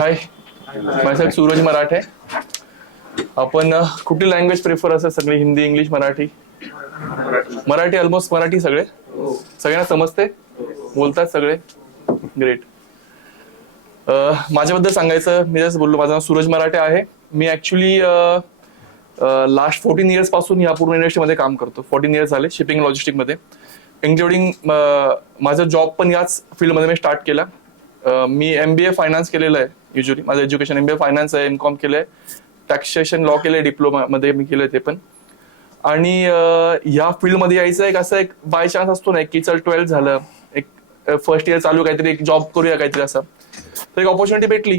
हाय, माझं सूरज मराठे. आपण कुठली लँग्वेज प्रेफर असेल? सगळी हिंदी, इंग्लिश, मराठी? मराठी. ऑलमोस्ट मराठी सगळे सगळ्यांना समजते, बोलतात सगळे. ग्रेट. माझ्याबद्दल सांगायचं, मी जस्ट बोललो, माझं नाव सूरज मराठे आहे. मी ऍक्च्युली लास्ट 14 इयर्स पासून या पूर्ण इंडस्ट्रीमध्ये काम करतो. 14 इयर्स झाले शिपिंग लॉजिस्टिक मध्ये, इन्क्लुडिंग माझा जॉब पण याच फील्डमध्ये मी स्टार्ट केला. मी MBA फायनान्स केलेलं आहे. युजली माझं एज्युकेशन MBA फायनान्स आहे. MCOM केलंय, टॅक्सेशन लॉ केलंय, डिप्लोमा मध्ये मी केलंय ते पण. आणि या फील्डमध्ये यायचं एक असं एक बाय चान्स असतो ना, की चल 12th झालं, एक फर्स्ट इयर चालू, काहीतरी एक जॉब करूया काहीतरी असं. तर एक ऑपॉर्च्युनिटी भेटली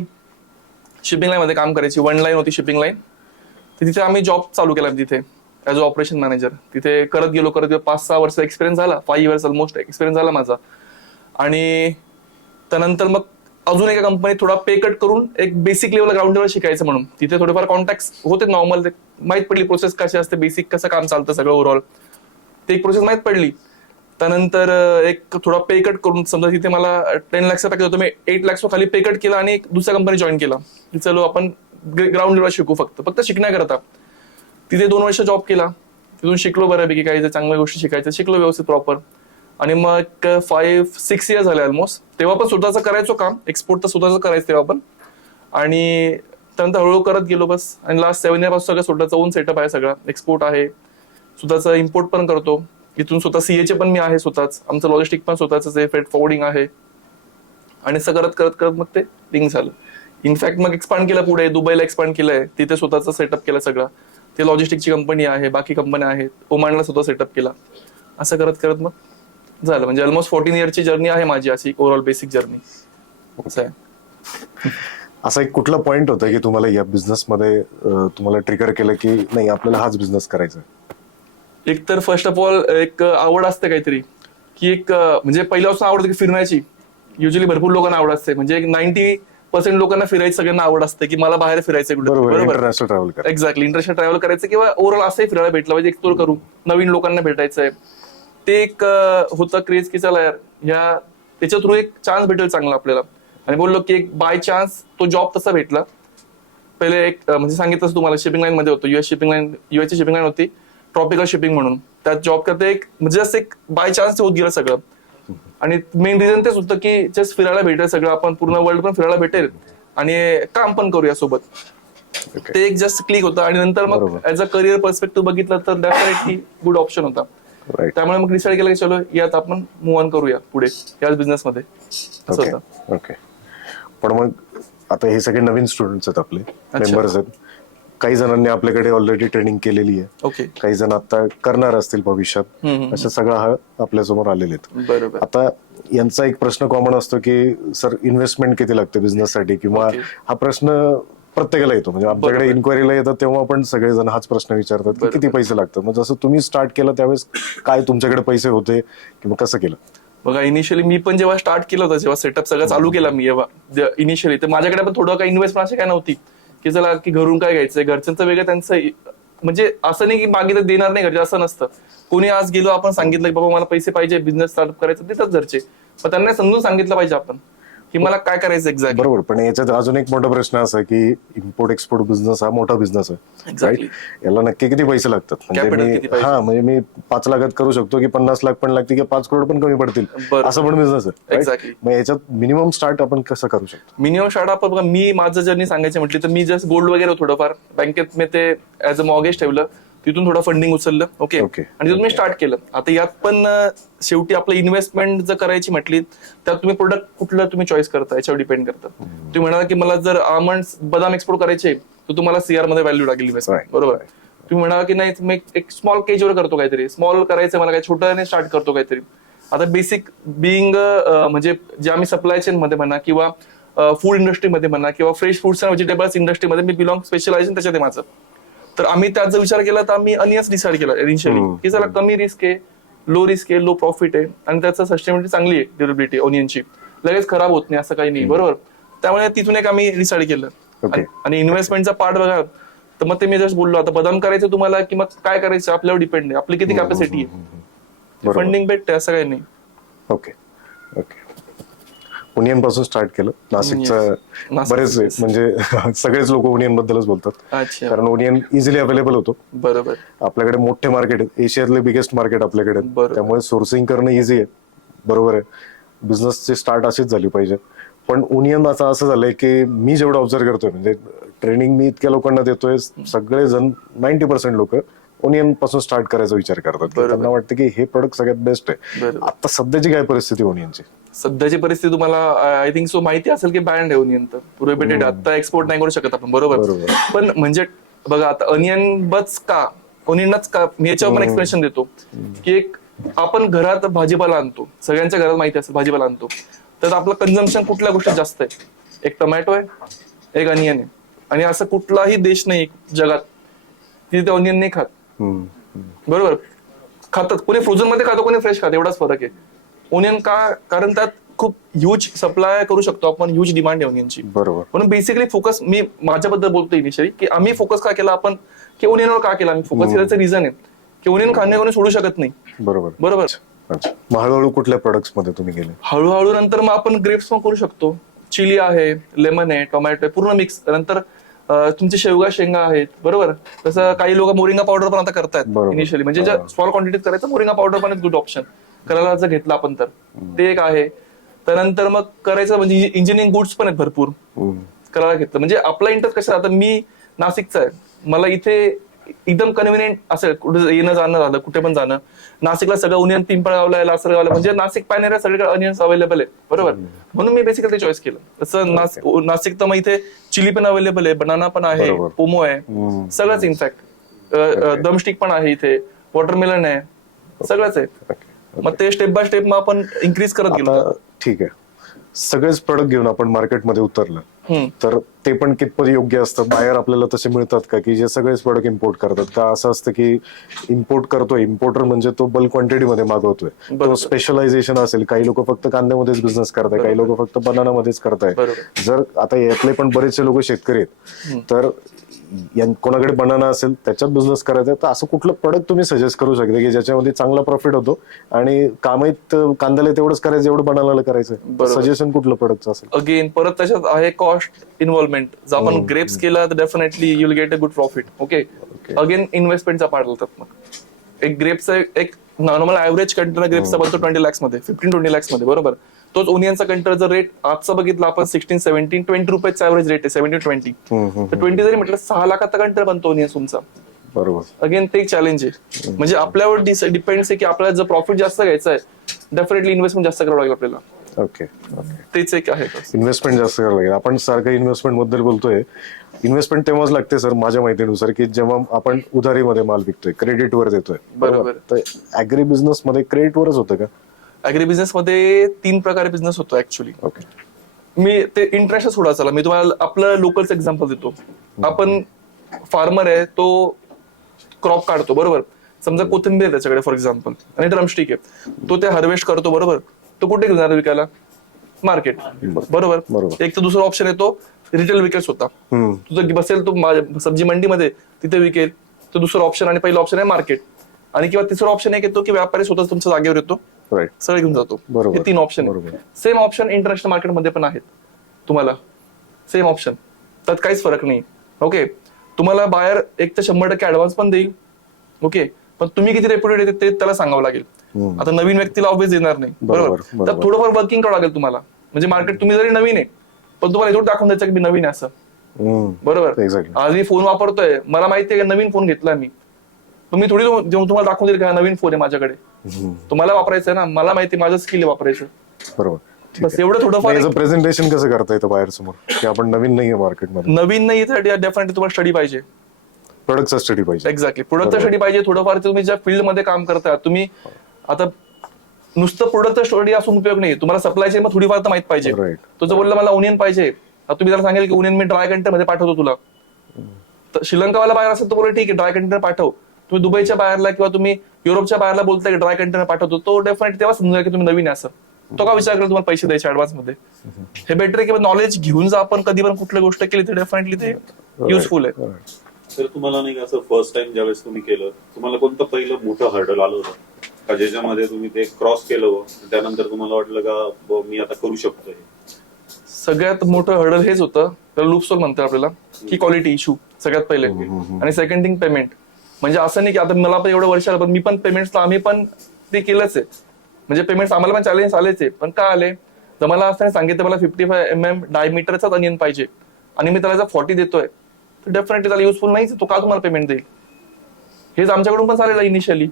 शिपिंग लाईन मध्ये काम करायची. 1 लाईन होती शिपिंग लाईन. तर तिथे आम्ही जॉब चालू केला तिथे ऍज अ ऑपरेशन मॅनेजर. तिथे करत गेलो 5-6 वर्ष एक्सपिरियन्स झाला. 5 इयर्स ऑलमोस्ट एक्सपिरियन्स झाला माझा. आणि त्यानंतर मग अजून एका कंपनीत थोडा पे कट करून एक बेसिक लेवल, ग्राउंड लेवल शिकायचं म्हणून तिथे थोडेफार कॉन्टॅक्ट होते नॉर्मल. माहित पडली प्रोसेस कशी असते, बेसिक कसं काम चालतं सगळं ओव्हरऑल, ते एक प्रोसेस माहित पडली. त्यानंतर एक थोडा पे कट करून, समजा तिथे मला 10 लाखचा पॅकेज होतं, मी 8 लाख खाली पे कट केला आणि एक दुसऱ्या कंपनी जॉईन केला की चलो आपण ग्राउंड लेवल शिकू, फक्त शिकण्याकरता. तिथे 2 वर्ष जॉब केला. तिथून शिकलो बऱ्यापैकी, काही चांगल्या गोष्टी शिकायच्या, शिकलो व्यवस्थित प्रॉपर. आणि मग 5-6 इयर्स झाले ऑलमोस्ट. तेव्हा पण स्वतःचं करायचो काम, एक्सपोर्ट तर स्वतःचं करायचं तेव्हा पण. आणि त्यानंतर हळूहळू करत गेलो बस. आणि लास्ट 7 इयर पासून सगळं स्वतःचं ओन सेटअप आहे, सगळं एक्सपोर्ट आहे, स्वतःचं इम्पोर्ट पण करतो. इथून स्वतः CA पण मी आहे स्वतःच. आमचं लॉजिस्टिक पण स्वतःच आहे, फ्रेट फॉरवर्डिंग आहे. आणि असं करत करत करत मग ते लिंक झालं. इनफॅक्ट मग एक्सपांड केलं पुढे, दुबईला एक्सपांड केलंय, तिथे स्वतःचं सेटअप केलं सगळं. ते लॉजिस्टिकची कंपनी आहे, बाकी कंपन्या आहेत. ओमानला स्वतः सेटअप केला. असं करत करत मग झालं. म्हणजे ऑलमोस्ट 14 इयरची जर्नी आहे माझी, अशी ओव्हरऑल बेसिक जर्नी. असं आहे. असा एक कुठला पॉइंट होता की तुम्हाला या बिझनेसमध्ये तुम्हाला ट्रिगर केलं की नाही आपल्याला हाच बिझनेस करायचा? एक तर फर्स्ट ऑफ ऑल एक आवड असते काहीतरी, की एक म्हणजे पहिल्यापासून आवड की फिरण्याची. युजली भरपूर लोकांना आवड असते, म्हणजे एक 90% लोकांना फिरायची सगळ्यांना आवड असते, की मला बाहेर फिरायचं कुठे. बरोबर, इंटरनॅशनल ट्रॅव्हल करायचं. एक्झॅक्टली, इंटरनॅशनल ट्रॅव्हल करायचं किंवा ओव्हरऑल असंही फिरायला भेटलं पाहिजे, एक्सप्लोर करू, नवीन लोकांना भेटायचं आहे. ते एक होतं क्रेज की चला यार ह्या त्याच्या थ्रू एक चान्स भेटेल चांगला आपल्याला. आणि बोललो की एक बाय चान्स तो जॉब तसा भेटला. पहिले एक म्हणजे सांगितलं तुम्हाला, शिपिंग लाईन मध्ये होतो, US शिपिंग लाईन, ची शिपिंग लाईन होती, ट्रॉपिकल शिपिंग म्हणून. त्यात जॉब करते एक म्हणजे जस्ट एक बाय चान्स होत गेलं सगळं. आणि मेन रिझन तेच होतं की जस्ट फिरायला भेटेल सगळं, आपण पूर्ण वर्ल्ड पण फिरायला भेटेल आणि काम पण करूया सोबत. ते एक जस्ट क्लिक होतं. आणि नंतर मग ऍज अ करिअर पर्स्पेक्टिव्ह बघितलं तर डेफिनेटली गुड ऑप्शन होता. त्यामुळे मग डिसाईड केलं की चलो यात आपण मूव्ह ऑन करूया पुढे याच बिझनेस मध्ये. ओके. पण मग आता हे सगळे नवीन स्टुडंट्स आहेत, आपले मेंबर्स आहेत. काही जणांनी आपल्याकडे ऑलरेडी ट्रेनिंग केलेली आहे. ओके. काही जण आता करणार असतील भविष्यात. असं सगळं हा आपल्या समोर आलेले आहेत. बरोबर. आता यांचा एक प्रश्न कॉमन असतो की सर इन्व्हेस्टमेंट किती लागते बिझनेस साठी, किंवा हा प्रश्न प्रत्येकाला येतो. म्हणजे आमच्याकडे इन्क्वायरीला येतात तेव्हा पण सगळेजण हाच प्रश्न विचारतात की किती पैसे लागतात. मग जसं तुम्ही स्टार्ट केलं त्यावेळेस काय तुमच्याकडे पैसे होते किंवा कसं केलं? बघा, इनिशियली मी पण जेव्हा स्टार्ट केलं होतं, जेव्हा सेटअप सगळं चालू केला मी इनिशियली, तर माझ्याकडे पण थोडं काही इन्व्हेस्टमेंट अशी काय नव्हती की चला की घरून काय घ्यायचंय, घरच्यांचं वेगळं त्यांचं. म्हणजे असं नाही की मागितलं देणार नाही घरचे, असं नसतं. कोणी आज गेलो आपण सांगितलं की बाबा मला पैसे पाहिजे, बिझनेस स्टार्टअप करायचं, देतात घरचे. पण त्यांना समजून सांगितलं पाहिजे आपण की मला काय करायचं एक्झॅक्ट. बरोबर. पण याच्यात अजून एक मोठा प्रश्न असा की इम्पोर्ट एक्सपोर्ट बिझनेस हा मोठा बिझनेस आहे, राईट? याला नक्की किती पैसे लागतात? म्हणजे मी 5 लाखात करू शकतो की 50 लाख पण लागते की 5 करोड पण कमी पडतील, असं पण बिझनेस आहे. एक्झॅक्टली. मग याच्यात मिनिमम स्टार्ट आपण कसं करू शकतो? मिनिमम स्टार्टअप बघा, मी माझं जर्नी सांगायची म्हटली तर मी जस्ट गोल्ड वगैरे थोडंफार बँकेत मी ते ऍज अ मॉर्गेज ठेवलं, तिथून थोडं फंडिंग उचललं. ओके. आणि तिथून मी स्टार्ट केलं. आता यात पण शेवटी आपलं इन्व्हेस्टमेंट जर करायची म्हटली त्यात तुम्ही प्रोडक्ट कुठलं तुम्ही चॉईस करता याच्यावर डिपेंड करतं. तुम्ही म्हणाला की मला जर आल्मंड्स, बदाम एक्सपोर्ट करायचे तर तुम्हाला CR मध्ये व्हॅल्यू लागेल इन्व्हेस्टमेंट. बरोबर. तुम्ही म्हणाला की नाही मी एक स्मॉल केजवर करतो, काहीतरी स्मॉल करायचं मला, काही छोट्याने स्टार्ट करतो काहीतरी. आता बेसिक बिईंग म्हणजे जे आम्ही सप्लाय चेन मध्ये म्हणा किंवा फूड इंडस्ट्रीमध्ये म्हणा किंवा फ्रेश फ्रुट्स अँड व्हेजिटेबल्स इंडस्ट्रीमध्ये मी बिलॉंग, स्पेशलायझेशन त्याच्यात आहे माझं. तर आम्ही त्यात जर विचार केला तर आम्ही अनियस डिसाईड केला इनिशियली की चला कमी रिस्क आहे, लो रिस्क आहे, लो प्रॉफिट आहे आणि त्याचं सस्टेनेबिलिटी चांगली आहे, ड्युरेबिलिटी ओनियनची, लगेच खराब होत नाही असं काही नाही. बरोबर. त्यामुळे तिथून एक आम्ही डिसाईड केलं. आणि इन्व्हेस्टमेंटचा पार्ट बघा तर मग ते मी जस्ट बोललो, आता बदाम करायचं तुम्हाला की मग काय करायचं आपल्यावर डिपेंड आहे, आपली किती कॅपॅसिटी आहे, फंडिंग भेटते, असं काही नाही. ओके. ओनियन पासून स्टार्ट केलं. नाशिकचं नाशिक बरेच म्हणजे सगळेच लोक ओनियन बद्दलच बोलतात, अच्छा, कारण ओनियन इझिली अवेलेबल होतो. बरोबर आपल्याकडे मोठे मार्केट आहे, एशियातले बिगेस्ट मार्केट आपल्याकडे आहे. बरोबर. त्यामुळे सोर्सिंग करणं इझी आहे. बरोबर आहे, बिझनेसची स्टार्ट अशीच झाली पाहिजे. पण ओनियन आता असं झालंय की मी जेवढं ऑब्झर्व करतोय, म्हणजे ट्रेनिंग मी इतक्या लोकांना देतोय, सगळेजण 90% लोक ओनियन पासून स्टार्ट करायचा विचार करतात. की त्यांना वाटतं की हे प्रोडक्ट सगळ्यात बेस्ट आहे. बरोबर. आता सध्याची काय परिस्थिती ओनियनची? सध्याची परिस्थिती तुम्हाला आय थिंक सो माहिती असेल की बँड आहे ओनियन, तर प्रोहिबिटेड, आता एक्सपोर्ट नाही करू शकत आपण, बरोबर. बरोबर. पण म्हणजे बघा आता ओनियन बच का, ओनियनच का, मी याच्यावर पण एक्सप्लेनेशन देतो की एक आपण घरात भाजीपाला आणतो, सगळ्यांच्या घरात माहिती असेल भाजीपाला आणतो, तर आपलं कन्झम्पशन कुठल्या गोष्टीत जास्त आहे? एक टोमॅटो आहे, एक अनियन आहे. आणि असं कुठलाही देश नाही जगात तिथे ऑनियन नाही खात, बरोबर. खातात, कोणी फ्रोझन मध्ये खातो, कोणी फ्रेश खातो, एवढाच फरक आहे. ओनियन का, कारण त्यात खूप ह्यूज सप्लाय करू शकतो आपण, ह्यूज डिमांड आहे ओनियनची, बरोबर. म्हणून बेसिकली फोकस, मी माझ्याबद्दल बोलतो इनिशियली, की आम्ही फोकस का केला आपण, की ओनियनवर का केला आम्ही फोकस केल्याचं रिझन आहे की ओनियन खाणे कोणी सोडू शकत नाही, बरोबर बरोबर. अच्छा, मग हळूहळू कुठल्या प्रोडक्ट्स मध्ये तुम्ही गेले? हळूहळू नंतर मग आपण ग्रेप्स पण करू शकतो, चिली आहे, लेमन आहे, टोमॅटो आहे, पूर्ण मिक्स. नंतर तुमचे शेवगा शेंगा आहेत, बरोबर. तसं काही लोक मोरिंगा पावडर पण आता करतायत बरोबर. इनिशियली, म्हणजे ज्या स्मॉल क्वांटिटीत करायचं, मोरिंगा पावडर पण एक गुड ऑप्शन करायला जर घेतला आपण तर ते एक आहे. त्यानंतर मग करायचं म्हणजे इंजिनिअरिंग गुड्स पण आहेत भरपूर करायला घेतलं. म्हणजे आपला इंटरेस्ट कसा, आता मी नाशिकचा आहे, मला इथे एकदम कन्व्हिनियंट असेल कुठे येणं जाणं झालं, कुठे पण जाणं. नाशिकला सगळं ओनियन, पिंपळगावला आहे, लासलगावला, म्हणजे नाशिक पॅनेरा सगळीकडे अनियन्स अवेलेबल आहे, बरोबर. म्हणून मी बेसिकली ते चॉईस केलं. तसं नाशिक तर मग इथे चिली पण अवेलेबल आहे, बनाना पण आहे, बरोबर. पोमो आहे, सगळंच इनफॅक्ट दमस्टिक पण आहे इथे, वॉटरमेलन आहे, सगळंच आहे. मग ते स्टेप बाय स्टेप मग आपण इन्क्रीज करत गेलो. आता ठीक आहे, सगळेच प्रोडक्ट घेऊन आपण मार्केटमध्ये उतरलं, तर ते पण कितपत योग्य असतं? बाहेर आपल्याला तसे मिळतात का की जे सगळेच प्रोडक्ट इम्पोर्ट करतात? का असं असतं की इम्पोर्ट करतोय, इम्पोर्टर म्हणजे तो बल्क क्वांटिटी मध्ये मागवतोय, तो स्पेशलायझेशन असेल, काही लोक फक्त कांद्यामध्येच बिझनेस करताय, काही लोक फक्त बनाना मध्येच करताय. जर आता यातले पण बरेचसे लोक शेतकरी आहेत, तर कोणाकडे बनाना असेल त्याच्यात बिझनेस करायचा, तर असं कुठलं प्रोडक्ट तुम्ही सजेस्ट करू शकता की ज्याच्यामध्ये चांगला प्रॉफिट होतो आणि कामात कांद्याला तेवढंच करायचं जेवढं बनानाला करायचं? सजेशन कुठलं प्रोडक्ट असेल? अगेन परत त्याच्यात आहे कॉस्ट इन्व्हॉल्वमेंट. जर आपण ग्रेप्स केला तर definitely you will get a good profit. Okay, again इन्व्हेस्टमेंटचा पार्ट होतात. मग एक ग्रेप्सचा एक नॉर्मल ऍव्हरेज कंटेनर ग्रेप्सचा बनतो 20 lakhs मध्ये, 15-20 lakhs मध्ये, बरोबर. तोच ओनियनचा कंटेनर जर रेट आजचा बघितला आपण 16-17, 20 रुपयाचा ऍव्हरेज रेट आहे, 17-20. तर 20 जरी म्हटलं 6 लाखाचा कंटेनर बनतो ओनियन तुमचा, बरोबर. अगेन ते एक चॅलेंज आहे. म्हणजे आपल्यावर डिपेंड्स आहे की आपल्याला जर प्रॉफिट जास्त घ्यायचं आहे, डेफिनेटली इन्व्हेस्टमेंट जास्त करावं लागेल आपल्याला. ओके, तेच एक आहे, इन्व्हेस्टमेंट जास्त करावं लागेल. आपण सारखं इन्व्हेस्टमेंट बद्दल बोलतोय, इन्व्हेस्टमेंट तेव्हाच लागते सर माझ्या माहितीनुसार की जेव्हा आपण उधारीमध्ये माल विकतोय, क्रेडिटवर देतोय, बरोबर. तर ऍग्री बिझनेस मध्ये क्रेडिटवरच होतं का? ऍग्री बिझनेस मध्ये 3 प्रकारे बिझनेस होतो ऍक्च्युली. ओके, मी ते इंटरेस्ट सोडा, चला मी तुम्हाला आपलं लोकलचं एक्झाम्पल देतो. आपण फार्मर आहे, तो क्रॉप काढतो, बरोबर. समजा कोथिंबीर आहे त्याच्याकडे फॉर एक्झाम्पल, आणि ड्रमस्टिक आहे, तो ते हार्वेस्ट करतो, बरोबर. तो कुठे घेणार विकायला? मार्केट, बरोबर. एक तर दुसरा ऑप्शन येतो रिटेल विकेल स्वतः, तुझं बसेल तो सब्जी मंडीमध्ये, तिथे विकेल, तो दुसरा ऑप्शन. आणि पहिला ऑप्शन आहे मार्केट, आणि किंवा तिसरा ऑप्शन एक येतो की व्यापारी स्वतः तुमच्या जागेवर येतो, सगळं घेऊन जातो. हे 3 ऑप्शन आहे. सेम ऑप्शन इंटरनॅशनल मार्केटमध्ये पण आहेत तुम्हाला, सेम ऑप्शन, त्यात काहीच फरक नाही. ओके, तुम्हाला बाहेर एक तर 100% ऍडव्हान्स पण देईल, ओके, पण तुम्ही किती रेप्युटेड येते ते त्याला सांगावं लागेल. आता नवीन व्यक्तीला ऑब्वियस देणार नाही, बरोबर. तर थोडंफार वर्किंग करावं लागेल तुम्हाला. म्हणजे मार्केट तुम्ही जरी नवीन आहे, पण तुम्हाला इथून दाखवून द्यायचं की मी नवीन आहे असं, बरोबर. आज मी फोन वापरतोय, मला माहिती आहे की नवीन फोन घेतला मी, तुम्ही थोडी तुम्हाला दाखवून देईल का नवीन फोन आहे माझ्याकडे, तुम्हाला वापरायचं आहे ना, मला माहिती माझं स्किल वापरायचं, बरोबर. बस एवढं थोडंफार. प्रेझेंटेशन कसं करता येतं बाहेर समोर की आपण नवीन नाहीये मार्केटमध्ये? नवीन नाही, डेफिनेटली तुम्हाला स्टडी पाहिजे, प्रोडक्टचा स्टडी पाहिजे. एक्झॅक्टली, प्रोडक्टचा स्टडी पाहिजे. थोडंफार तुम्ही ज्या फील्ड मध्ये काम करता, तुम्ही आता नुसतं प्रोडक्टचा स्टडी असून उपयोग नाही, तुम्हाला सप्लायचे मग थोडीफार तर माहित पाहिजे. तो जर बोलला मला ओनियन पाहिजे, तुम्ही त्याला सांगेल की ओनियन मी ड्राय कंटेनर मध्ये पाठवतो तुला, तर श्रीलंकावाला बाहेर असेल तर बोला ठीक आहे ड्राय कंटेनर पाठव. तुम्ही दुबईच्या बाहेरला किंवा तुम्ही युरोपच्या बाहेरला बोलताय की ड्राय कंटेनर पाठवतो, तो डेफिनेटली तेव्हा समजा की तुम्ही नवीन आहे असं. तो का विचार करेल तुम्हाला पैसे द्यायचे ऍडव्हान्स मध्ये? हे बेटर आहे की नॉलेज घेऊन जा आपण, कधी पण कुठली गोष्ट केली तर डेफिनेटली ते युजफुल आहे. तर तुम्हाला नाही असं फर्स्ट टाइम ज्यावेळेस तुम्ही केलं, तुम्हाला कोणतं पहिलं मोठं हर्डल आलं होतं? का ज्याच्यामध्ये तुम्ही ते क्रॉस केलं त्यानंतर तुम्हाला वाटलं का मी आता करू शकतोय? सगळ्यात मोठं हर्डल हेच होतं, त्याला लूप स्टॉक म्हणतात आपल्याला, की क्वालिटी इश्यू सगळ्यात पहिले, आणि सेकंड थिंग पेमेंट. म्हणजे असं नाही की आता मला पण एवढं वर्ष आलं, पण मी पण पेमेंट्स आम्ही पण ते केलंच आहे. म्हणजे पेमेंट्स आम्हाला पण चॅलेंज आलेच आहे, पण का आले तर मला असं सांगितलं मला 55 mm डायमीटरचाच अनियन पाहिजे आणि मी त्याला जर 40 देतोय तर डेफिनेटली त्याला युजफुल नाहीच, तो का तुम्हाला पेमेंट देईल. हेच आमच्याकडून पण झालेलं इनिशियली.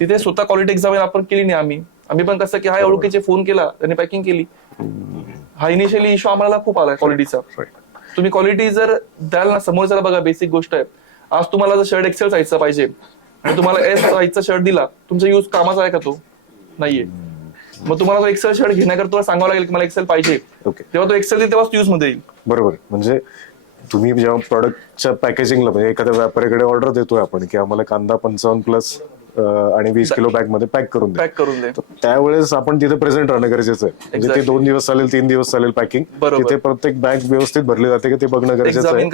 तिथे स्वतः क्वालिटी एक्झाम आपण केली नाही आम्ही पण कसं की हा ओळखीचे फोन केला त्यांनी पॅकिंग केली. हा इनिशियली इश्यू आम्हाला खूप आला क्वालिटीचा. तुम्ही क्वालिटी जर द्याल ना समोरच्याला, बघा बेसिक गोष्ट आहे, आज तुम्हाला जर शर्ट एक्सेल साईजचा पाहिजे आणि तुम्हाला एस साईजचा शर्ट दिला, तुमचा यूज कामाचा आहे का तो? नाहीये. मग तुम्हाला तो एक्सेल शर्ट घेण्याकरता सांगावं लागेल की मला एक्सेल पाहिजे, तेव्हा तो एक्सेल देईल तेव्हाच यूज मध्ये येईल. बरोबर. म्हणजे तुम्ही जेव्हा प्रॉडक्टच्या पॅकेजिंगला म्हणजे एखाद्या व्यापाऱ्याकडे ऑर्डर देतोय आपण की आम्हाला कांदा 55+ आणि 20 किलो बॅग मध्ये पॅक करून पॅक करून दे, त्यावेळेस आपण तिथे प्रेझेंट राहणं गरजेचं आहे. म्हणजे ते 2 दिवस चालेल, 3 दिवस चालेल पॅकिंग, तिथे प्रत्येक बॅग व्यवस्थित भरली जाते की ते बघणं गरजेचं आहे.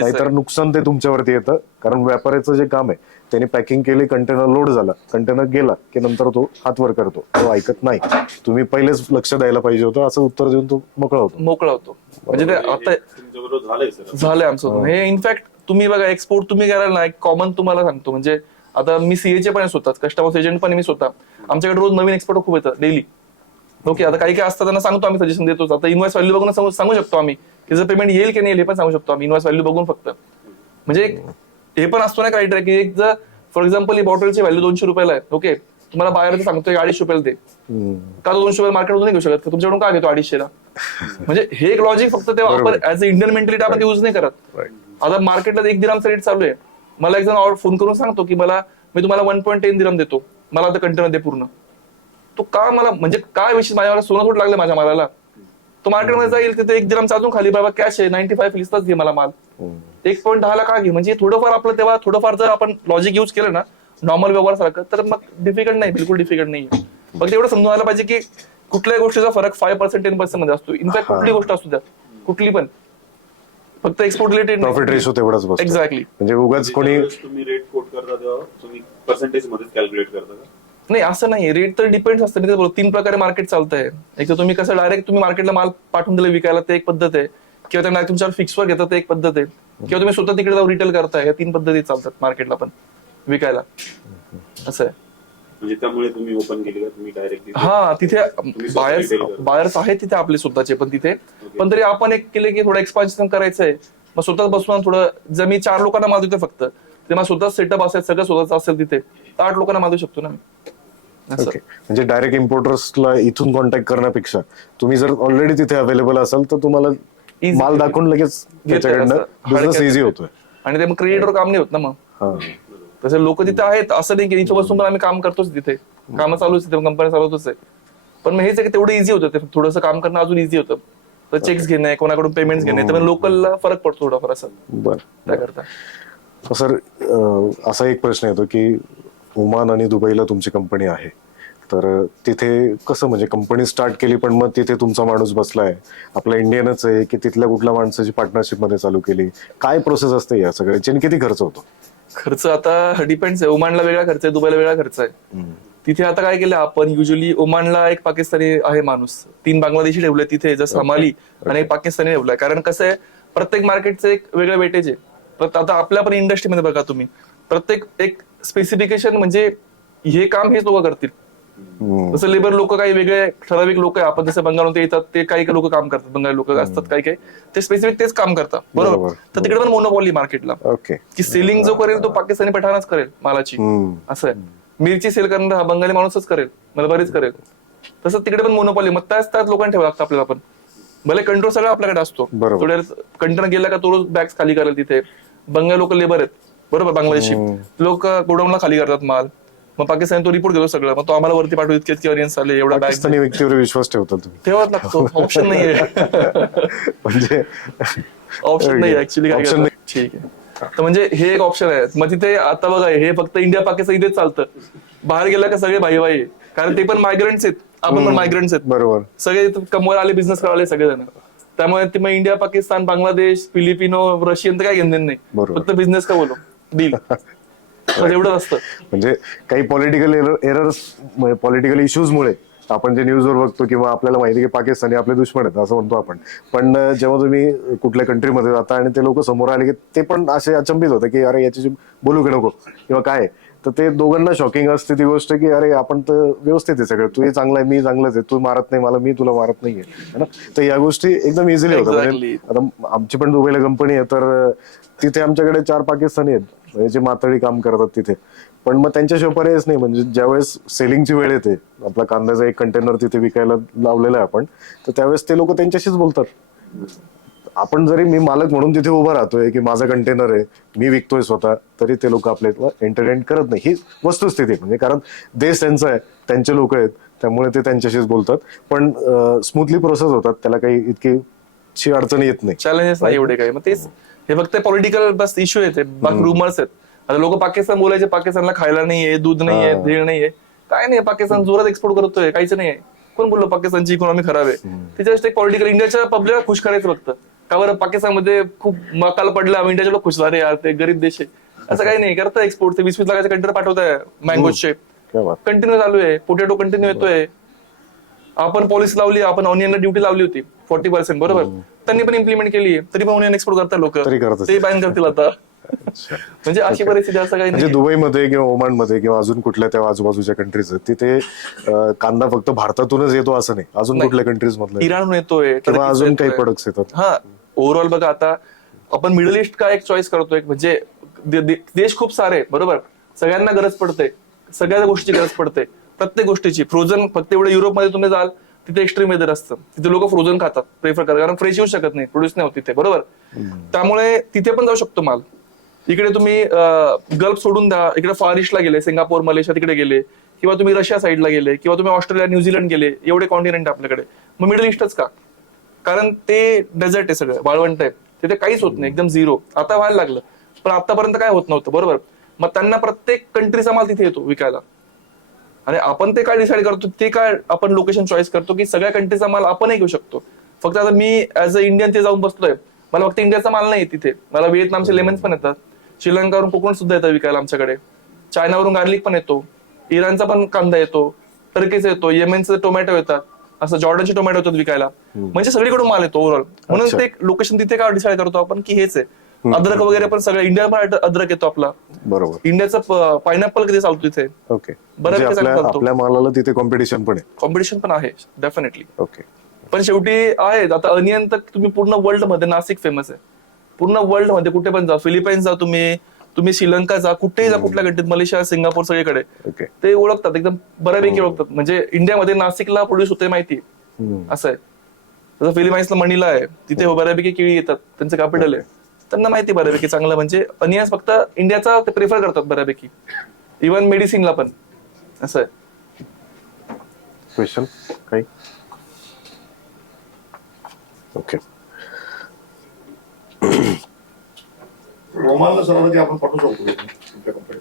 नाहीतर नुकसान ते तुमच्यावरती येतं. कारण व्यापाऱ्याचं जे काम आहे त्यांनी पॅकिंग केली, कंटेनर लोड झाला, कंटेनर गेला की नंतर तो हातवर करतो, तो ऐकत नाही. तुम्ही पहिलेच लक्ष द्यायला पाहिजे होतं, असं उत्तर देऊन तो मोकळा होतो. म्हणजे ते आता झालंय आमचं हे. इनफॅक्ट तुम्ही बघा एक्सपोर्ट तुम्ही कराल ना, एक कॉमन तुम्हाला सांगतो, म्हणजे आता मी सीएचे पण स्वतःच कस्टमर एजंट पण मी स्वतः. आमच्याकडे रोज नवीन एक्सपोर्ट खूप येतं डेली. ओके, आता काही असतात त्यांना सांगतो आम्ही, सजेशन देतो. आता इन्व्हॉइस व्हॅल्यू बघून सांगू शकतो आम्ही की जर पेमेंट येईल की नाही हे पण सांगू शकतो आम्ही इन्व्हॉइस व्हॅल्यू बघून फक्त. म्हणजे हे पण असतो ना क्रायटेरिया की एक जर फॉर एक्झाम्पल ही बॉटलची व्हॅल्यू 200 रुपयाला आहे, ओके, तुम्हाला बाहेर सांगतोय 250 रुपयाला दे, का तो 200 रुपये मार्केटमधून नाही घेऊ शकत, तुमच्याकडून का घेतो 250ला? म्हणजे हे एक लॉजिक फक्त तेव्हा आपण ऍज अ इंडियन मेंटॅलिटी आपण युज नाही करत. आता मार्केटला 1 दिरहमचा रेट चालू आहे, मला एक जण ऑर्डर फोन करून सांगतो की मी तुम्हाला 1.10 दिरहम देतो, मला आता कंटेनर दे पूर्ण. तो का मला म्हणजे काय विषय, माझ्याला सोनं थोडं लागलं माझ्या मालाला. तो मार्केटमध्ये जाईल तिथे 1 दिरहम अजून खाली, बाबा कॅश आहे 95 लिस्टच घे मला माल, 1.10 ला का घे. म्हणजे थोडंफार आपलं तेव्हा थोडंफार जर आपण लॉजिक युज केलं ना नॉर्मल व्यवहार सारखं, तर मग डिफिकल्ट नाही, बिलकुल डिफिकल्ट नाही. फक्त एवढं समजून आलं पाहिजे की कुठल्याही गोष्टीचा फरक 5% 10% मध्ये असतो. इनफॅक्ट कुठली गोष्ट असू द्या, कुठली पण, फक्त एक्सपोर्ट रिलेटेड प्रॉफिट रेशो तेवढाच बसतो. एक्झॅक्टली. म्हणजे उगाच कोणी तुम्ही रेट कोट करता तेव्हा तुम्ही पर्सेंटेज मध्ये कॅल्क्युलेट करता का? नाही, असं नाही. रेट तर डिपेंड असतं. मी 3 प्रकारे मार्केट चालतंय. एक तर तुम्ही कसं डायरेक्ट तुम्ही मार्केटला माल पाठवून दिला विकायला, ते एक पद्धत आहे, किंवा त्यांना तुमच्यावर फिक्सवर घेतात ते एक पद्धत आहे, किंवा तुम्ही स्वतः तिकडे जाऊन रिटेल करताय. या 3 पद्धती चालतात मार्केटला पण विकायला. असं आहे. म्हणजे त्यामुळे तुम्ही ओपन केली का तुम्ही डायरेक्ट? हा, तिथे बायर्स आहेत तिथे आपले स्वतःचे पण तिथे. पण तरी आपण एक केले की थोडं एक्सपान्शन करायचंय, मग स्वतःच बसून थोडं. जर मी 4 लोकांना माल देतोय फक्त, ते मला स्वतःच सेटअप असेल, सगळं स्वतःच असेल तिथे, तर 8 लोकांना माल देऊ शकतो ना मी. ओके. म्हणजे डायरेक्ट इम्पोर्टर्सला इथून कॉन्टॅक्ट करण्यापेक्षा तुम्ही जर ऑलरेडी तिथे अवेलेबल असाल तर तुम्हाला माल दाखवून लगेच त्याच्याकडनं बिझनेस इझी होतोय. आणि ते मग क्रिएटवर काम नाही होत ना मग. तसे लोक तिथे आहेत, असं नाही की इथं बसून पण आम्ही काम करतोच, तिथे कामं चालूच, तिथे कंपनी चालवतच आहे. पण मग हेच आहे की तेवढं इझी होतं, ते थोडंसं काम करणं अजून इझी होतं. तर चेक्स घेणे, कोणाकडून पेमेंट्स घेणे, तर लोकलला फरक पडतो थोडाफार असं. बरं, त्याकरता सर असा एक प्रश्न येतो की ओमान आणि दुबईला तुमची कंपनी आहे, तर तिथे कसं म्हणजे कंपनी स्टार्ट केली पण मग तिथे तुमचा माणूस बसलाय, आपला इंडियनच आहे की तिथल्या कुठल्या माणसाची पार्टनरशिप मध्ये चालू केली, काय प्रोसेस असते या सगळ्याची आणि किती खर्च होतो? खर्च आता डिपेंड्स आहे. ओमानला वेगळा खर्च आहे, दुबईला वेगळा खर्च आहे. तिथे आता काय केलं आपण, युजली ओमानला एक पाकिस्तानी आहे माणूस, 3 बांगलादेशी ठेवले तिथे, जसं हमाली, आणि एक पाकिस्तानी ठेवलाय. कारण कसं आहे, प्रत्येक मार्केटचं एक वेगळं वेटेज आहे. तर आता आपल्या पण इंडस्ट्रीमध्ये बघा तुम्ही, प्रत्येक एक स्पेसिफिकेशन, म्हणजे हे काम हेच लोक करतील. जसं लेबर लोक काही वेगळे ठराविक लोक आहे, आपण जसं बंगालून ते येतात, ते काही लोक काम करतात, बंगाली लोक असतात काही ते स्पेसिफिक तेच काम करतात, बरोबर. तर तिकडे पण मोनोपॉली मार्केटला, की सेलिंग जो करेल तो पाकिस्तानी पठाणच करेल मालाची. असं आहे, मिरची सेल करणार हा बंगाली माणूसच करेल, मलबारीच करेल. तसं तिकडे पण मोनोपॉली, मग त्याच लोकांना ठेवावं लागतं आपल्याला पण. भले कंट्रोल सगळं आपल्याकडे असतो, थोड्या कंटेनर गेला का तो रोज बॅग्स खाली करेल तिथे. बंगाली लोक लेबर आहेत, बरोबर, बांगलादेशी लोक गोडाऊनला खाली करतात माल, मग पाकिस्तान तो रिपोर्ट घेतो सगळं, मग तो आम्हाला वरती पाठवतो, इतके ऑडियन्स आले, एवढा पाकिस्तानी व्यक्तीवर विश्वास ठेवता तुम्ही? ठेवाच लागतो, ऑप्शन नाहीये. म्हणजे ऑप्शन नाही ऍक्च्युली, काय करतो. ठीक आहे, तर म्हणजे हे एक ऑप्शन आहे. मग तिथे आता बघा, हे फक्त इंडिया पाकिस्तान इथेच चालतं, बाहेर गेला का सगळे भाई भाई, कारण ते पण मायग्रंट्स आहेत, आपण पण मायग्रंट्स आहेत, बरोबर. सगळे कमवायला आले, बिझनेस करायला सगळेजण. त्यामुळे ते मग India Pakistan Bangladesh Filipino Russian तर काय घेणं नाही, फक्त बिझनेस का बोलो, डील. एवढं असतं. म्हणजे काही पॉलिटिकल एरर्स पॉलिटिकल इश्यूजमुळे आपण जे न्यूजवर बघतो किंवा आपल्याला माहिती आहे की पाकिस्तानी आपले दुश्मन आहेत असं म्हणतो आपण, पण जेव्हा तुम्ही कुठल्या कंट्रीमध्ये जाता आणि ते लोक समोर आले की ते पण असे अचंबित होतं की अरे याच्याशी बोलू की नको किंवा काय, तर ते दोघांना शॉकिंग असते ती गोष्ट की अरे आपण तर व्यवस्थित आहे सगळं, तू हे चांगलं आहे मी चांगलंच आहे, तू मारत नाही मला मी तुला मारत नाहीये है ना. तर या गोष्टी एकदम इझिली होतात. म्हणजे आता आमची पण दुबईला कंपनी आहे, तर तिथे आमच्याकडे 4 पाकिस्तानी आहेत म्हणजे जे माथाडी काम करतात तिथे, पण मग त्यांच्याशिवाय पर्यायच नाही. म्हणजे ज्यावेळेस सेलिंगची वेळ येते, आपला कांद्याचा एक कंटेनर तिथे विकायला लावलेला आहे आपण, तर त्यावेळेस ते लोक त्यांच्याशीच बोलतात. आपण जरी मी मालक म्हणून तिथे उभा राहतोय की माझा कंटेनर आहे मी विकतोय स्वतः, तरी ते लोक आपल्या एंटरटेन करत नाही. ही वस्तुस्थिती म्हणजे कारण देश त्यांचा आहे, त्यांचे लोक आहेत, त्यामुळे ते त्यांच्याशीच बोलतात. पण स्मूथली प्रोसेस होतात, त्याला काही इतकी अडचण येत नाही, चॅलेंजेस नाही एवढे काही. मग तेच हे फक्त पॉलिटिकल बस इश्यू येते, बाकी रुमर्स आहेत. आता लोक पाकिस्तान बोलायचे, पाकिस्तानला खायला नाहीये, दूध नाहीये, भेळ नाहीये, काय नाही, पाकिस्तान जोरात एक्सपोर्ट करतोय, काहीच नाहीये. कोण बोललो पाकिस्तानची इकॉनॉमी खराब आहे? त्याच्या एक पॉलिटिकल इंडियाच्या पब्लिकला खुश करायचं फक्त. का बरं पाकिस्तानमध्ये खूप मकाल पडला, इंडियाचे लोक खुश झाले, यार ते गरीब देश आहे, असं काही नाही. करतं एक्सपोर्ट, ते 20-20 लाखाचे कंटेनर पाठवताय मँगोजचे, कंटिन्यू चालू आहे. पोटॅटो कंटिन्यू येतोय. आपण पॉलिसी लावली, आपण ऑनियनला ड्युटी लावली होती 40%, बरोबर, त्यांनी पण इम्प्लिमेंट केली, तरी पण ऑनियन एक्सपोर्ट करतात लोक, ते बॅन करतील आता. म्हणजे अशी परिस्थिती, असं काही म्हणजे नाही. दुबईमध्ये किंवा ओमानमध्ये किंवा अजून कुठल्या त्या आजूबाजूच्या कंट्रीज आहेत तिथे कांदा फक्त भारतातूनच येतो असं नाही, अजून कुठल्या कंट्रीज मधला इराणहून येतोय किंवा अजून काही प्रोडक्ट्स येतात. हा, ओव्हरऑल बघा, आता आपण मिडल ईस्ट का एक चॉईस करतोय, म्हणजे देश खूप सारे, बरोबर, सगळ्यांना गरज पडते, सगळ्या गोष्टीची गरज पडते, प्रत्येक गोष्टीची. फ्रोझन फक्त एवढं युरोपमध्ये तुम्ही जाल तिथे एक्स्ट्रीम वेदर असतं, तिथे लोक फ्रोझन खातात, प्रेफर करतात, कारण फ्रेश येऊ शकत नाही, प्रोड्यूस नाही होत तिथे, बरोबर. त्यामुळे तिथे पण जाऊ शकतो माल. इकडे तुम्ही गल्फ सोडून द्या, इकडे फार ईस्टला गेले, सिंगापूर मलेशिया तिकडे गेले, किंवा तुम्ही रशिया साईडला गेले, किंवा तुम्ही ऑस्ट्रेलिया न्यूझीलंड गेले, एवढे कॉन्टिनेंट आपल्याकडे. मग मिडल ईस्टच का? कारण ते डेझर्ट आहे, सगळं वाळवंट आहे, तिथे काहीच होत नाही, एकदम झिरो. आता व्हायला लागलं, पण आतापर्यंत काय होत नव्हतं, बरोबर. मग त्यांना प्रत्येक कंट्रीचा माल तिथे येतो विकायला, आणि आपण ते काय डिसाईड करतो, ते काय आपण लोकेशन चॉईस करतो की सगळ्या कंट्रीचा माल आपणही घेऊ शकतो. फक्त आता मी ऍज अ इंडियन ते जाऊन बसलोय, मला फक्त इंडियाचा माल नाही तिथे, मला व्हिएतनामचे लेमन्स पण येतात, श्रीलंकावरून कोकण सुद्धा येतं विकायला आमच्याकडे, चायनावरून गार्लिक पण येतो, इराणचा पण कांदा येतो, टर्कीचा येतो, येमेनचे टोमॅटो येतात, असं जॉर्डनचे टोमॅटो येतात विकायला. म्हणजे सगळीकडून माल येतो ओव्हरऑल. म्हणून ते लोकेशन तिथे काय डिसाईड करतो आपण की हेच आहे. अद्रक वगैरे पण सगळं इंडिया पण अद्रक येतो आपला, बरोबर. इंडियाचा पायनॅपल किती चालतो तिथे, ओके. आपल्या मालाला तिथे कॉम्पिटिशन पण आहे, कॉम्पिटिशन पण आहे डेफिनेटली. ओके. पण शेवटी आहे, आता अनियन तर तुम्ही पूर्ण वर्ल्ड मध्ये, नाशिक फेमस आहे पूर्ण वर्ल्ड मध्ये, कुठे पण जा, फिलिपाईन्स जा तुम्ही श्रीलंका जा, कुठेही जा, कुठल्या कंट्रीत, मलेशिया, सिंगापूर, सगळीकडे ते ओळखतात, एकदम बऱ्यापैकी ओळखतात. म्हणजे इंडियामध्ये नाशिकला प्रोड्यूस होते माहिती, असं आहे. जसं फिलिपाईन्सला मनीला आहे, तिथे बऱ्यापैकी केळी येतात, त्यांचं कॅपिटल आहे, त्यांना माहिती बऱ्यापैकी चांगलं. म्हणजे अनियन्स फक्त इंडियाचा ते प्रेफर करतात बऱ्यापैकी, इव्हन मेडिसिनला पण, असं आहे. क्वेश्चन काही? ओके. ओमानला सर आता आपण पाठवू शकतो तुमच्या कंपनीत?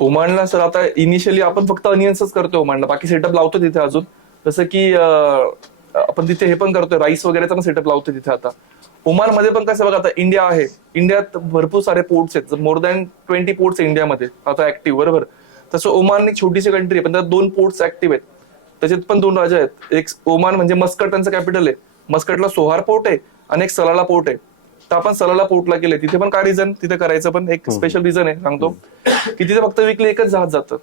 ओमानला सर आता इनिशियली आपण फक्त अनियन्सच करतोय ओमानला, बाकी सेटअप लावतो तिथे अजून. जसं की आपण तिथे हे पण करतोय, राईस वगैरेचा पण सेटअप लावतोय तिथे. आता ओमान मध्ये पण कसं बघा, आता इंडिया आहे, इंडियात भरपूर सारे पोर्ट्स आहेत, मोर दॅन 20 पोर्ट्स इंडियामध्ये आता ऍक्टिव्ह, बरोबर. तसं ओमान एक छोटीशी कंट्री आहे, पण त्यात 2 पोर्ट्स ऍक्टिव्ह आहेत, त्याच्यात पण 2 राजा आहेत. एक ओमान म्हणजे मस्कट त्यांचं कॅपिटल आहे, मस्कटला सोहार पोर्ट आहे, आणि एक सलाला पोर्ट आहे. तर आपण सलाला पोर्टला गेले, तिथे पण काय रिझन तिथे करायचं, पण एक स्पेशल रिझन आहे, सांगतो. की तिथे फक्त वीकली एकच जहाज जातं,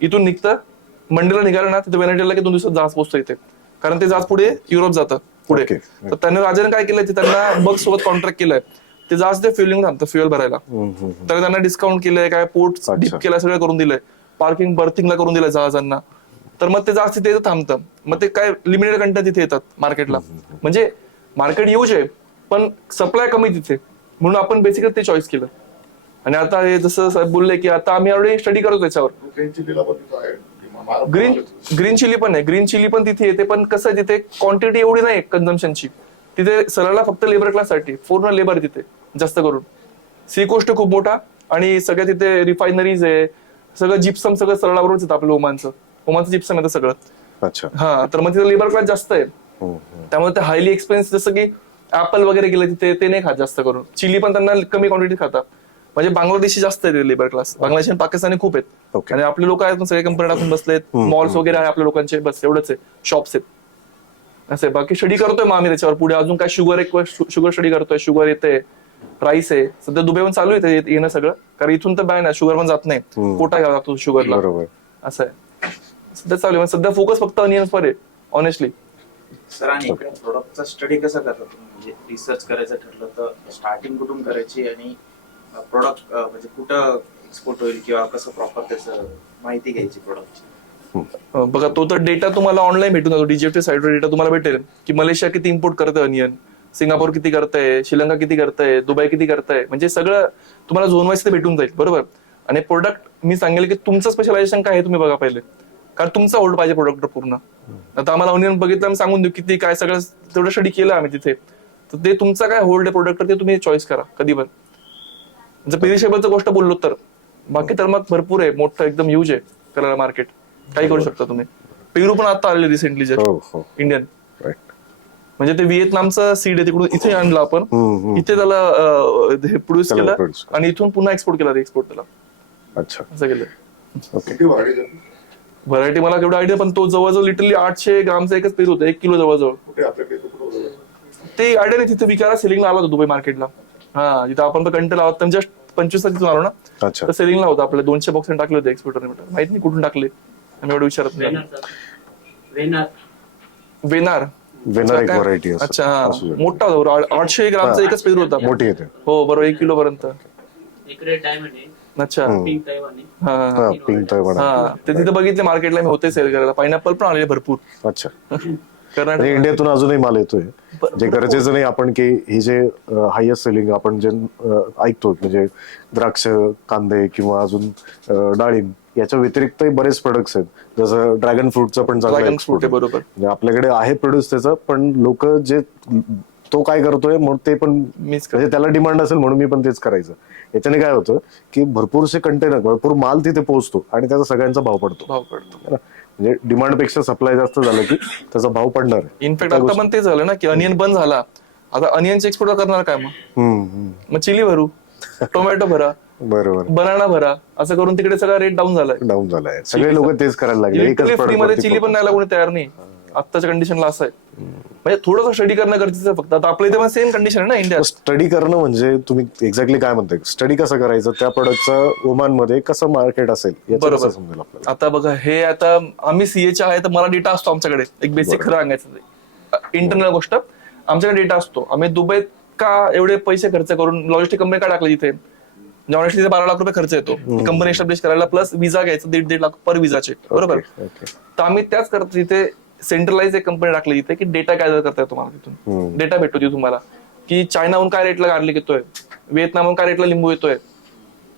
इथून निघतं, मंडेला निघालं ना, तिथे वेनेडियाला की 2 दिवसात जहाज पोहोचतं इथे, कारण ते जहाज पुढे युरोप जातं पुढे. तर त्यांनी राजाने काय केलंय, त्यांना बग सोबत कॉन्ट्रॅक्ट केलंय, ते जहाज ते फ्युलिंग थांबतं, फ्युएल भरायला. तर त्यांना डिस्काउंट केलंय, काय पोर्ट डीप केलं, सगळं करून दिलंय, पार्किंग बर्थिंगला करून दिलंय जहाजांना. तर मग ते जहाज तिथे थांबतं, मग ते काय लिमिटेड कंटेनर तिथे येतात मार्केटला. म्हणजे मार्केट यूज आहे, पण सप्लाय कमी तिथे, म्हणून आपण बेसिकली ते चॉईस केलं. आणि आता हे जसं साहेब बोलले की आता आम्ही ऑलरेडी स्टडी करतो त्याच्यावर. ग्रीन चिली पण आहे, ग्रीन चिली पण तिथे येते, पण कसं आहे तिथे क्वांटिटी एवढी नाही कन्झम्पशनची. तिथे सराला फक्त लेबर क्लाससाठी, पूर्ण लेबर तिथे जास्त करून. सी कोस्ट खूप मोठा, आणि सगळ्या तिथे रिफायनरीज आहे, सगळं जिप्सम सगळं सरळावरूनच येतं आपलं ओमानचं जिप्सम येतं सगळं. अच्छा. हा, तर मग तिथे लेबर क्लास जास्त आहे, त्यामुळे ते हायली एक्सपेन्स. जसं की ऍपल वगैरे गेलं तिथे, ते नाही खात जास्त करून. चिली पण त्यांना कमी क्वांटिटी खातात, म्हणजे बांगलादेशी जास्त आहेत लेबर क्लास, बांगलादेशी आणि पाकिस्तानी खूप आहेत. Okay. आणि आपले लोक आहेत सगळे कंपनी टाकून बसलेत, मॉल्स वगैरे आहे आपल्या लोकांचे, बस एवढंच आहे, शॉप्स आहेत असं आहे. बाकी स्टडी करतोय मग आम्ही त्याच्यावर पुढे अजून काय शुगर स्टडी करतोय, शुगर येते, राईस आहे सध्या दुबईहून चालू आहे येणं सगळं, कारण इथून तर बॅन आहे, शुगर पण जात नाही, कोटा घ्यावा लागतो शुगरला, बरोबर. असं आहे सध्या चालू आहे. सध्या फोकस फक्त अनियन्स वर आहे ऑनेस्टली. सर आणि प्रोडक्टचा स्टडी कसा करता तुम्ही, म्हणजे रिसर्च करायचं ठरलं तर स्टार्टिंग कुठून करायची आणि प्रोडक्ट म्हणजे कुठं एक्सपोर्ट होईल किंवा कसं प्रॉपर त्याचं माहिती घ्यायची प्रोडक्टची? बघा तो तर डेटा तुम्हाला ऑनलाईन भेटून जातो, डीजीएफटी साईटवर डेटा तुम्हाला भेटेल की मलेशिया किती इम्पोर्ट करतंय अनियन, सिंगापूर किती करतंय, श्रीलंका किती करतंय, दुबई किती करतंय, म्हणजे सगळं तुम्हाला झोन वाईज ते भेटून जाईल बरोबर. आणि प्रोडक्ट मी सांगेल की तुमचं स्पेशलायझेशन काय आहे तुम्ही बघा पहिले, कारण तुमचा होल्ड पाहिजे प्रोडक्ट पूर्ण. आता आम्हाला अनियन बघितलं आम्ही सांगून देऊ किती काय सगळं तेवढं स्टडी केलं आम्ही तिथे, तर ते तुमचा काय होल्ड आहे प्रोडक्ट ते तुम्ही चॉईस करा कधी पण. जर पेरिशेबलचं गोष्ट बोललो तर बाकी तर मग भरपूर आहे, मोठं एकदम ह्यूज आहे करायला मार्केट, काही करू शकता तुम्ही. पेरू पण आता आलेले रिसेंटली जे इंडियन, म्हणजे ते व्हिएतनामचं सीड आहे तिकडून इथे आणलं आपण, इथे त्याला हे प्रोड्यूस केलं आणि इथून पुन्हा एक्सपोर्ट केला, एक्सपोर्ट त्याला. अच्छा, असं केलं. किती variety आहे? व्हरायटी मला केवढा आयडिया, पण तो जवळजवळ लिटरली 800 ग्रामचा एकच पेरू होता, 1 किलो जवळजवळ. कुठे आपल्याकडे कुठं होतं? ते आयडिया नाही, तिथे विकायला सेलिंगला आला होता दुबई मार्केटला. हा जिथं आपण कंटेल आहोत तर जस्ट 25 तिथून आलो ना, अच्छा. तर सेलिंगला होता आपल्या 200 बॉक्स टाकले होते एक्सपोर्टर, माहित नाही कुठून टाकले आम्ही एवढं विचारत नाही. वेनार वेनार एक काय? व्हरायटी अच्छा हा, मोठा होता 800 ग्रामचा एकच पेरू होता. मोठी येते. हो बरोबर, 1 किलो पर्यंत. अच्छा हा हा, पिंक तैवान. हा, ते तिथे बघितले मार्केटला मी होते सेल करायला, पायनॅपल पण आलेले भरपूर. अच्छा. कर्नाटक आणि इंडियातून अजूनही माल येतोय, जे गरजेचं नाही आपण की ही जे हायएस्ट सेलिंग आपण जे ऐकतो म्हणजे द्राक्ष, कांदे किंवा अजून डाळिंब, याच्या व्यतिरिक्तही बरेच प्रोडक्ट्स आहेत, जसं ड्रॅगन फ्रूटचं पण चांगलं ड्रॅगन export फ्रूट आहे आहे. बरोबर. म्हणजे आपल्याकडे आहे प्रोड्यूस त्याचं, पण लोक जे तो काय करतोय म्हणून ते पण मिस म्हणजे त्याला डिमांड असेल म्हणून मी पण तेच करायचं. याच्याने काय होतं की भरपूरसे कंटेनर, भरपूर माल तिथे पोहोचतो आणि त्याचा सगळ्यांचा भाव पडतो. भाव पडतो. है ना? म्हणजे डिमांड पेक्षा सप्लाय जास्त झालं की त्याचा भाव पडणार आहे. इनफॅक्ट आता पण ते झालं ना की अनियन बंद झाला, आता अनियनचे एक्सपोर्ट करणार काय मग चिली भरू, टोमॅटो भरा, बरोबर, बनाना भरा, असं करून तिकडे सगळा रेट डाऊन झालाय. डाऊन झालाय. सगळे लोक तेच करायला लागले. एकच फ्री product मध्ये वरती चिली पण नाही कोणी तयार नाही आत्ताच्या कंडिशनला, असं आहे. म्हणजे थोडंसं स्टडी करणं गरजेचं आहे फक्त. आता आपल्या इथे पण सेम कंडिशन आहे ना इंडियात. स्टडी करणं म्हणजे तुम्ही एक्झॅक्टली काय म्हणताय, स्टडी कसं करायचं, त्या प्रोडक्टचं ओमान मध्ये कसं मार्केट असेल याचं कसं समजेल आपल्याला. आता बघा हे आता आम्ही सीएचे आहे तर मला डेटा असतो आमच्याकडे, एक बेसिक खरं सांगायचं इंटरनल गोष्ट, आमच्याकडे डेटा असतो. आम्ही दुबईत का एवढे पैसे खर्च करून लॉजिस्टिक कंपनी का टाकली तिथे, ऑनेस्टली तिथे 12 लाख रुपये खर्च येतो कंपनी एस्टॅब्लिश करायला, प्लस विजा घ्यायचं 1.5 लाख पर विजाचे, बरोबर. तर आम्ही त्याच करतो तिथे सेंट्रलाइज एक कंपनी टाकली तिथे की डेटा गॅदर करता येतो मला तिथून. डेटा भेटतो तिथून तुम्हाला की चायनाहून काय रेटला गार्लिक येतोय, व्हिएतनामहून काय रेटला लिंबू येतोय,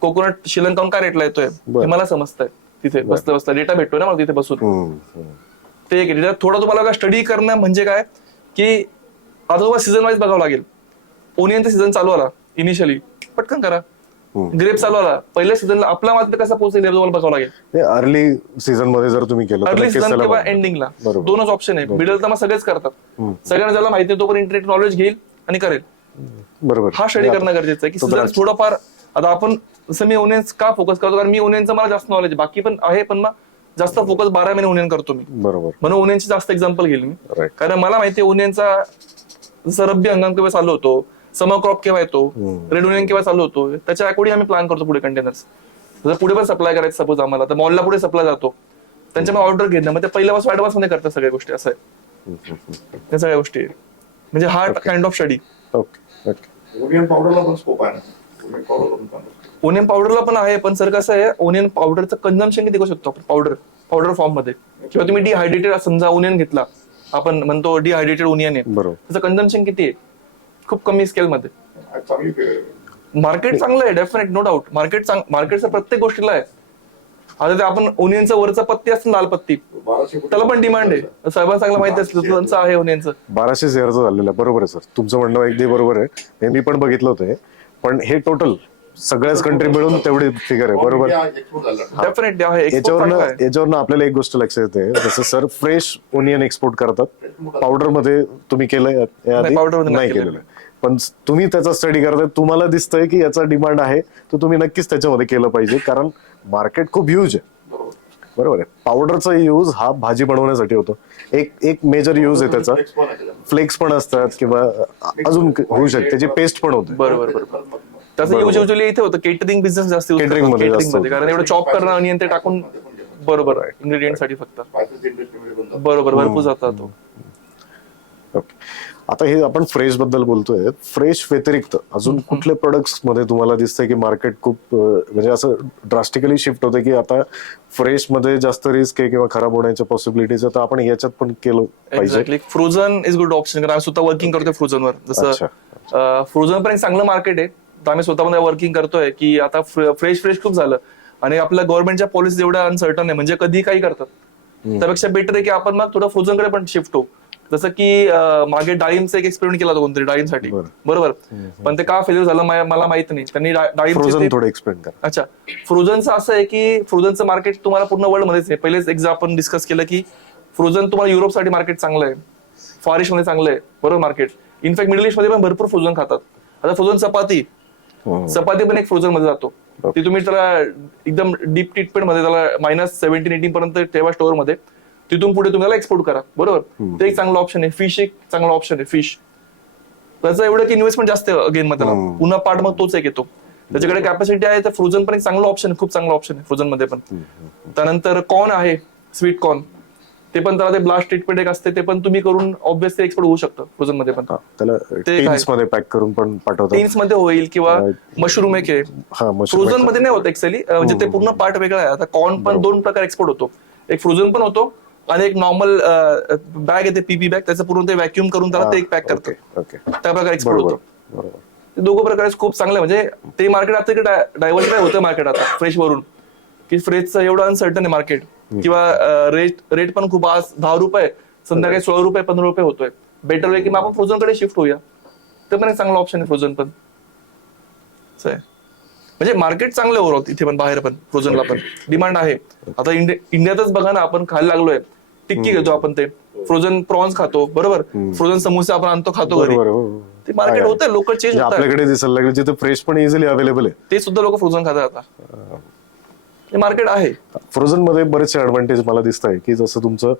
कोकोनट श्रीलंकाहून काय रेटला येतोय, हे मला समजतंय तिथे बसता बसता. डेटा भेटतोय ना मला तिथे बसून. ते एक डेटा थोडा तुम्हाला स्टडी करणं म्हणजे काय की आता तुम्हाला सीझन वाईज बघावं लागेल. ओनियनचा सीझन चालू आला इनिशियली, पटकन करा. ग्रेप चालू आला पहिल्या सीझनला, आपला मात्र कसा पोहोचेल हे तुम्हाला बघावं लागेल. अर्ली सीझन मध्ये जर तुम्ही केलं अर्ली सीझन किंवा एंडिंगला, दोनच ऑप्शन आहे. मिडल तर मग सगळेच करतात, सगळ्यांना ज्याला माहिती आहे तो पण इंटरनेट नॉलेज घेईल आणि करेल. बरोबर, हा स्टडी करणं गरजेचं आहे की सीझन थोडंफार. आता आपण जसं मी ओनियन्स का फोकस करतो, कारण मी ओनियनचं मला जास्त नॉलेज आहे, बाकी पण आहे पण मग जास्त फोकस 12 महिने ओनियन करतो मी, बरोबर. म्हणून ओनियनची जास्त एक्झाम्पल घेईल मी. Right. कारण मला माहिती आहे ओनियनचा जसं रब्बी हंगाम केव्हा चालू होतो, समर क्रॉप केव्हा येतो, रेड ओनियन केव्हा चालू होतो, त्याच्या अकॉर्डिंग आम्ही प्लॅन करतो पुढे कंटेनर्स. जर पुढे पण सप्लाय करायचं सपोज आम्हाला, तर मॉलला पुढे सप्लाय जातो, त्यांच्यामध्ये ऑर्डर घेणं, मग ते पहिल्यापासून ऍडव्हान्स मध्ये करतात सगळ्या गोष्टी, असं आहे त्या सगळ्या गोष्टी. म्हणजे हा kind of study. Okay, okay. Onion पावडरला पण स्कोप आहे ना, ओनियन पावडर पण ओनियन पावडरला पण आहे, पण सर कसं आहे ओनियन पावडरचं कन्झम्पशन किती करू शकतो आपण पावडर फॉर्म मध्ये, किंवा तुम्ही डिहायड्रेटेड समजा ओनियन घेतला, आपण म्हणतो डिहायड्रेटेड ओनियन आहे, बरोबर. त्याचं कन्झम्पशन किती आहे, खूप कमी स्केल मध्ये. चांगली मार्केट चांगलं आहे डेफिनेट, नो डाऊट. मार्केटचं प्रत्येक गोष्टीला आहे. आता ते आपण ओनियनचं वरचं पत्ती असतं लाल पत्ती, 1200 त्याला पण डिमांड आहे. साहेबांना चांगलं माहिती असतं त्यांचं आहे ओनियनचं. 1200 शेअरचं झालेलं आहे. बरोबर आहे सर, तुमचं म्हणणं अगदी बरोबर आहे, हे मी पण बघितलं होतं. पण हे टोटल सगळ्याच कंट्री मिळून तेवढी फिगर आहे, बरोबर. डेफिनेटली आहे. याच्यावरनं आपल्याला एक गोष्ट लक्षात येते, जसं सर फ्रेश ओनियन एक्सपोर्ट करतात, पावडर मध्ये तुम्ही केलंय powder मध्ये नाही नाही केलेलं, पण तुम्ही त्याचा स्टडी करताय, तुम्हाला दिसतंय की याचा डिमांड आहे, तर तुम्ही नक्कीच त्याच्यामध्ये केलं पाहिजे, कारण मार्केट खूप ह्यूज आहे. बरोबर आहे. पावडरचा यूज हा भाजी बनवण्यासाठी होतो, एक मेजर यूज आहे त्याचा. फ्लेक्स पण असतात किंवा अजून होऊ शकते, त्याची पेस्ट पण होते. बरोबर त्याचं यूज युजली इथे होतं केटरिंग बिझनेस जास्त use Catering करतात. मध्ये Catering जास्त मध्ये, कारण एवढं चॉप करणं आणि ते टाकून बरोबर आहे इंग्रेडियंट साठी फक्त बरोबर भरपूर जातात तो. ओके. आता हे आपण फ्रेश बद्दल बोलतोय, फ्रेश व्यतिरिक्त अजून कुठल्या प्रोडक्ट्स मध्ये तुम्हाला दिसतंय की मार्केट खूप म्हणजे असं ड्रास्टिकली शिफ्ट होतं की आता फ्रेश मध्ये जास्त रिस्क आहे किंवा खराब होण्याच्या पॉसिबिलिटीज, तर आपण याच्यात पण केलं पाहिजे. Exactly. Frozen is good option, कारण आम्ही स्वतः वर्किंग करतोय फ्रोझनवर. जसं फ्रोझन पण एक चांगलं मार्केट आहे, तर आम्ही स्वतःमध्ये वर्किंग करतोय की आता फ्रेश खूप झालं आणि आपल्या गव्हर्नमेंटच्या पॉलिसी एवढ्या अनसर्टन आहे, म्हणजे कधी काही करतात. त्यापेक्षा बेटर आहे की आपण मग थोडं फ्रोझन कडे पण शिफ्ट हो. जसं की मागे डाळिंबचा एक एक्सपेरिमेंट केला होता कोणतरी डाळिंबसाठी, बरोबर, पण ते का फेल्युअर झालं मला माहित नाही. त्यांनी फ्रोझन थोडं एक्सप्लेन करा. अच्छा, फ्रोझनचं असं आहे की फ्रोझनचं मार्केट तुम्हाला पूर्ण वर्ल्ड मध्येच आहे. पहिलेच एक आपण डिस्कस केलं की फ्रोझन तुम्हाला युरोपसाठी मार्केट चांगलं आहे, फॉर ईस्ट मध्ये चांगलं आहे, बरोबर मार्केट. इनफॅक्ट मिडल ईस्ट मध्ये पण भरपूर फ्रोझन खातात. आता फ्रोझन चपाती पण एक फ्रोझन मध्ये जातो. ती तुम्ही त्याला एकदम डीप ट्रीटमेंट मध्ये त्याला -17-18 पर्यंत ठेवा स्टोअर मध्ये, तिथून पुढे तुम्हाला एक्सपोर्ट करा, बरोबर. ते एक चांगलं ऑप्शन आहे. फिश एक चांगला ऑप्शन आहे. फिश त्याचं एवढं की इन्व्हेस्टमेंट जास्त अगेन मग त्याला पुन्हा पार्ट मग तोच एक येतो. त्याच्याकडे कॅपॅसिटी आहे, तर फ्रोझन पण एक चांगलं ऑप्शन आहे, खूप चांगलं ऑप्शन आहे फ्रोझन मध्ये पण. त्यानंतर कॉर्न आहे, स्वीट कॉर्न, ते पण त्याला ते ब्लास्ट ट्रीटमेंट एक असते, ते पण तुम्ही करून ऑब्व्हियसली एक्सपोर्ट होऊ शकतं फ्रोझन मध्ये पण. त्याला टिन्स मध्ये पॅक करून पण पाठवतात. टीन्स मध्ये होईल किंवा मशरूम एक आहे, फ्रोझन मध्ये नाही होत ऍक्च्युअली, म्हणजे ते पूर्ण पार्ट वेगळा आहे. आता कॉर्न पण 2 प्रकार एक्सपोर्ट होतो, एक फ्रोझन पण होतो आणि एक नॉर्मल बॅग येते पीपी बॅग, त्याचं पूर्ण ते व्हॅक्युम करून त्याला ते एक पॅक करतो, त्या प्रकारे एक्सपोर्ट होतो. ते दोघं प्रकार खूप चांगले, म्हणजे ते मार्केट आता डायव्हर्सिफाय होतं मार्केट आता फ्रेश वरून, की फ्रेशचं एवढं अनसर्टन आहे मार्केट, किंवा रेट पण खूप, आज 10 रुपये संध्याकाळी 16 रुपये 15 रुपये होतोय. बेटर आहे की मग आपण फ्रोझन कडे शिफ्ट होऊया, ते पण एक चांगला ऑप्शन आहे फ्रोझन पण. म्हणजे मार्केट चांगलं ओव्हरऑल इथे पण, बाहेर पण फ्रोझनला पण डिमांड आहे. आता इंडियातच बघा ना, आपण खायला लागलोय, टिक्की घेतो आपण, ते फ्रोझन प्रॉन्स खातो, बरोबर, फ्रोझन समोसे आपण आणतो खातो घरी, ते मार्केट होतंय, लोक चेंज होतात. आपल्याकडे दिसायला लागले जिथे फ्रेश पण इझिली अवेलेबल आहे, ते सुद्धा लोक फ्रोझन खातात आता. हे मार्केट आहे. फ्रोझन मध्ये बरेचसे ऍडव्हान्टेज मला दिसत आहे, की जसं तुमचं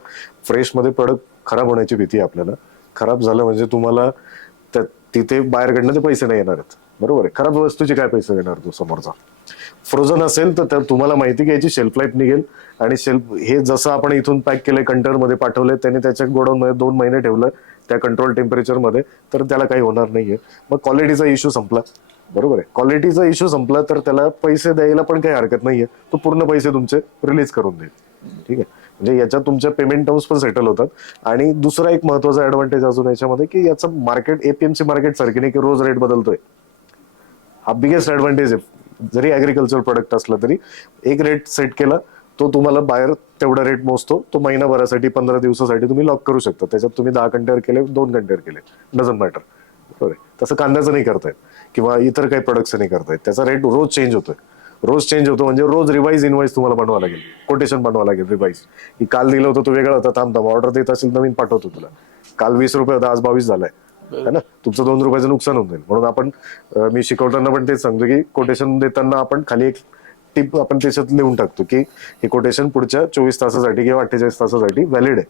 फ्रेश मध्ये प्रोडक्ट खराब होण्याची भीती आहे आपल्याला. खराब झालं म्हणजे तुम्हाला तिथे बाहेरकडनं ते पैसे नाही येणार आहेत, बरोबर आहे. खराब वस्तूचे काय पैसे देणार तो समोरचा. फ्रोझन असेल तर तुम्हाला माहिती की याची शेल्फ लाईफ निघेल, आणि हे जसं आपण इथून पॅक केलंय, कंटेनर मध्ये पाठवलंय, त्याने त्याच्या गोडाऊन मध्ये 2 महिने ठेवलं त्या कंट्रोल टेम्परेचर मध्ये, तर त्याला काही होणार नाहीये. मग क्वालिटीचा इश्यू संपला, बरोबर आहे. क्वालिटीचा इश्यू संपला तर त्याला पैसे द्यायला पण काही हरकत नाहीये, तो पूर्ण पैसे तुमचे रिलीज करून देईल. ठीक आहे, म्हणजे याच्यात तुमच्या पेमेंट टर्म्स पण सेटल होतात. आणि दुसरा एक महत्वाचा ऍडव्हान्टेज अजून याच्यामध्ये, की याचं मार्केट एपीएमसी मार्केट सारखी नाही की रोज रेट बदलतोय. हा बिगेस्ट ऍडव्हान्टेज आहे. जरी ऍग्रिकल्चर प्रोडक्ट असला तरी एक रेट सेट केला, तो तुम्हाला बाहेर तेवढा रेट मोजतो, तो महिनाभरासाठी 15 दिवसासाठी तुम्ही लॉक करू शकता. त्याच्यात तुम्ही 10 कंटेनर केले, 2 कंटेनर केले, डझंट मॅटर, बरोबर आहे. तसं कांद्याचं नाही करतायत किंवा इतर काही प्रोडक्ट्स नाही करतायत. त्याचा रेट रोज चेंज होतोय, म्हणजे रोज रिवाइज इनवाइस तुम्हाला बनवावं लागेल, कोटेशन बनवावं लागेल रिवाइज, की काल दिलं होतं तो वेगळा होता, थांब ऑर्डर देत असेल नवीन पाठवतो तुला, काल 20 रुपये होता आज 22 झालाय, है ना, तुमचं 2 रुपयाचं नुकसान होऊन जाईल. म्हणून आपण मी शिकवताना पण तेच सांगतो की कोटेशन देताना आपण खाली एक टिप आपण त्याच्यात लिहून टाकतो की हे कोटेशन पुढच्या 24 तासासाठी किंवा 48 तासासाठी व्हॅलिड आहे.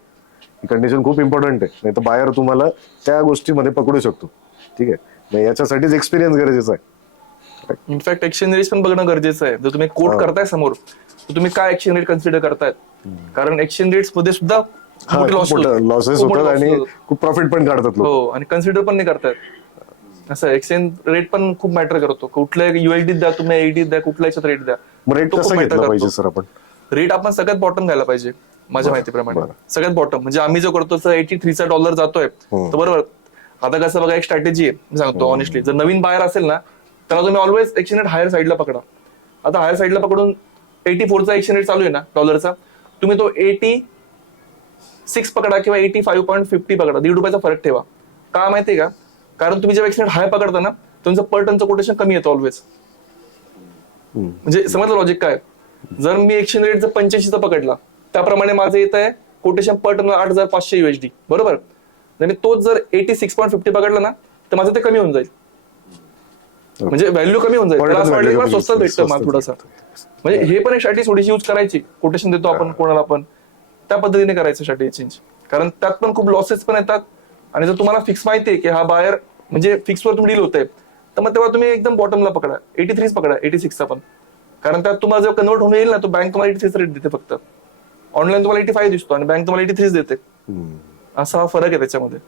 ही कंडिशन खूप इम्पॉर्टंट आहे, नाही तर बाहेर तुम्हाला त्या गोष्टीमध्ये पकडू शकतो. ठीक आहे, याच्यासाठीच एक्सपिरियन्स गरजेचा आहे. इनफॅक्ट एक्सचेंज रेट पण बघणं गरजेचं आहे. जर तुम्ही कोट करताय समोर, तर तुम्ही काय एक्सचेंज रेट कन्सिडर करतायत, कारण एक्सचेंज रेट्स मध्ये सुद्धा लॉसेस होतात आणि खूप प्रॉफिट पण काढतात लोक. हो, आणि कन्सिडर पण नाही करतायत. असं एक्सचेंज रेट पण खूप मॅटर करतो. कुठल्या युएसडी द्या तुम्ही, एडी द्या, कुठल्या याच्यात रेट द्या, रेट कसं घेतला पाहिजे सर आपण? रेट आपण सगळ्यात बॉटम घ्यायला पाहिजे माझ्या माहितीप्रमाणे. सगळ्यात बॉटम म्हणजे आम्ही जो करतो $83चा डॉलर जातोय, तर बरोबर. आता कसं बघा, एक स्ट्रॅटेजी आहे, मी सांगतो ऑनेस्टली. जर नवीन बायर असेल ना, त्याला तुम्ही ऑलवेज एक्सचेंज रेट हायर साईडला पकडा. आता हायर साईडला पकडून 84चा एक्सचेंज रेट चालू आहे ना डॉलरचा, तुम्ही तो 86 पकडा किंवा 85.50 पकडा, ₹1.5 फरक ठेवा. का माहितीये का? कारण तुम्ही जेव्हा एक्सचेंज हाय पकडता ना, तुमचं पर टनचं कोटेशन कमी येतं ऑलवेज. म्हणजे समजलं लॉजिक काय? जर मी एक्सचेंज रेट जर 85चा पकडला, त्याप्रमाणे माझं येत आहे कोटेशन पर टन $8,500 USD, बरोबर. आणि तोच जर 86.50 पकडला ना, तर माझं ते कमी होऊन जाईल, म्हणजे व्हॅल्यू कमी होऊन जाईल. Burden मला असं वाटेल value की मला कमी स्वस्तात होईल, भेटतं माल स्वस्तात थोडासा. म्हणजे हे पण एक स्ट्रॅटेजी थोडीशी यूज करायची, कोटेशन देतो आपण कोणाला पण, त्या पद्धतीने करायचं स्ट्रॅटेजी चेंज. कारण त्यात पण खूप लॉसेस पण येतात. आणि जर तुम्हाला फिक्स माहिती आहे की हा बायर म्हणजे फिक्सवर तुम्ही डील होतंय, तर मग तेव्हा तुम्ही एकदम बॉटमला पकडा, 83 पकडा, 86 पण. कारण त्यात तुम्हाला जेव्हा कन्वर्ट होऊन येईल ना, तो बँक तुम्हाला 86 रेट देते फक्त. ऑनलाईन तुम्हाला 85 दिसतो आणि बँक तुम्हाला 83 देते. असा हा फरक आहे त्याच्यामध्ये.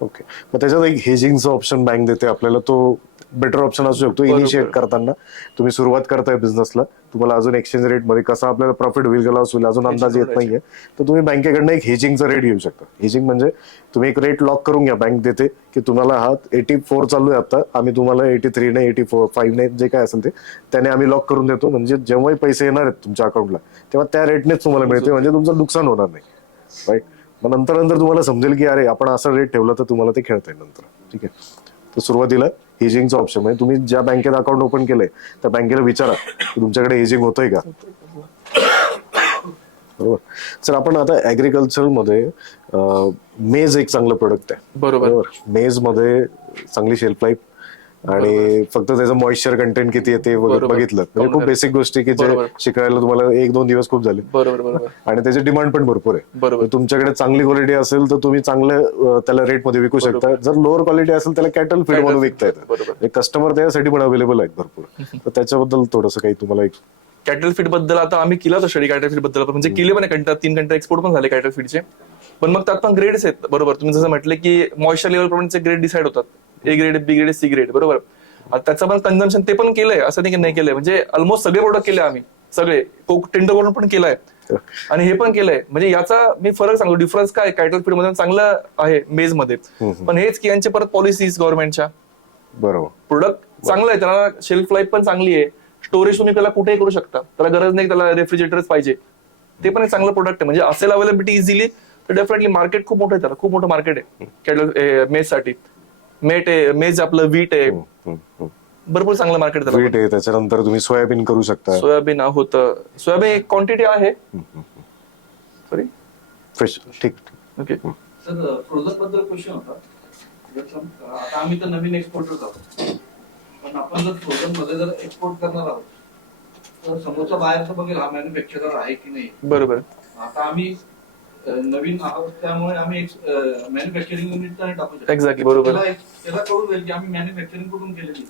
ओके. मग त्याच्यात एक हेजिंगचा ऑप्शन बँक देते आपल्याला, तो बेटर ऑप्शन असू शकतो इनिशिएट करताना. तुम्ही सुरुवात करताय बिझनेसला, तुम्हाला अजून एक्सचेंज रेट मध्ये कसा आपल्याला प्रॉफिट होईल का लॉस होईल अजून अंदाज येत नाहीये, तर तुम्ही बँकेकडनं एक हेजिंगचा रेट घेऊ शकता. हेजिंग म्हणजे तुम्ही एक रेट लॉक करून घ्या, बँक देते की तुम्हाला हा 84 चालू आहे आता, आम्ही तुम्हाला 83 ने 84 ने जे काय असेल ते त्याने आम्ही लॉक करून देतो. म्हणजे जेव्हाही पैसे येणार आहेत तुमच्या अकाउंटला तेव्हा त्या रेटनेच तुम्हाला मिळते, म्हणजे तुमचं नुकसान होणार नाही. राईट. मग नंतर नंतर तुम्हाला समजेल की अरे आपण असा रेट ठेवला तर तुम्हाला ते खेळता येईल नंतर. ठीक आहे. तर सुरुवातीला हेजिंगचा ऑप्शन म्हणजे तुम्ही ज्या बँकेत अकाउंट ओपन केलंय त्या बँकेला विचारा की तुमच्याकडे हेजिंग होतंय का. बरोबर. सर आपण आता ऍग्रिकल्चर मध्ये मेज एक चांगलं प्रोडक्ट आहे. बरोबर. मेज मध्ये चांगली शेल्फ लाईफ आणि फक्त त्याचं मॉइश्चर कंटेंट किती आहे ते बघितलं, म्हणजे खूप बेसिक गोष्टी की जे शिकायला तुम्हाला 1-2 दिवस खूप झाले. बरोबर बरोबर. आणि त्याची डिमांड पण भरपूर आहे. बरोबर. तुमच्याकडे चांगली क्वालिटी असेल तर तुम्ही चांगल्या त्याला रेट मध्ये विकू शकता. जर लोअर क्वालिटी असेल त्याला कॅटल फीड म्हणून विकता येतं. कस्टमर त्यासाठी पण अवेलेबल आहेत भरपूर. तर त्याच्याबद्दल थोडंसं काही तुम्हाला एक कॅटल फीड बद्दल आता आम्ही केला होता स्टडी कॅटल फीड बद्दल, म्हणजे केले पण 3 कंट्री एक्सपोर्ट पण झाले कॅटल फीडचे. पण मग त्यात पण ग्रेड्स आहेत. बरोबर. तुम्ही जसं म्हटलं की मॉइश्चर लेवल प्रमाणे ग्रेड डिसाईड होतात, A grade, B grade, C grade. बरोबर. त्याचं पण कन्झम्पशन ते पण केलंय, असं नाही की नाही केलंय. म्हणजे ऑलमोस्ट सगळे प्रोडक्ट केले आम्ही, सगळे टेंडर करून पण केलाय आणि हे पण केलंय. म्हणजे याचा मी फरक सांगतो, डिफरन्स काय कॅटल फीड मध्ये चांगलं आहे मेज मध्ये, पण हेच की यांचे परत पॉलिसीज गव्हर्नमेंटच्या. बरोबर. प्रोडक्ट चांगलं आहे, त्याला शेल्फ लाईफ पण चांगली आहे, स्टोरेज तुम्ही त्याला कुठेही करू शकता, त्याला गरज नाही त्याला रेफ्रिजरेटरच पाहिजे. ते पण एक चांगलं प्रोडक्ट आहे. म्हणजे असेल अवेलेबिलिटी इझिली तर डेफिनेटली मार्केट खूप मोठं आहे, त्याला खूप मोठं मार्केट आहे कॅटल मेज साठी. मेट आहे, मेज आपलं वीट आहे, भरपूर चांगलं मार्केट त्याला. वीट आहे, त्याच्यानंतर तुम्ही सोयाबीन करू शकता. सोयाबीन होतं, सोयाबीन एक क्वांटिटी आहे. Sorry fresh. ठीक. ओके. सर फ्रोझन बद्दल क्वेश्चन होता. आता आम्ही तर नवीन एक्सपोर्टर आहोत, पण आपण जर फ्रोझन मध्ये जर एक्सपोर्ट करणार आहोत तर समोरचा बाहेरचा बघेल हा मॅन्युफॅक्चरर आहे की नाही. बरोबर. आता आम्ही नवीन आहोत त्यामुळे आम्ही मॅन्युफॅक्चरिंग युनिट नाही टाकू शकतो. एक्झॅक्टली. बरोबर. त्याला कळून जाईल की आम्ही मॅन्युफॅक्चरिंग कुठून केलेली.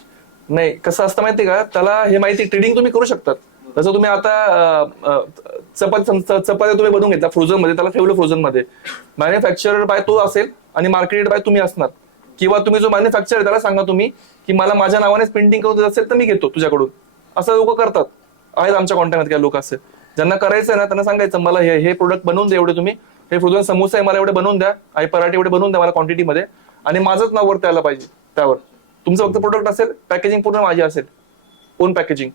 नाही, कसं असतं माहितीये का, त्याला हे माहिती ट्रेडिंग तुम्ही करू शकतात. जसं तुम्ही आता चपात्या तुम्ही बनवून घेतला फ्रोझन मध्ये, त्याला ठेवलं फ्रोझन मध्ये, मॅन्युफॅक्चरर बाय तो असेल आणि मार्केटेड बाय तुम्ही असणार. किंवा तुम्ही जो मॅन्युफॅक्चर त्याला सांगा तुम्ही की मला माझ्या नावानेच प्रिंटिंग करून देत असेल तर मी घेतो तुझ्याकडून. असं लोक करतात, आहेत आमच्या कॉन्टॅक्टमध्ये काही लोक असे ज्यांना करायचं आहे ना, त्यांना सांगायचं मला हे प्रोडक्ट बनवून द्या एवढे, तुम्ही हे फ्रोझन समोसा आहे मला एवढे बनवून द्या, आई पराठे एवढे बनवून द्या मला क्वांटिटीमध्ये, आणि माझंच नाव वरती आलं पाहिजे त्यावर. तुमचं फक्त प्रोडक्ट असेल, पॅकेजिंग पूर्ण माझी असेल, ओन पॅकेजिंग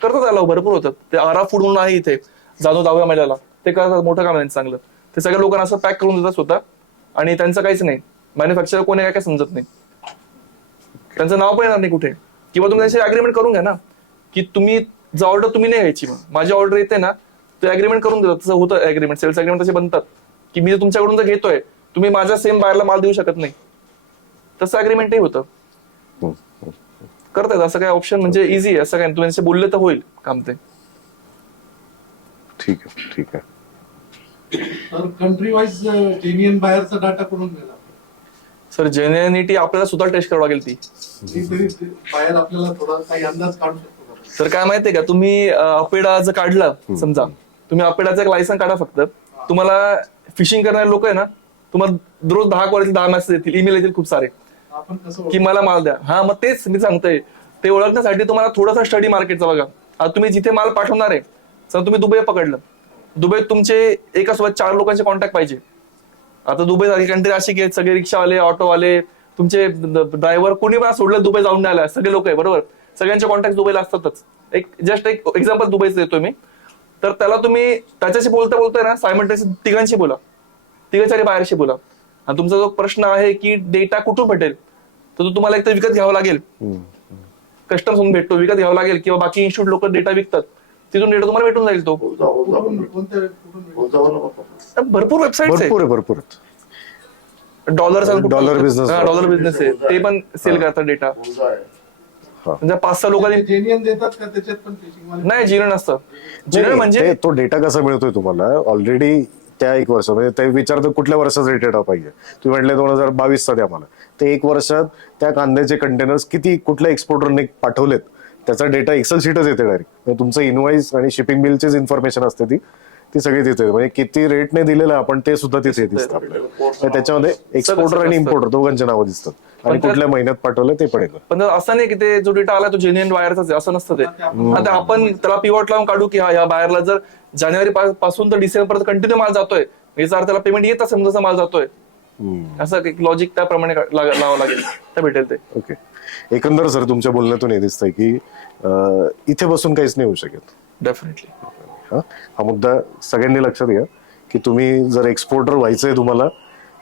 करतात. त्याला भरपूर होतं. ते आरा फूड म्हणून आहे इथे जाणू 10व्या महिन्याला, ते करतात, मोठं काम आहे चांगलं. ते सगळ्या लोकांना असं पॅक करून देतात स्वतः, आणि त्यांचं काहीच नाही, मॅन्युफॅक्चर कोणी काय समजत नाही, त्यांचं नाव पण येणार नाही कुठे. किंवा तुम्ही त्याची अग्रीमेंट करून घ्या ना की तुम्ही जर ऑर्डर तुम्ही नाही घ्यायची, मग माझी ऑर्डर येते ना ते अग्रीमेंट करून देतात. तसं होतं अग्रीमेंट, सेल्स अग्रीमेंट तसे बनतात की मी तुमच्याकडून जर घेतोय, तुम्ही माझ्या सेम बायरला माल देऊ शकत नाही, तसं अग्रीमेंटही होतं. करतात असं काय ऑप्शन, म्हणजे इझी आहे असं काय, तुम्ही बोलले तर होईल काम ते. ठीक आहे. ठीक आहे. तर कंट्री वाईज जेन्युइन बाहेरचा डाटा करून गेला. सर जेन्युइनिटी आपल्याला सुद्धा टेस्ट करावं लागेल ती. बाहेर आपल्याला थोडा काही अंदाज काढू शकतो. सर काय माहितीये का, तुम्ही अपेडा जर काढला, समजा तुम्ही अपेडाचं एक लायसन काढा फक्त, तुम्हाला फिशिंग करणारे लोक आहे ना, तुम्हाला रोज 10 कॉलचे 10 मेसेज येतील, ईमेल येतील खूप सारे आपण कसं की मला माल द्या. हा, मग तेच मी सांगतोय, ते ओळखण्यासाठी तुम्हाला थोडासा स्टडी मार्केटचा बघा. आता तुम्ही जिथे माल पाठवणार आहे, सर तुम्ही दुबई पकडलं, दुबईत तुमचे एकासोबत 4 लोकांचे कॉन्टॅक्ट पाहिजे. आता दुबई सारखी कंट्री अशी की सगळे रिक्षावाले, ऑटोवाले, तुमचे ड्रायव्हर, कोणी पण सोडलं दुबई जाऊन नाही आला, सगळे लोक आहे. बरोबर. सगळ्यांचे कॉन्टॅक्ट दुबईला असतातच. एक जस्ट एक एक्झाम्पल दुबईचं देतोय मी. तर त्याला तुम्ही त्याच्याशी बोलताय ना, सायमल्टेनियसली तिघांशी बोला, 3-4 बाहेरशी बोला. आणि तुमचा जो प्रश्न आहे की डेटा कुठून भेटेल, तर तो तुम्हाला एक तर विकत घ्यावा लागेल, कस्टम्स म्हणून भेटतो, विकत घ्यावा लागेल, किंवा बाकी इन्स्टिट्यूट लोक डेटा विकतात, तिथून डेटा तुम्हाला भेटून जाईल. तो कोणत्या भरपूर वेबसाईट भरपूर आहे. भरपूर. Dollar Dollar business. Dollar business आहे, ते पण सेल करतात डेटा. तुझा आहे. म्हणजे 5-6 लोकांनी जेनियन देतात का त्याच्यात पण फिशिंग वाले? नाही जिरण नसतं. जिरण नाही, म्हणजे ते- तो डेटा कसा मिळतोय तुम्हाला ऑलरेडी त्या एक वर्ष म्हणजे ते विचारतं कुठल्या वर्षाचा डेटा पाहिजे. तुम्ही म्हटले 2022चा द्या मला, ते एक वर्षात त्या कांद्याचे कंटेनर्स किती कुठल्या एक्सपोर्टरने पाठवलेत त्याचा डेटा एक्सेल शीटच येते डायरेक्ट. तुमचं इनवाइस आणि शिपिंग बिलचीच इन्फॉर्मेशन असते ती सगळी तिथे, म्हणजे किती रेटने दिलेलं आपण ते सुद्धा तिथे दिसतं आपल्याला. तर त्याच्यामध्ये एक्सपोर्टर आणि इम्पोर्टर दोघांचे नावं दिसतात आणि कुठल्या महिन्यात पाठवलं ते पण येतं. पण असं नाही की ते जो डेटा आला तो जेन्युइन बायरचाच आहे असं नसतं ते. आता आपण त्याला पिवॉट लावून काढू की ह्या बायरला जर जानेवारी पासून तर डिसेंबर पर्यंत कंटिन्यू माल जातोय, याचा अर्थ त्याला पेमेंट येत असेल जसा माल जातोय, असं लॉजिक त्याप्रमाणे लावावं लागेल, तर भेटेल ते. ओके. एकंदर सर तुमच्या बोलण्यातून हे दिसतंय की इथे बसून काहीच नाही होऊ शकत. डेफिनेटली. हा मुद्दा सगळ्यांनी लक्षात घ्या की तुम्ही जर एक्सपोर्टर व्हायचंय तुम्हाला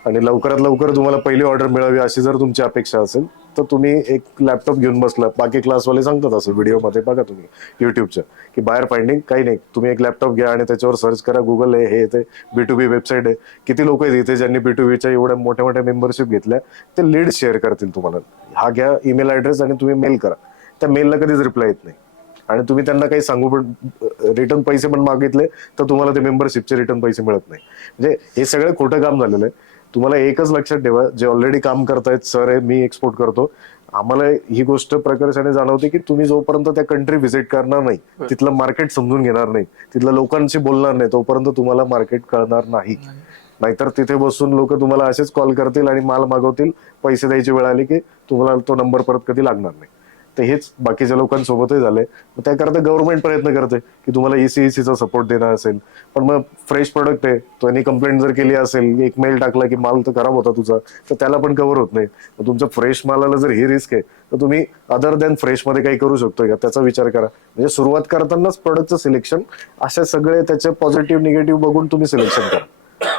आणि लवकरात लवकर तुम्हाला पहिली ऑर्डर मिळावी अशी जर तुमची अपेक्षा असेल तर तुम्ही एक लॅपटॉप घेऊन बसला. बाकी क्लासवाले सांगतात असं व्हिडिओमध्ये बघा तुम्ही युट्यूबच्या की बाहेर फाइंडिंग काही नाही, तुम्ही एक लॅपटॉप घ्या आणि त्याच्यावर सर्च करा, गुगल आहे, हे ते B2B वेबसाईट आहे. किती लोक आहेत इथे ज्यांनी B2Bच्या एवढ्या मोठ्या मोठ्या मेंबरशिप घेतल्या, ते लीड शेअर करतील तुम्हाला. हा घ्या ईमेल ऍड्रेस आणि तुम्ही मेल करा. त्या मेलला कधीच रिप्लाय येत नाही आणि तुम्ही त्यांना काही सांगू पण रिटर्न पैसे पण मागितले तर तुम्हाला ते मेंबरशिपचे रिटर्न पैसे मिळत नाही. म्हणजे हे सगळं खोटं काम झालेलं आहे. तुम्हाला एकच लक्षात ठेवा, जे ऑलरेडी काम करतायत, सर आहे मी एक्सपोर्ट करतो, आम्हाला ही गोष्ट प्रकर्षाने जाणवते की तुम्ही जोपर्यंत त्या कंट्री व्हिजिट करणार नाही, तिथलं मार्केट समजून घेणार नाही, तिथल्या लोकांशी बोलणार नाही, तोपर्यंत तुम्हाला मार्केट कळणार नाही. नाहीतर तिथे बसून लोक तुम्हाला असेच कॉल करतील आणि माल मागवतील, पैसे द्यायची वेळ आली की तुम्हाला तो नंबर परत कधी लागणार नाही. तर हेच बाकीच्या लोकांसोबतही झालंय. त्याकरता गव्हर्नमेंट प्रयत्न करते की तुम्हाला ECECचा सपोर्ट देणं असेल, पण मग फ्रेश प्रोडक्ट आहे, त्यांनी कंप्लेंट जर केली असेल, एक मेल टाकला की माल तर खराब होता तुझा, तर त्याला पण कव्हर होत नाही. तुमच्या फ्रेश मालाला जर ही रिस्क आहे तर तुम्ही अदर दॅन फ्रेश मध्ये काही करू शकतोय का त्याचा विचार करा. म्हणजे सुरुवात करतानाच प्रोडक्टचं सिलेक्शन अशा सगळे त्याचे पॉझिटिव्ह निगेटिव्ह बघून तुम्ही सिलेक्शन करा.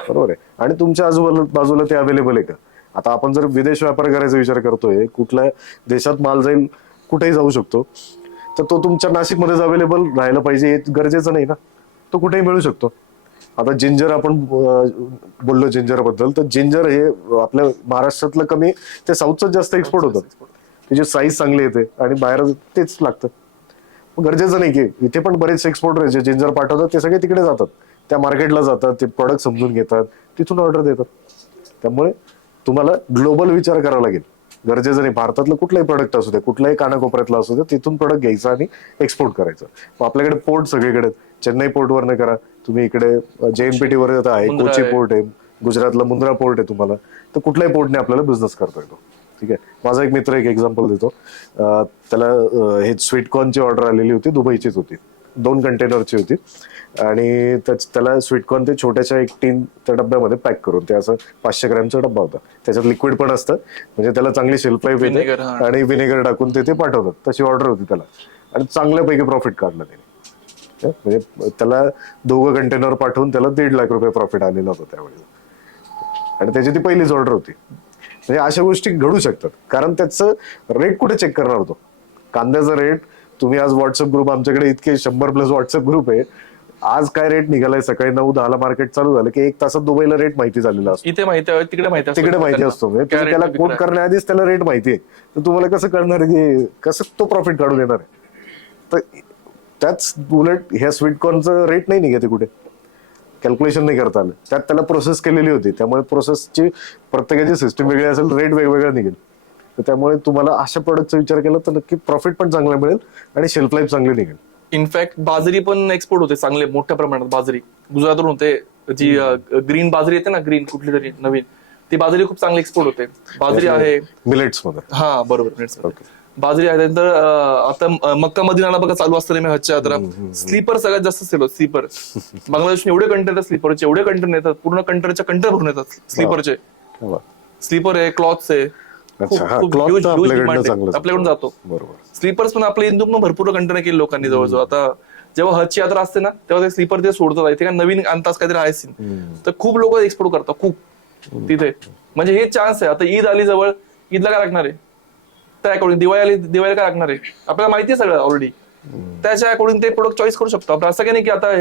बरोबर आहे. आणि तुमच्या बाजूला ते अवेलेबल आहे का. आता आपण जर विदेश व्यापार करायचा विचार करतोय, कुठल्या देशात माल जाईल कुठेही जाऊ शकतो, तर तो तुमच्या नाशिकमध्येच अवेलेबल राहायला पाहिजे हे गरजेचं नाही ना. तो कुठेही मिळू शकतो. आता जिंजर आपण बोललो जिंजरबद्दल, तर जिंजर हे आपल्या महाराष्ट्रातलं कमी ते साऊथच जास्त एक्सपोर्ट होतं. त्याची साईज चांगली येते आणि बाहेर तेच लागतं. गरजेचं नाही की इथे पण बरेच एक्सपोर्टर जे जिंजर पाठवतात ते सगळे तिकडे जातात, त्या मार्केटला जातात, ते प्रोडक्ट समजून घेतात, तिथून ऑर्डर देतात. त्यामुळे तुम्हाला ग्लोबल विचार करावा लागेल. गरजेचं नाही भारतातलं कुठलाही प्रोडक्ट असू दे, कुठल्याही कानाकोपऱ्यातला असू दे, तिथून प्रोडक्ट घ्यायचा आणि एक्सपोर्ट करायचं. आपल्याकडे पोर्ट सगळीकडे, चेन्नई पोर्टवरनं करा तुम्ही, इकडे JNPT वर आहे, कोची पोर्ट आहे, गुजरातला मुंद्रा पोर्ट आहे तुम्हाला, तर कुठल्याही पोर्टने आपल्याला बिझनेस करता येतो. ठीक आहे. माझा एक मित्र एक एक्झाम्पल देतो. त्याला हे स्वीटकॉर्नची ऑर्डर आलेली होती, दुबईचीच होती, 2 कंटेनरची होती आणि त्याला स्वीटकॉर्न ते छोट्याशा एक टीनच्या डब्यामध्ये पॅक करून, ते असं 500 ग्रॅमचा डब्बा होता, त्याच्यात लिक्विड पण असतं म्हणजे त्याला चांगली शेल्फ लाईफ येते आणि विनेगर टाकून ते पाठवतात. तशी ऑर्डर होती त्याला आणि चांगल्यापैकी प्रॉफिट काढलं त्याने. म्हणजे त्याला 2 कंटेनर पाठवून त्याला 1.5 लाख रुपये प्रॉफिट आलेला होता त्यावेळी आणि त्याची ती पहिलीच ऑर्डर होती. म्हणजे अशा गोष्टी घडू शकतात. कारण त्याचं रेट कुठे चेक करणार होतो. कांद्याचा रेट तुम्ही आज व्हॉट्सअप ग्रुप, आमच्याकडे इतके 100+ व्हॉट्सअप ग्रुप आहे, आज काय रेट निघालाय सकाळी 9-10 मार्केट चालू झालं की 1 तासात दुबईला रेट माहिती झालेला असतो. इथे माहिती आहे, तिकडे माहिती असतो. म्हणजे त्याला कोट करण्याआधीच त्याला रेट माहिती आहे, तर तुम्हाला कसं कळणार आहे की कसं तो प्रॉफिट काढून येणार आहे. तर त्याच उलट ह्या स्वीटकॉर्नचं रेट नाही निघते कुठे, कॅल्क्युलेशन नाही करता आलं. त्यात त्याला प्रोसेस केलेली होती, त्यामुळे प्रोसेसची प्रत्येकाची सिस्टम वेगळी असेल, रेट वेगवेगळा निघेल. तर त्यामुळे तुम्हाला अशा प्रोडक्टचा विचार केला तर नक्की प्रॉफिट पण चांगला मिळेल आणि शेल्फ लाईफ चांगली निघेल. इनफॅक्ट बाजरी पण एक्सपोर्ट होते चांगले मोठ्या प्रमाणात. बाजरी गुजरातवरून होते, जी ग्रीन बाजरी येते ना, ग्रीन कुठली तरी नवीन, ती बाजरी खूप चांगली एक्सपोर्ट होते. बाजरी आहे मिलेट्स मध्ये. हा बरोबर, बाजरी आहे. त्यानंतर आता मक्का मदिनाला बघा चालू असताना मी हजच्या यात्रा, स्लीपर सगळ्यात जास्त सेल होत. स्लीपर बांगलादेश एवढे कंटेनर स्लीपरचे, एवढे कंटेनर येतात, पूर्ण कंटेनरच्या कंटेनर भरून येतात स्लीपरचे. स्लीपर आहे, क्लॉथ्स आहे, आपल्याकडून जातो. स्लीपर्स पण आपल्या इंदूर भरपूर कंटेनर केले लोकांनी जवळजवळ. आता जेव्हा हजची यात्रा असते ना तेव्हा ते स्लीपर ते सोडतात. इथे काय नवीन आणताच काहीतरी आहे सीन, तर खूप लोक एक्सपोर्ट करतात खूप तिथे. म्हणजे हे चान्स आहे. आता ईद आली जवळ, ईदला काय लागणार आहे, त्या अकॉर्डिंग दिवाळी आली, दिवाळीला काय लागणार आहे आपल्याला माहिती आहे सगळं ऑलरेडी. त्याच्या अकॉर्डिंग ते प्रोडक्ट चॉईस करू शकतो आपण. असं काही नाही की आता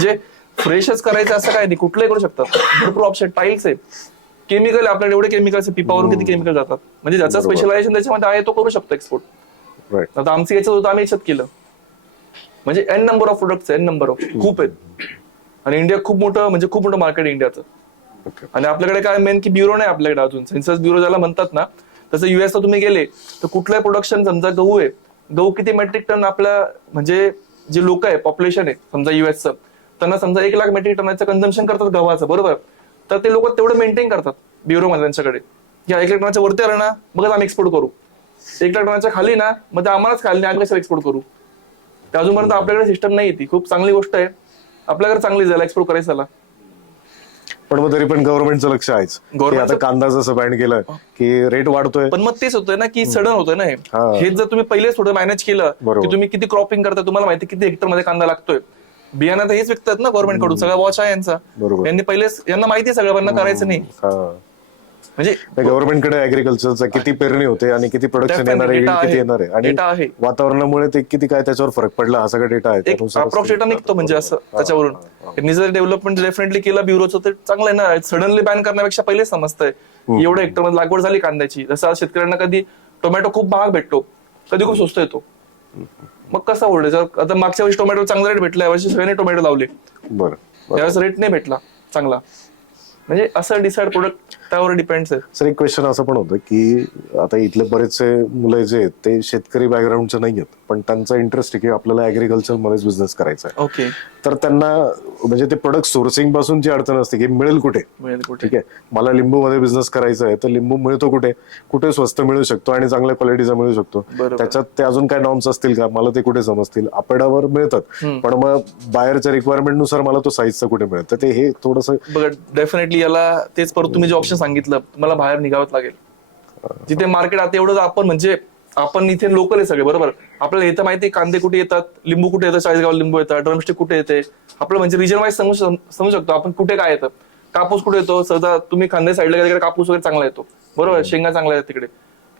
जे फ्रेशच करायचं असं काय नाही, कुठलंही करू शकतात. भरपूर ऑप्शन, टाईल्स आहे, केमिकल आपल्याकडे एवढे केमिकल्स पिपावरून किती केमिकल जातात, म्हणजे ज्याचं बरोबर. स्पेशलायझेशन त्याच्यामध्ये आहे तो करू शकतो एक्सपोर्ट. राईट. आता आमचं याच्यात होतं, आम्ही याच्यात केलं. म्हणजे N number of products, N number of खूप आहेत. आणि इंडिया खूप मोठं मार्केट आहे इंडियाचं. ओके. आणि आपल्याकडे काय मेन की ब्युरो नाही आपल्याकडे अजून, सेन्सस ब्युरो ज्याला म्हणतात ना, तसं युएसला तुम्ही गेले तर कुठलंही प्रोडक्शन, समजा गहू आहे, गहू किती मेट्रिक टन आपल्या म्हणजे जे लोक आहे पॉप्युलेशन आहे समजा युएसचं, त्यांना समजा 1 लाख मेट्रिक टनाचं कन्झम्पन करतात गव्हाचं, बरोबर. तर ते लोक तेवढं मेंटेन करतात ब्युरोमध्ये त्यांच्याकडे, की 1 लाख टनाच्या वरती आलं ना मगच आम्ही एक्सपोर्ट करू, 1 लाख टनाच्या खाली ना मग ते आम्हालाच खाली आम्ही कशाला एक्सपोर्ट करू. तर अजूनपर्यंत आपल्याकडे सिस्टम नाही, ती खूप चांगली गोष्ट आहे आपल्याकडे, चांगली झाला एक्सपोर्ट करायचं. पण मग तरी पण गव्हर्नमेंटचं लक्ष आहेच की Governmentचं- आता कांदा जसं बॅन केलं की रेट वाढतोय. पण मग तेच होतंय ना की सडन होतंय ना हे. हा. हेच जर तुम्ही पहिलेच थोडं मॅनेज केलं बरोबर. की तुम्ही किती क्रॉपिंग करताय, तुम्हाला माहिती किती हेक्टर मध्ये कांदा लागतोय, बियाणं तर हेच विकतात ना गव्हर्नमेंट कडून, सगळा वॉच आहे यांचा. बरोबर. यांनी पहिलेच, यांना माहिती आहे सगळं, पण करायचं नाही. म्हणजे गव्हर्नमेंटकडे ऍग्रिकल्चरचा किती पेरणी होते आणि किती प्रोडक्शन Definitely येणार आहे, data yield किती आहे. येणार आहे, आणि Data आहे. वातावरणामुळे ते किती काय त्याच्यावर फरक पडला हा सगळा डेटा आहे. एक त्यानुसारच अप्रॉक्स डेटा ते- निघतो म्हणजे असं त्याच्यावरून. त्यांनी जर डेव्हलपमेंट डेफिनेटली केलं ब्युरोचं तर चांगलं आहे ना. सडनली बॅन करण्यापेक्षा पहिले समजतंय की एवढं हेक्टर मध्ये लागवड झाली कांद्याची. जसं आज शेतकऱ्यांना कधी टोमॅटो खूप महाग भेटतो, कधी खूप स्वस्त येतो, मग कसा होल्ड. आता मागच्या वर्षी टोमॅटो चांगला रेट भेटला, यावर्षी सगळ्यांनी टोमॅटो लावले, बरं. यावेळेस रेट नाही भेटला चांगला. म्हणजे असं डिसाइड प्रोडक्ट त्यावर डिपेंड्स आहे. सर एक क्वेश्चन असं पण होतं की आता इथले बरेचसे मुलं जे आहेत ते शेतकरी बॅकग्राऊंडचे नाही आहेत, पण त्यांचा इंटरेस्ट आहे की आपल्याला ऍग्रिकल्चर मध्येच बिझनेस करायचा आहे. ओके, तर त्यांना म्हणजे ते प्रोडक्ट सोर्सिंग पासून जी अडचण असते की मिळेल कुठे. मिळेल कुठे. ठीक आहे, मला लिंबू मध्ये बिझनेस करायचा आहे तर लिंबू मिळतो कुठे, कुठे स्वस्त मिळू शकतो आणि चांगल्या क्वालिटीचा मिळू शकतो, बरोबर. त्याच्यात ते अजून काय नॉर्म्स असतील का, मला ते कुठे समजतील. आपेडावर मिळतात पण मग बाहेरच्या रिक्वायरमेंट नुसार मला तो साईजचा कुठे मिळेल, तर ते हे थोडंसं. बघा डेफिनेटली याला तेच परत तुम्ही जे ऑप्शन सांगितलं, तुम्हाला बाहेर निघावंच लागेल. जिथे मार्केट आता एवढं आपण म्हणजे आपण इथे लोकल आहे सगळे, बरोबर. आपल्याला इथं माहिती आहे कांदे कुठे येतात, लिंबू कुठे येतं, चाळीसगाव लिंबू येतात, ड्रमस्टिक कुठे येते, आपलं म्हणजे रिजन वाईज समजू शकतो आपण कुठे काय येतं. कापूस कुठे येतो, सध्या तुम्ही खांदे साईडला गेला तिकडे कापूस वगैरे चांगला येतो, बरोबर, शेंगा चांगल्या आहेत तिकडे.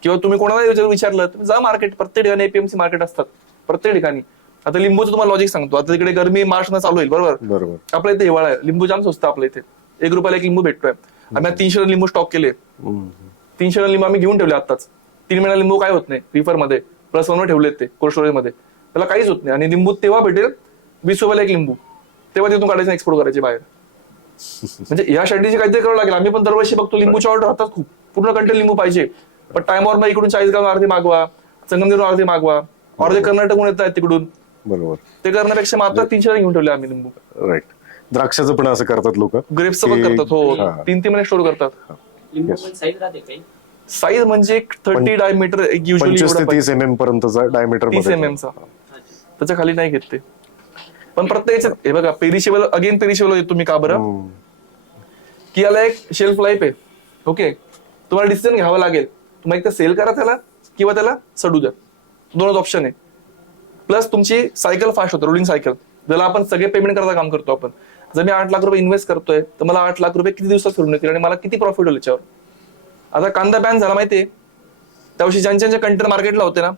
किंवा तुम्ही कोणाला विचारलं तुम्ही जा मार्केट, प्रत्येक ठिकाणी एपीएमसी मार्केट असतात प्रत्येक ठिकाणी. आता लिंबूचं तुम्हाला लॉजिक सांगतो, आता तिकडे गरमी मार्च चालू होईल, बरोबर. बरोबर. आपल्या इथे हिवाळा आहे, लिंबू जाम स्वस्त आपल्या इथे, 1 रुपयाला 1 लिंबू भेटतोय. आम्ही 300 रन लिंबू स्टॉक केले, 300 रन लिंबू आम्ही घेऊन ठेवले आताच. 3 महिना लिंबू काय होत नाही, रिफर मध्ये +1 ठेवलेत ते कोल्ड स्टोरेज मध्ये, त्याला काहीच होत नाही. आणि लिंबू तेव्हा भेटेल 20 रुपयाला 1 लिंबू, तेव्हा तिथून काढायचं एक्सपोर्ट करायचे बाहेर. म्हणजे या स्ट्रॅटेजी काहीतरी करावं लागेल. आम्ही पण दरवर्षी बघतो लिंबूच्या ऑर्डर राहतात खूप, पूर्ण कंटेन लिंबू पाहिजे, पण टायमावर मग इकडून 40 अर्धे मागवा, संगमनेरून अर्धे मागवा, अर्धे कर्नाटकहून येत आहेत तिकडून, बरोबर. ते करण्यापेक्षा मग आता 300 घेऊन ठेवले आम्ही लिंबू. राईट. द्राक्षाचं पण असं करतात लोक, ग्रेप्सचं पण करतात, हो, 3-3 महिने स्टोर करतात. लिंबू पण साईज राहते काही. साईज म्हणजे 30 डायमीटर युजली 25 ते 30 MM पर्यंतचा डायमीटर 30 mm चा, त्याच्या खाली नाही घेत ते. पण प्रत्येक याच्यात हे बघा पेरिशेबल, अगेन पेरिशेबल येतो तुम्ही का बरं, की याला एक शेल्फ लाईफ आहे. ओके, तुम्हाला डिसिजन घ्यावा लागेल, तुम्हाला एक तर सेल करा त्याला किंवा त्याला सडू द्या, दोनच ऑप्शन आहे. प्लस तुमची सायकल फास्ट होतं, रोलिंग सायकल, ज्याला आपण सगळे पेमेंट करता काम करतो आपण. जर मी 8 लाख रुपये इन्व्हेस्ट करतोय तर मला 8 लाख रुपये किती दिवसात फिरून येतील आणि मला किती प्रॉफिट होईल याच्यावर. आता कांदा बॅन झाला माहितीये, त्यावर्षी ज्यांच्या कंटेनर मार्केटला होते ना,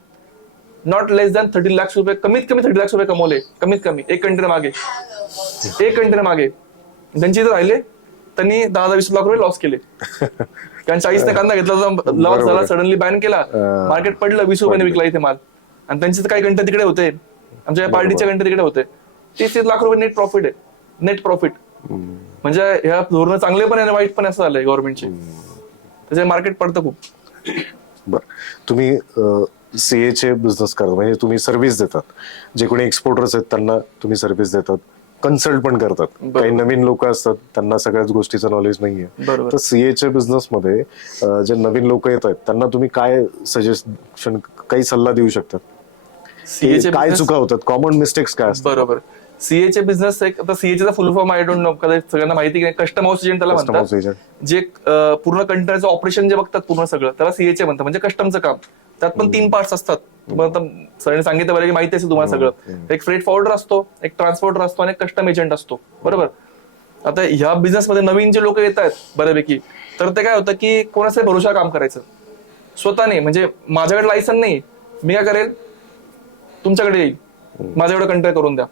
नॉट लेस दॅन 30 लाख रुपये, कमीत कमी 30 लाख रुपये कमवले, कमीत कमी एक कंटेनर मागे. ज्यांची इथे राहिले त्यांनी 10-20 लाख रुपये लॉस केले. कारण 40 कांदा घेतला, लॉस झाला, सडनली बॅन केला, मार्केट पडलं, 20 रुपयाने विकला इथे माल. आणि त्यांचे काही कंटेनर तिकडे होते, आमच्या पार्टीचे कंटेनर तिकडे होते. 30 लाख रुपये नेट प्रॉफिट आहे, नेट प्रॉफिट. म्हणजे ह्या धोरण चांगले पण आहे आणि वाईट पण असं झालंय गव्हर्नमेंटचे, त्याचे मार्केट पडतं खूप. बरं, तुम्ही सीए चे बिझनेस करता, म्हणजे तुम्ही सर्व्हिस देतात, जे कोणी एक्सपोर्टर्स आहेत त्यांना तुम्ही सर्व्हिस देतात, कन्सल्ट पण करतात. काही नवीन लोक असतात त्यांना सगळ्याच गोष्टीचं नॉलेज नाहीये, तर सीए च्या बिझनेस मध्ये जे नवीन लोक येत आहेत त्यांना तुम्ही काय सजेशन, काही सल्ला देऊ शकतात, काय चुका होतात, कॉमन मिस्टेक्स काय असतात. बरोबर. सीएचे बिझनेस, आता सीएचा full form I don't know, कदाचित सगळ्यांना माहिती नाही, कस्टम हाऊस एजंट त्याला म्हणतात. जे पूर्ण कंटेनरचं ऑपरेशन जे बघतात पूर्ण सगळं, त्याला सीएचे म्हणतात, म्हणजे कस्टमचं काम. त्यात पण 3 पार्ट्स असतात, तुम्हाला सरांनी सांगितलं बरं, माहिती असेल तुम्हाला सगळं. एक फ्रेट फॉरवर्डर असतो, एक ट्रान्सपोर्टर असतो आणि एक कस्टम एजंट असतो, बरोबर. आता ह्या बिझनेसमध्ये नवीन जे लोक येत आहेत बऱ्यापैकी, तर ते काय होतं की कोणाचा भरोसा काम करायचं स्वतःने. म्हणजे माझ्याकडे लायसन नाही, मी काय करेल, तुमच्याकडे येईल, माझ्याकडे कंटेनर करून द्या.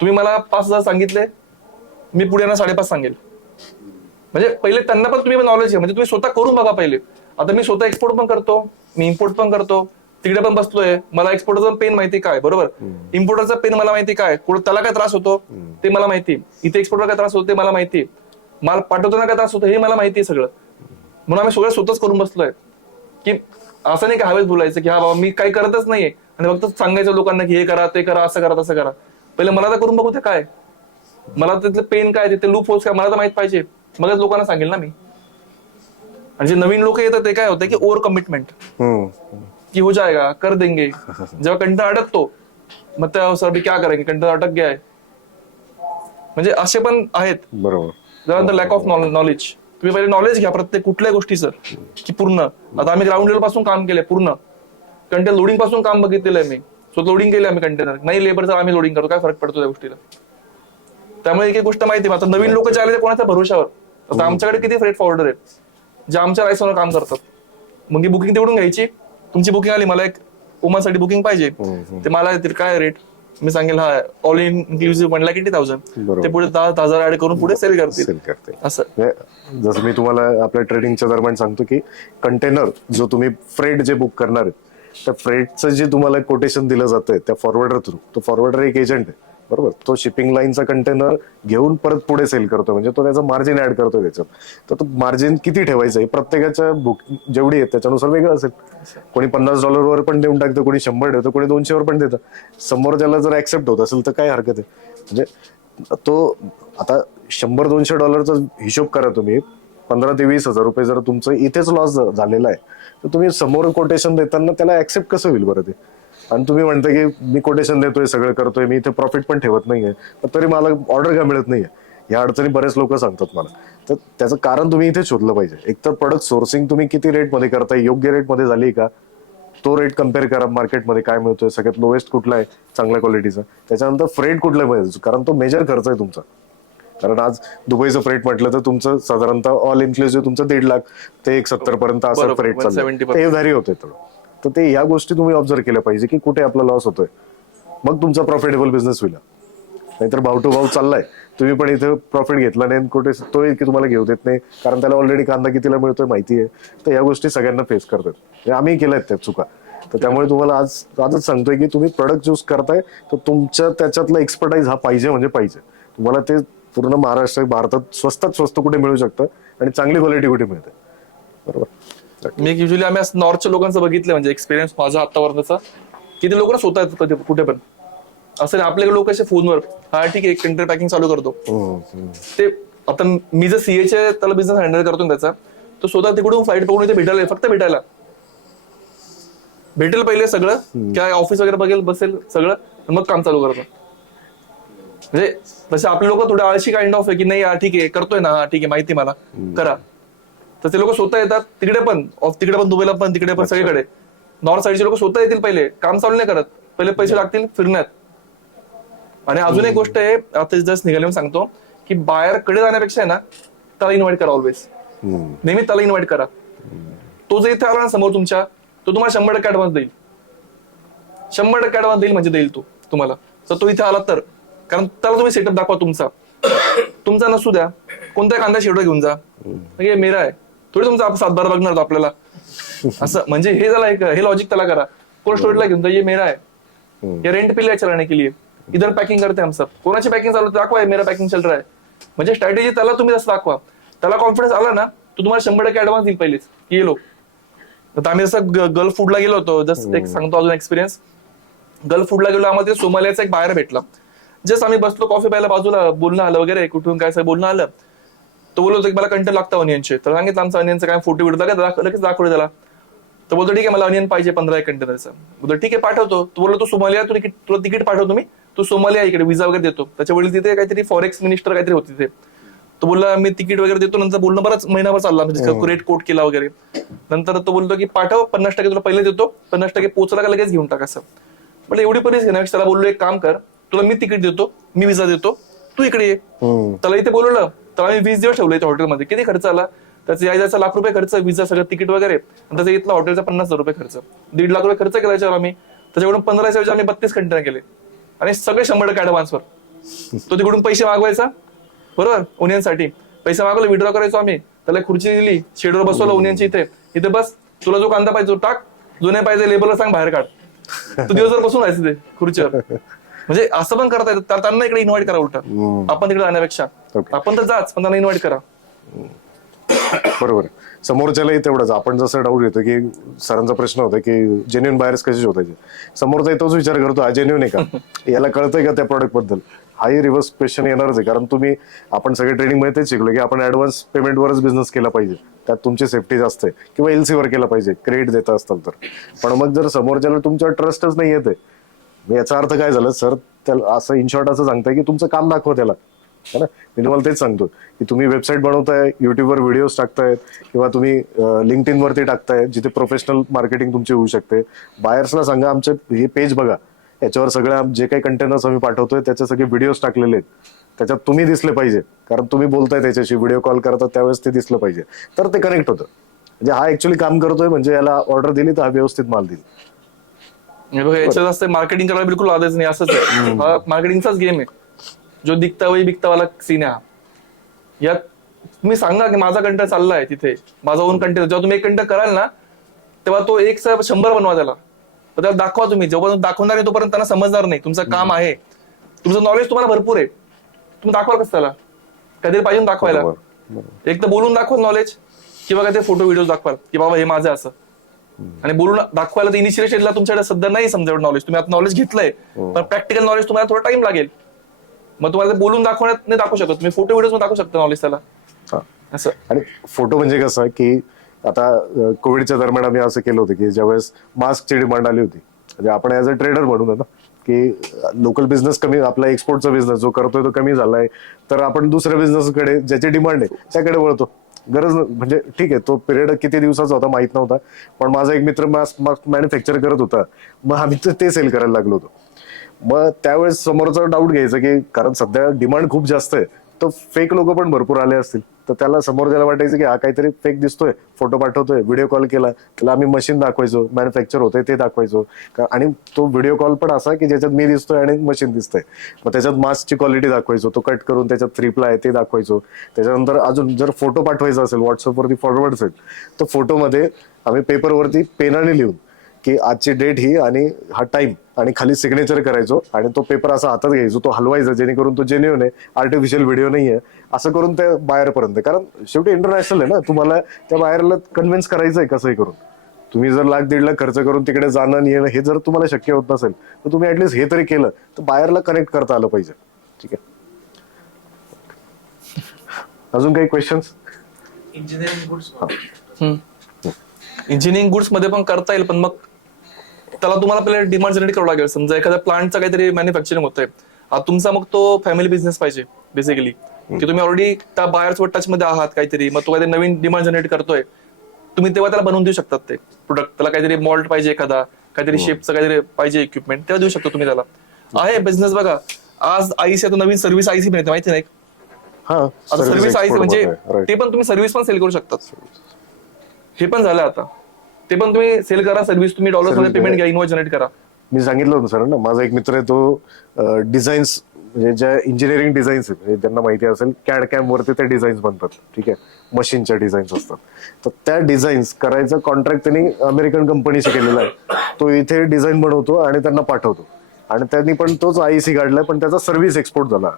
तुम्ही मला 5,000 सांगितले, मी पुढे 5.5 सांगेल. म्हणजे पहिले त्यांना पण तुम्ही नॉलेज आहे, म्हणजे तुम्ही स्वतः करून बघा पहिले. आता मी स्वतः एक्सपोर्ट पण करतो, मी इम्पोर्ट पण करतो, तिकडे पण बसलोय, मला एक्सपोर्टरचा पेन माहिती काय, बरोबर, इम्पोर्टरचा पेन मला माहिती काय, त्याला काय त्रास होतो ते मला माहिती, इथे एक्सपोर्टरला काय त्रास होतो ते मला माहिती, माल पाठवताना काय त्रास होतो हे मला माहिती आहे सगळं. म्हणून आम्ही सगळं स्वतःच करून बसलोय, की असं नाही की हवेत बोलायचं की हा बाबा मी काही करतच नाहीये आणि फक्त सांगायचं लोकांना की हे करा ते करा असं करा तसं करा. पहिले मला तर करून बघू ते काय, मला तिथलं पेन काय, तिथे लूप होल्स काय मला तर माहित पाहिजे, मगच लोकांना सांगेल ना मी. आणि जे नवीन लोक येतात ते काय होतं की ओव्हर कमिटमेंट, की हो जाएगा कर देंगे, जेव्हा कंटाळा अडकतो मग त्या सर क्या करेंगे, कंटाळा अटक गया है, म्हणजे असे पण आहेत. बरोबर. त्यानंतर लॅक ऑफ नॉलेज. तुम्ही पहिले नॉलेज घ्या प्रत्येक कुठल्याही गोष्टीचं, की पूर्ण. आता आम्ही ग्राउंड लेवल पासून काम केलंय, पूर्ण कंटेनर लोडिंग पासून काम बघितलेलं आहे मी, सो लोडिंग केले आम्ही कंटेनर, नाही लेबरचं आम्ही लोडिंग करतो, काय फरक पडतो त्या गोष्टीला. त्यामुळे एक एक गोष्ट माहिती. आता नवीन लोक जे आले कोणाच्या भरोशावर. आता आमच्याकडे किती फ्रेट फॉरवर्डर आहेत जे आमच्या राईसवर काम करतात, मग ही बुकिंग तिकडून घ्यायची, तुमची बुकिंग आली, मला एक ओमासाठी बुकिंग पाहिजे, ते मला येतील काय रेट, मी सांगेल हा ऑल इन इन्क्लुसिव्ह म्हणला किती 1000, ते पुढे 10,000 ऍड करून पुढे सेल करतील असं. जसं मी तुम्हाला आपल्या ट्रेडिंगच्या दरम्यान सांगतो की कंटेनर जो तुम्ही फ्रेट जे बुक करणार आहेत त्या फ्रेटचं जे तुम्हाला कोटेशन दिलं जातंय त्या फॉरवर्डर थ्रू, तो फॉरवर्डर एक एजंट आहे, बरोबर, तो शिपिंग लाईनचा कंटेनर घेऊन परत पुढे सेल करतो, म्हणजे तो त्याचं मार्जिन ऍड करतो त्याच्यात. तर तो मार्जिन किती ठेवायचं आहे प्रत्येकाच्या बुक जेवढी आहे त्याच्यानुसार वेगळं असेल. कोणी $50 पण देऊन टाकतं, कोणी 100 देतं, कोणी 200 पण देतं. समोर ज्याला जर ऍक्सेप्ट होत असेल तर काय हरकत आहे. म्हणजे तो आता $100-200 हिशोब करा तुम्ही, 15,000 ते 20,000 रुपये जर तुमचं इथेच लॉस झालेला आहे तर तुम्ही समोर कोटेशन देताना त्याला ऍक्सेप्ट कसं होईल बरं ते. आणि तुम्ही म्हणता की मी कोटेशन देतोय, सगळं करतोय, मी इथे प्रॉफिट पण ठेवत नाहीये, पण तरी मला ऑर्डर का मिळत नाहीये, या अडचणी बरेच लोक सांगतात मला. तर त्याचं कारण तुम्ही इथे शोधलं पाहिजे. एक तर प्रोडक्ट सोर्सिंग तुम्ही किती रेटमध्ये करताय, योग्य रेटमध्ये झाली का, तो रेट कम्पेअर करा मार्केटमध्ये काय मिळतोय, सगळ्यात लोएस्ट कुठला आहे चांगल्या क्वालिटीचा. त्याच्यानंतर फ्रेट कुठला पाहिजे, कारण तो मेजर खर्च आहे तुमचा. कारण आज दुबईचं फ्रेट म्हटलं तर तुमचं साधारणतः ऑल इन्क्लुसिव्ह तुमचं 1.5 लाख ते 170 पर्यंत असं फ्रेट चालतं, ते व्हॅरी होते थोडं. तर ते या गोष्टी तुम्ही ऑब्झर्व केल्या पाहिजे की कुठे आपला लॉस होतोय, मग तुमचा प्रॉफिटेबल बिझनेस होईल. नाहीतर भाव टू भाव चाललाय, तुम्ही पण इथे प्रॉफिट घेतला नाही, कुठे तो की तुम्हाला घेऊ देत नाही, कारण त्याला ऑलरेडी कांदा कितीला मिळतोय माहिती आहे. तर या गोष्टी सगळ्यांना फेस करतात, आम्ही केल्यात त्या चुका. तर त्यामुळे तुम्हाला आजच सांगतोय की तुम्ही प्रोडक्ट चूज करताय तर तुमच्या त्याच्यातला एक्सपर्टाईज हा पाहिजे, म्हणजे पाहिजे. तुम्हाला ते पूर्ण महाराष्ट्र भारतात स्वस्तात स्वस्त कुठे मिळू शकतं आणि चांगली क्वालिटी कुठे मिळते, बरोबर. मी युजली आम्ही नॉर्थच्या लोकांचं बघितलं, म्हणजे एक्सपिरियन्स माझा आतापर्यंतचा, की ते लोक स्वतः येतात कुठे पण. असं नाही आपल्याकडे लोक असे फोनवर हा ठीक आहे कंटेनर पॅकिंग चालू करतो, ते आता मी जर सीएचे त्याला बिझनेस हँडल करतो त्याचा, तो स्वतः तिकडून फ्लाईट पकडून इथे भेटायला, फक्त भेटेल पहिले सगळं काय ऑफिस वगैरे बघेल, बसेल सगळं, मग काम चालू करतो. म्हणजे तसे आपले लोक थोडे आळशी काइंड ऑफ आहे की नाही ठीक आहे करतोय ना, ठीक आहे माहिती मला करा. तर ते लोक स्वतः येतात तिकडे पण दुबईला पण, तिकडे पण सगळीकडे. नॉर्थ साईडचे लोक स्वतः येतील, पहिले काम चालू नाही करत, पहिले पैसे लागतील फिरण्यात. आणि अजून एक गोष्ट आहे, आता जस्ट निघाले सांगतो, की बाहेर कडे जाण्यापेक्षा आहे ना त्याला इन्व्हाइट करा, ऑलवेज नेहमी त्याला इन्व्हाइट करा. तो जर इथे आला ना समोर तुमच्या, तो तुम्हाला 100% ऍडव्हान्स देईल, 100% ऍडव्हान्स देईल, म्हणजे देईल तो तुम्हाला, तर तो इथे आला तर. कारण त्याला तुम्ही सेटअप दाखवा तुमचा नसू द्या, कोणत्या कांदा शेवटा घेऊन जा, हे मेरा आहे, थोडी तुमचा 7-12 बघणार होता आपल्याला असं. म्हणजे हे झालं हे लॉजिक त्याला करा. कोल्ड स्टोरेजला घेऊन जा, ये मेरा है, ये रेंट पे लिया चलाने के लिए, इधर पॅकिंग करते हम सब, कोणाची पॅकिंग चालू दाखवा, मेरा पॅकिंग चल रहा है. म्हणजे स्ट्रॅटेजी त्याला तुम्ही असं दाखवा, त्याला कॉन्फिडन्स आला ना, तो तुम्हाला 100% ऍडव्हान्स देईल पहिलेच, ये लो. आता आम्ही जसं गल्फ फूडला गेलो होतो, जस्ट एक सांगतो अजून एक्सपिरियन्स. गल्फ फूडला गेलो, आम्हाला ते सोमालियाचा एक बाहेर भेटला. जस्ट आम्ही बसलो कॉफी प्यायला, बाजूला बोलणं आलं वगैरे, कुठून काय बोलणं आलं. तो बोलतो की मला कंटेंट लागतं अनियनचे, तर सांगितलं आमचं अनियनचं काय फोटो व्हिडिओ लगेच दाखवलं त्याला. तर बोलतो ठीक आहे मला अनियन पाहिजे 15 कंटेनरचं. बोलतो ठीक आहे पाठवतो. तो बोलतो तू सोमालिया, तुला तिकीट पाठवतो मी, तू सोमालिया इकडे विजा वगैरे देतो. त्याच्या वडील तिथे काहीतरी फॉरेक्स मिनिस्टर काहीतरी होते तिथे. तो बोलला मी तिकीट वगैरे देतो. नंतर बोलणं बराच महिनाभर चालला, म्हणजे रेट कोट केला वगैरे. नंतर तो बोलतो की पाठव 50% तुला पहिले देतो, 50% पोचला का लगेच घेऊन टाक असं. म्हणजे एवढी परिस्थिती घेण्यापेक्षा त्याला बोललो एक काम कर, तुला मी तिकीट देतो, मी विजा देतो, तू इकडे ये. त्याला इथे बोलवलं, त्याला आम्ही 20 दिवस ठेवलं इथे हॉटेलमध्ये. किती खर्च आला त्याचा, यायचा ₹1,00,000 खर्च, विजा सगळं तिकीट वगैरे, आणि त्याचा इथला हॉटेलचा ₹50,000 खर्च, ₹1.5 लाख खर्च केला त्याच्यावर आम्ही. त्याच्याकडून 15 आम्ही 32 कंटेनर केले, आणि सगळे 100% ऍडव्हान्सवर. तो तिकडून पैसे मागवायचा बरोबर ओनियनसाठी, पैसे मागवले, विड्रॉ करायचो आम्ही, त्याला एक खुर्ची दिली, शेडवर बसवलं ओनियनची इथे बस, तुला जो कांदा पाहिजे तो टाक, जो नाही पाहिजे लेबरला सांग बाहेर काढ, तू दिवसभर बसून राहायचं ते खुर्चीवर. म्हणजे असं पण करता येतं, त्यांना इकडे इन्व्हाइट करा उलट, आपण तिकडे जाण्यापेक्षा. आपण तर जाच, पण त्यांना इन्व्हाइट करा. बरोबर आहे. समोरच्यालाही तेवढंच, आपण जसं डाऊट येतो की सरांचा प्रश्न होता की जेन्युइन बायर्स कसे शोधायचे, समोरचा तोच विचार करतो हा जेन्युइन आहे का, याला कळतंय का त्या प्रॉडक्ट बद्दल, हाही रिव्हर्स क्वेश्चन येणारच आहे. कारण आपण सगळे ट्रेनिंग मध्ये तेच शिकलो की आपण ऍडव्हान्स पेमेंटवरच बिझनेस केला पाहिजे, त्यात तुमची सेफ्टी जास्त आहे, किंवा LC वर केला पाहिजे क्रेडिट देता असताल तर. पण मग जर समोरच्याला तुमच्यावर ट्रस्टच नाही येते, याचा अर्थ काय झालं सर, त्याला असं इन शॉर्ट असं सांगताय की तुमचं काम दाखवा त्याला, है ना. मी तुम्हाला तेच सांगतो की तुम्ही वेबसाईट बनवताय, युट्यूबवर व्हिडिओज टाकतायत, किंवा तुम्ही लिंक्डइन वरती टाकताय जिथे प्रोफेशनल मार्केटिंग तुमची होऊ शकते. बायर्सला सांगा आमचे हे पेज बघा, याच्यावर सगळं जे काही कंटेनर्स आम्ही पाठवतोय त्याचे सगळे व्हिडिओज टाकलेले आहेत, त्याच्यात तुम्ही दिसले पाहिजे, कारण तुम्ही बोलताय त्याच्याशी, व्हिडिओ कॉल करतात त्यावेळेस ते दिसलं पाहिजे, तर ते कनेक्ट होतं. म्हणजे हा ऍक्च्युअली काम करतोय, म्हणजे याला ऑर्डर दिली तर हा व्यवस्थित माल देईल. याच्यात असं मार्केटिंग करायला बिलकुल आदच नाही, असंच आहे, हा मार्केटिंगचाच गेम आहे. जो दिखता वही बिकता वाला सीन आहे हा. यात तुम्ही सांगा की माझा कंटेंट चाललाय तिथे, माझा ओन कंटेंट, जेव्हा तुम्ही एक कंटेंट कराल ना, तेव्हा तो 100 बनवा त्याला, त्याला दाखवा तुम्ही. जोपर्यंत दाखवणार नाही तोपर्यंत त्यांना समजणार नाही तुमचं काम आहे. तुमचं नॉलेज तुम्हाला भरपूर आहे, तुम्ही दाखवाल कसं त्याला, कधी पाहिजे दाखवायला. एक तर बोलून दाखवा नॉलेज, किंवा काय ते फोटो व्हिडिओ दाखवाल की बाबा हे माझं असं, आणि बोलून दाखवायला तर इनिशियल स्टेजला तुमच्याकडे सध्या नाही समजा नॉलेज, तुम्ही आता नॉलेज घेतलंय, पण प्रॅक्टिकल नॉलेज तुम्हाला थोडा टाइम लागेल. मग तुम्हाला ते बोलून दाखवण्यात नाही दाखवू शकत, तुम्ही फोटो व्हिडिओ दाखवू शकता नॉलेज त्याला असं. आणि फोटो म्हणजे कसं की आता कोविडच्या दरम्यान आम्ही असं केलं होतं की ज्यावेळेस मास्कची डिमांड आली होती, म्हणजे आपण ऍज अ ट्रेडर म्हणून ना की लोकल बिझनेस कमी, आपला एक्सपोर्टचा बिझनेस जो करतोय तो कमी झालाय, तर आपण दुसऱ्या बिझनेसकडे ज्याची डिमांड आहे त्याकडे वळतो. गरज म्हणजे ठीक आहे, तो पिरियड किती दिवसाचा होता माहित नव्हता, पण माझा एक मित्र मास्क मॅन्युफॅक्चर करत होता, मग आम्ही ते सेल करायला लागलो होतो. मग त्यावेळेस समोरचा डाऊट घ्यायचा की कारण सध्या डिमांड खूप जास्त आहे, तर फेक लोक पण भरपूर आले असतील, तर त्याला समोरच्याला वाटायचं की हा काहीतरी फेक दिसतोय, फोटो पाठवतोय, व्हिडिओ कॉल केला, त्याला आम्ही मशीन दाखवायचो, मॅन्युफॅक्चर होतंय ते दाखवायचो, आणि तो व्हिडिओ कॉल पण असा की ज्याच्यात मी दिसतोय आणि मशीन दिसतंय, मग त्याच्यात मास्कची क्वालिटी दाखवायचो, तो कट करून त्याच्यात 3 प्लाय आहे ते दाखवायचो. त्याच्यानंतर अजून जर फोटो पाठवायचा असेल व्हॉट्सअपवरती फॉरवर्ड असेल, तर फोटोमध्ये आम्ही पेपरवरती पेनाने लिहून की आजची डेट ही आणि हा टाइम, आणि खाली सिग्नेचर करायचो, आणि तो पेपर असा हातात घ्यायचो, तो हलवायचा जेणेकरून तो जेन्युइन आहे, आर्टिफिशियल व्हिडिओ नाहीये, असं करून त्या बाहेरपर्यंत. कारण शेवटी इंटरनॅशनल आहे ना, तुम्हाला त्या बाहेरला कन्व्हिन्स करायचं आहे कसंही करून. तुम्ही जर 1,00,000-1.5 लाख खर्च करून तिकडे जाणं आणि येणं हे जर तुम्हाला शक्य होत नसेल, तर तुम्ही ऍटलीस्ट हे तरी केलं तर बाहेरला कनेक्ट करता आलं पाहिजे. ठीक आहे, अजून काही questions? Engineering goods engineering goods मध्ये पण करता येईल, पण मग त्याला तुम्हाला आपल्याला डिमांड जनरेट करावं लागेल. समजा एखाद्या प्लांटचा काहीतरी मॅन्युफॅक्चरिंग होतंय, आता तुमचा मग तो फॅमिली बिझनेस पाहिजे बेसिकली, की तुम्ही ऑलरेडी त्या बायर्सवर टच मध्ये आहात काहीतरी, मग तो काहीतरी नवीन डिमांड जनरेट करतोय, तुम्ही तेव्हा त्याला बनवून देऊ शकतात ते प्रोडक्ट. त्याला काहीतरी मॉल्ट पाहिजे, एखादा काहीतरी शेपचं काहीतरी पाहिजे इक्विपमेंट, तेव्हा देऊ शकतो तुम्ही त्याला. आहे बिझनेस बघा, आज आईसी आता नवीन सर्व्हिस आईसी मिळते माहिती नाही, आता सर्व्हिस आईसी म्हणजे ते पण तुम्ही सर्व्हिस पण सेल करू शकतात. हे पण झालं आता, ते पण तुम्ही सेल करा सर्व्हिस, तुम्ही डॉलर्स मध्ये पेमेंट घ्या, इन्व्हॉइस जनरेट करा. मी सांगितलं होतं सर ना, माझा एक मित्र आहे तो डिझाईन्स, म्हणजे ज्या इंजिनिअरिंग डिझाईन्स आहेत, म्हणजे त्यांना माहिती असेल कॅड कॅम वरती ते डिझाईन्स बनतात, ठीक आहे, मशीनच्या डिझाईन्स असतात, तर त्या डिझाईन्स करायचा कॉन्ट्रॅक्ट त्यांनी अमेरिकन कंपनीशी केलेला आहे. तो इथे डिझाईन बनवतो आणि त्यांना पाठवतो, आणि त्यांनी पण तोच आयसी काढलाय, पण त्याचा सर्व्हिस एक्सपोर्ट झाला,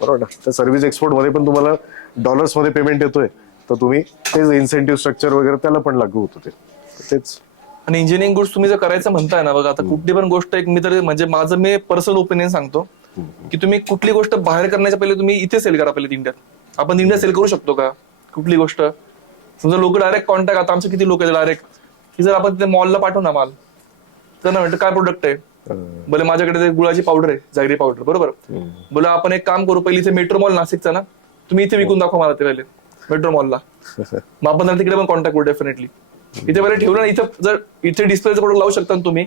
बरोबर ना. त्या सर्व्हिस एक्सपोर्ट मध्ये पण तुम्हाला डॉलर्स मध्ये पेमेंट येतोय, तर तुम्ही तेच इन्सेंटिव्ह स्ट्रक्चर वगैरे त्याला पण लागू होतं तेच. आणि इंजिनिअरिंग गुड्स तुम्ही जर करायचं म्हणताय ना, बघा आता कुठली पण गोष्ट एक मी तर म्हणजे माझं मी पर्सनल ओपिनियन सांगतो की तुम्ही कुठली गोष्ट बाहेर करण्याच्या पहिले तुम्ही इथे सेल करा पहिले इंडियात. आपण इंडियात सेल करू शकतो का कुठली गोष्ट? समजा लोक डायरेक्ट कॉन्टॅक्ट, आता आमचे किती लोक आहेत डायरेक्ट की जर आपण तिथे मॉलला पाठवू ना माल, तर ना म्हणतं काय प्रोडक्ट आहे, बोले माझ्याकडे ते गुळाची पावडर आहे, जागरी पावडर, बरोबर. बोला आपण एक काम करू, पहिले इथे मेट्रो मॉल नाशिकचा ना, तुम्ही इथे विकून दाखवा मला ते पहिले मेट्रो मॉलला, मग आपण तिकडे पण कॉन्टॅक्ट करू डेफिनेटली. इथे पहिले ठेवलं ना, इथे जर इथे डिस्प्लेचं प्रोडक्ट लावू शकता तुम्ही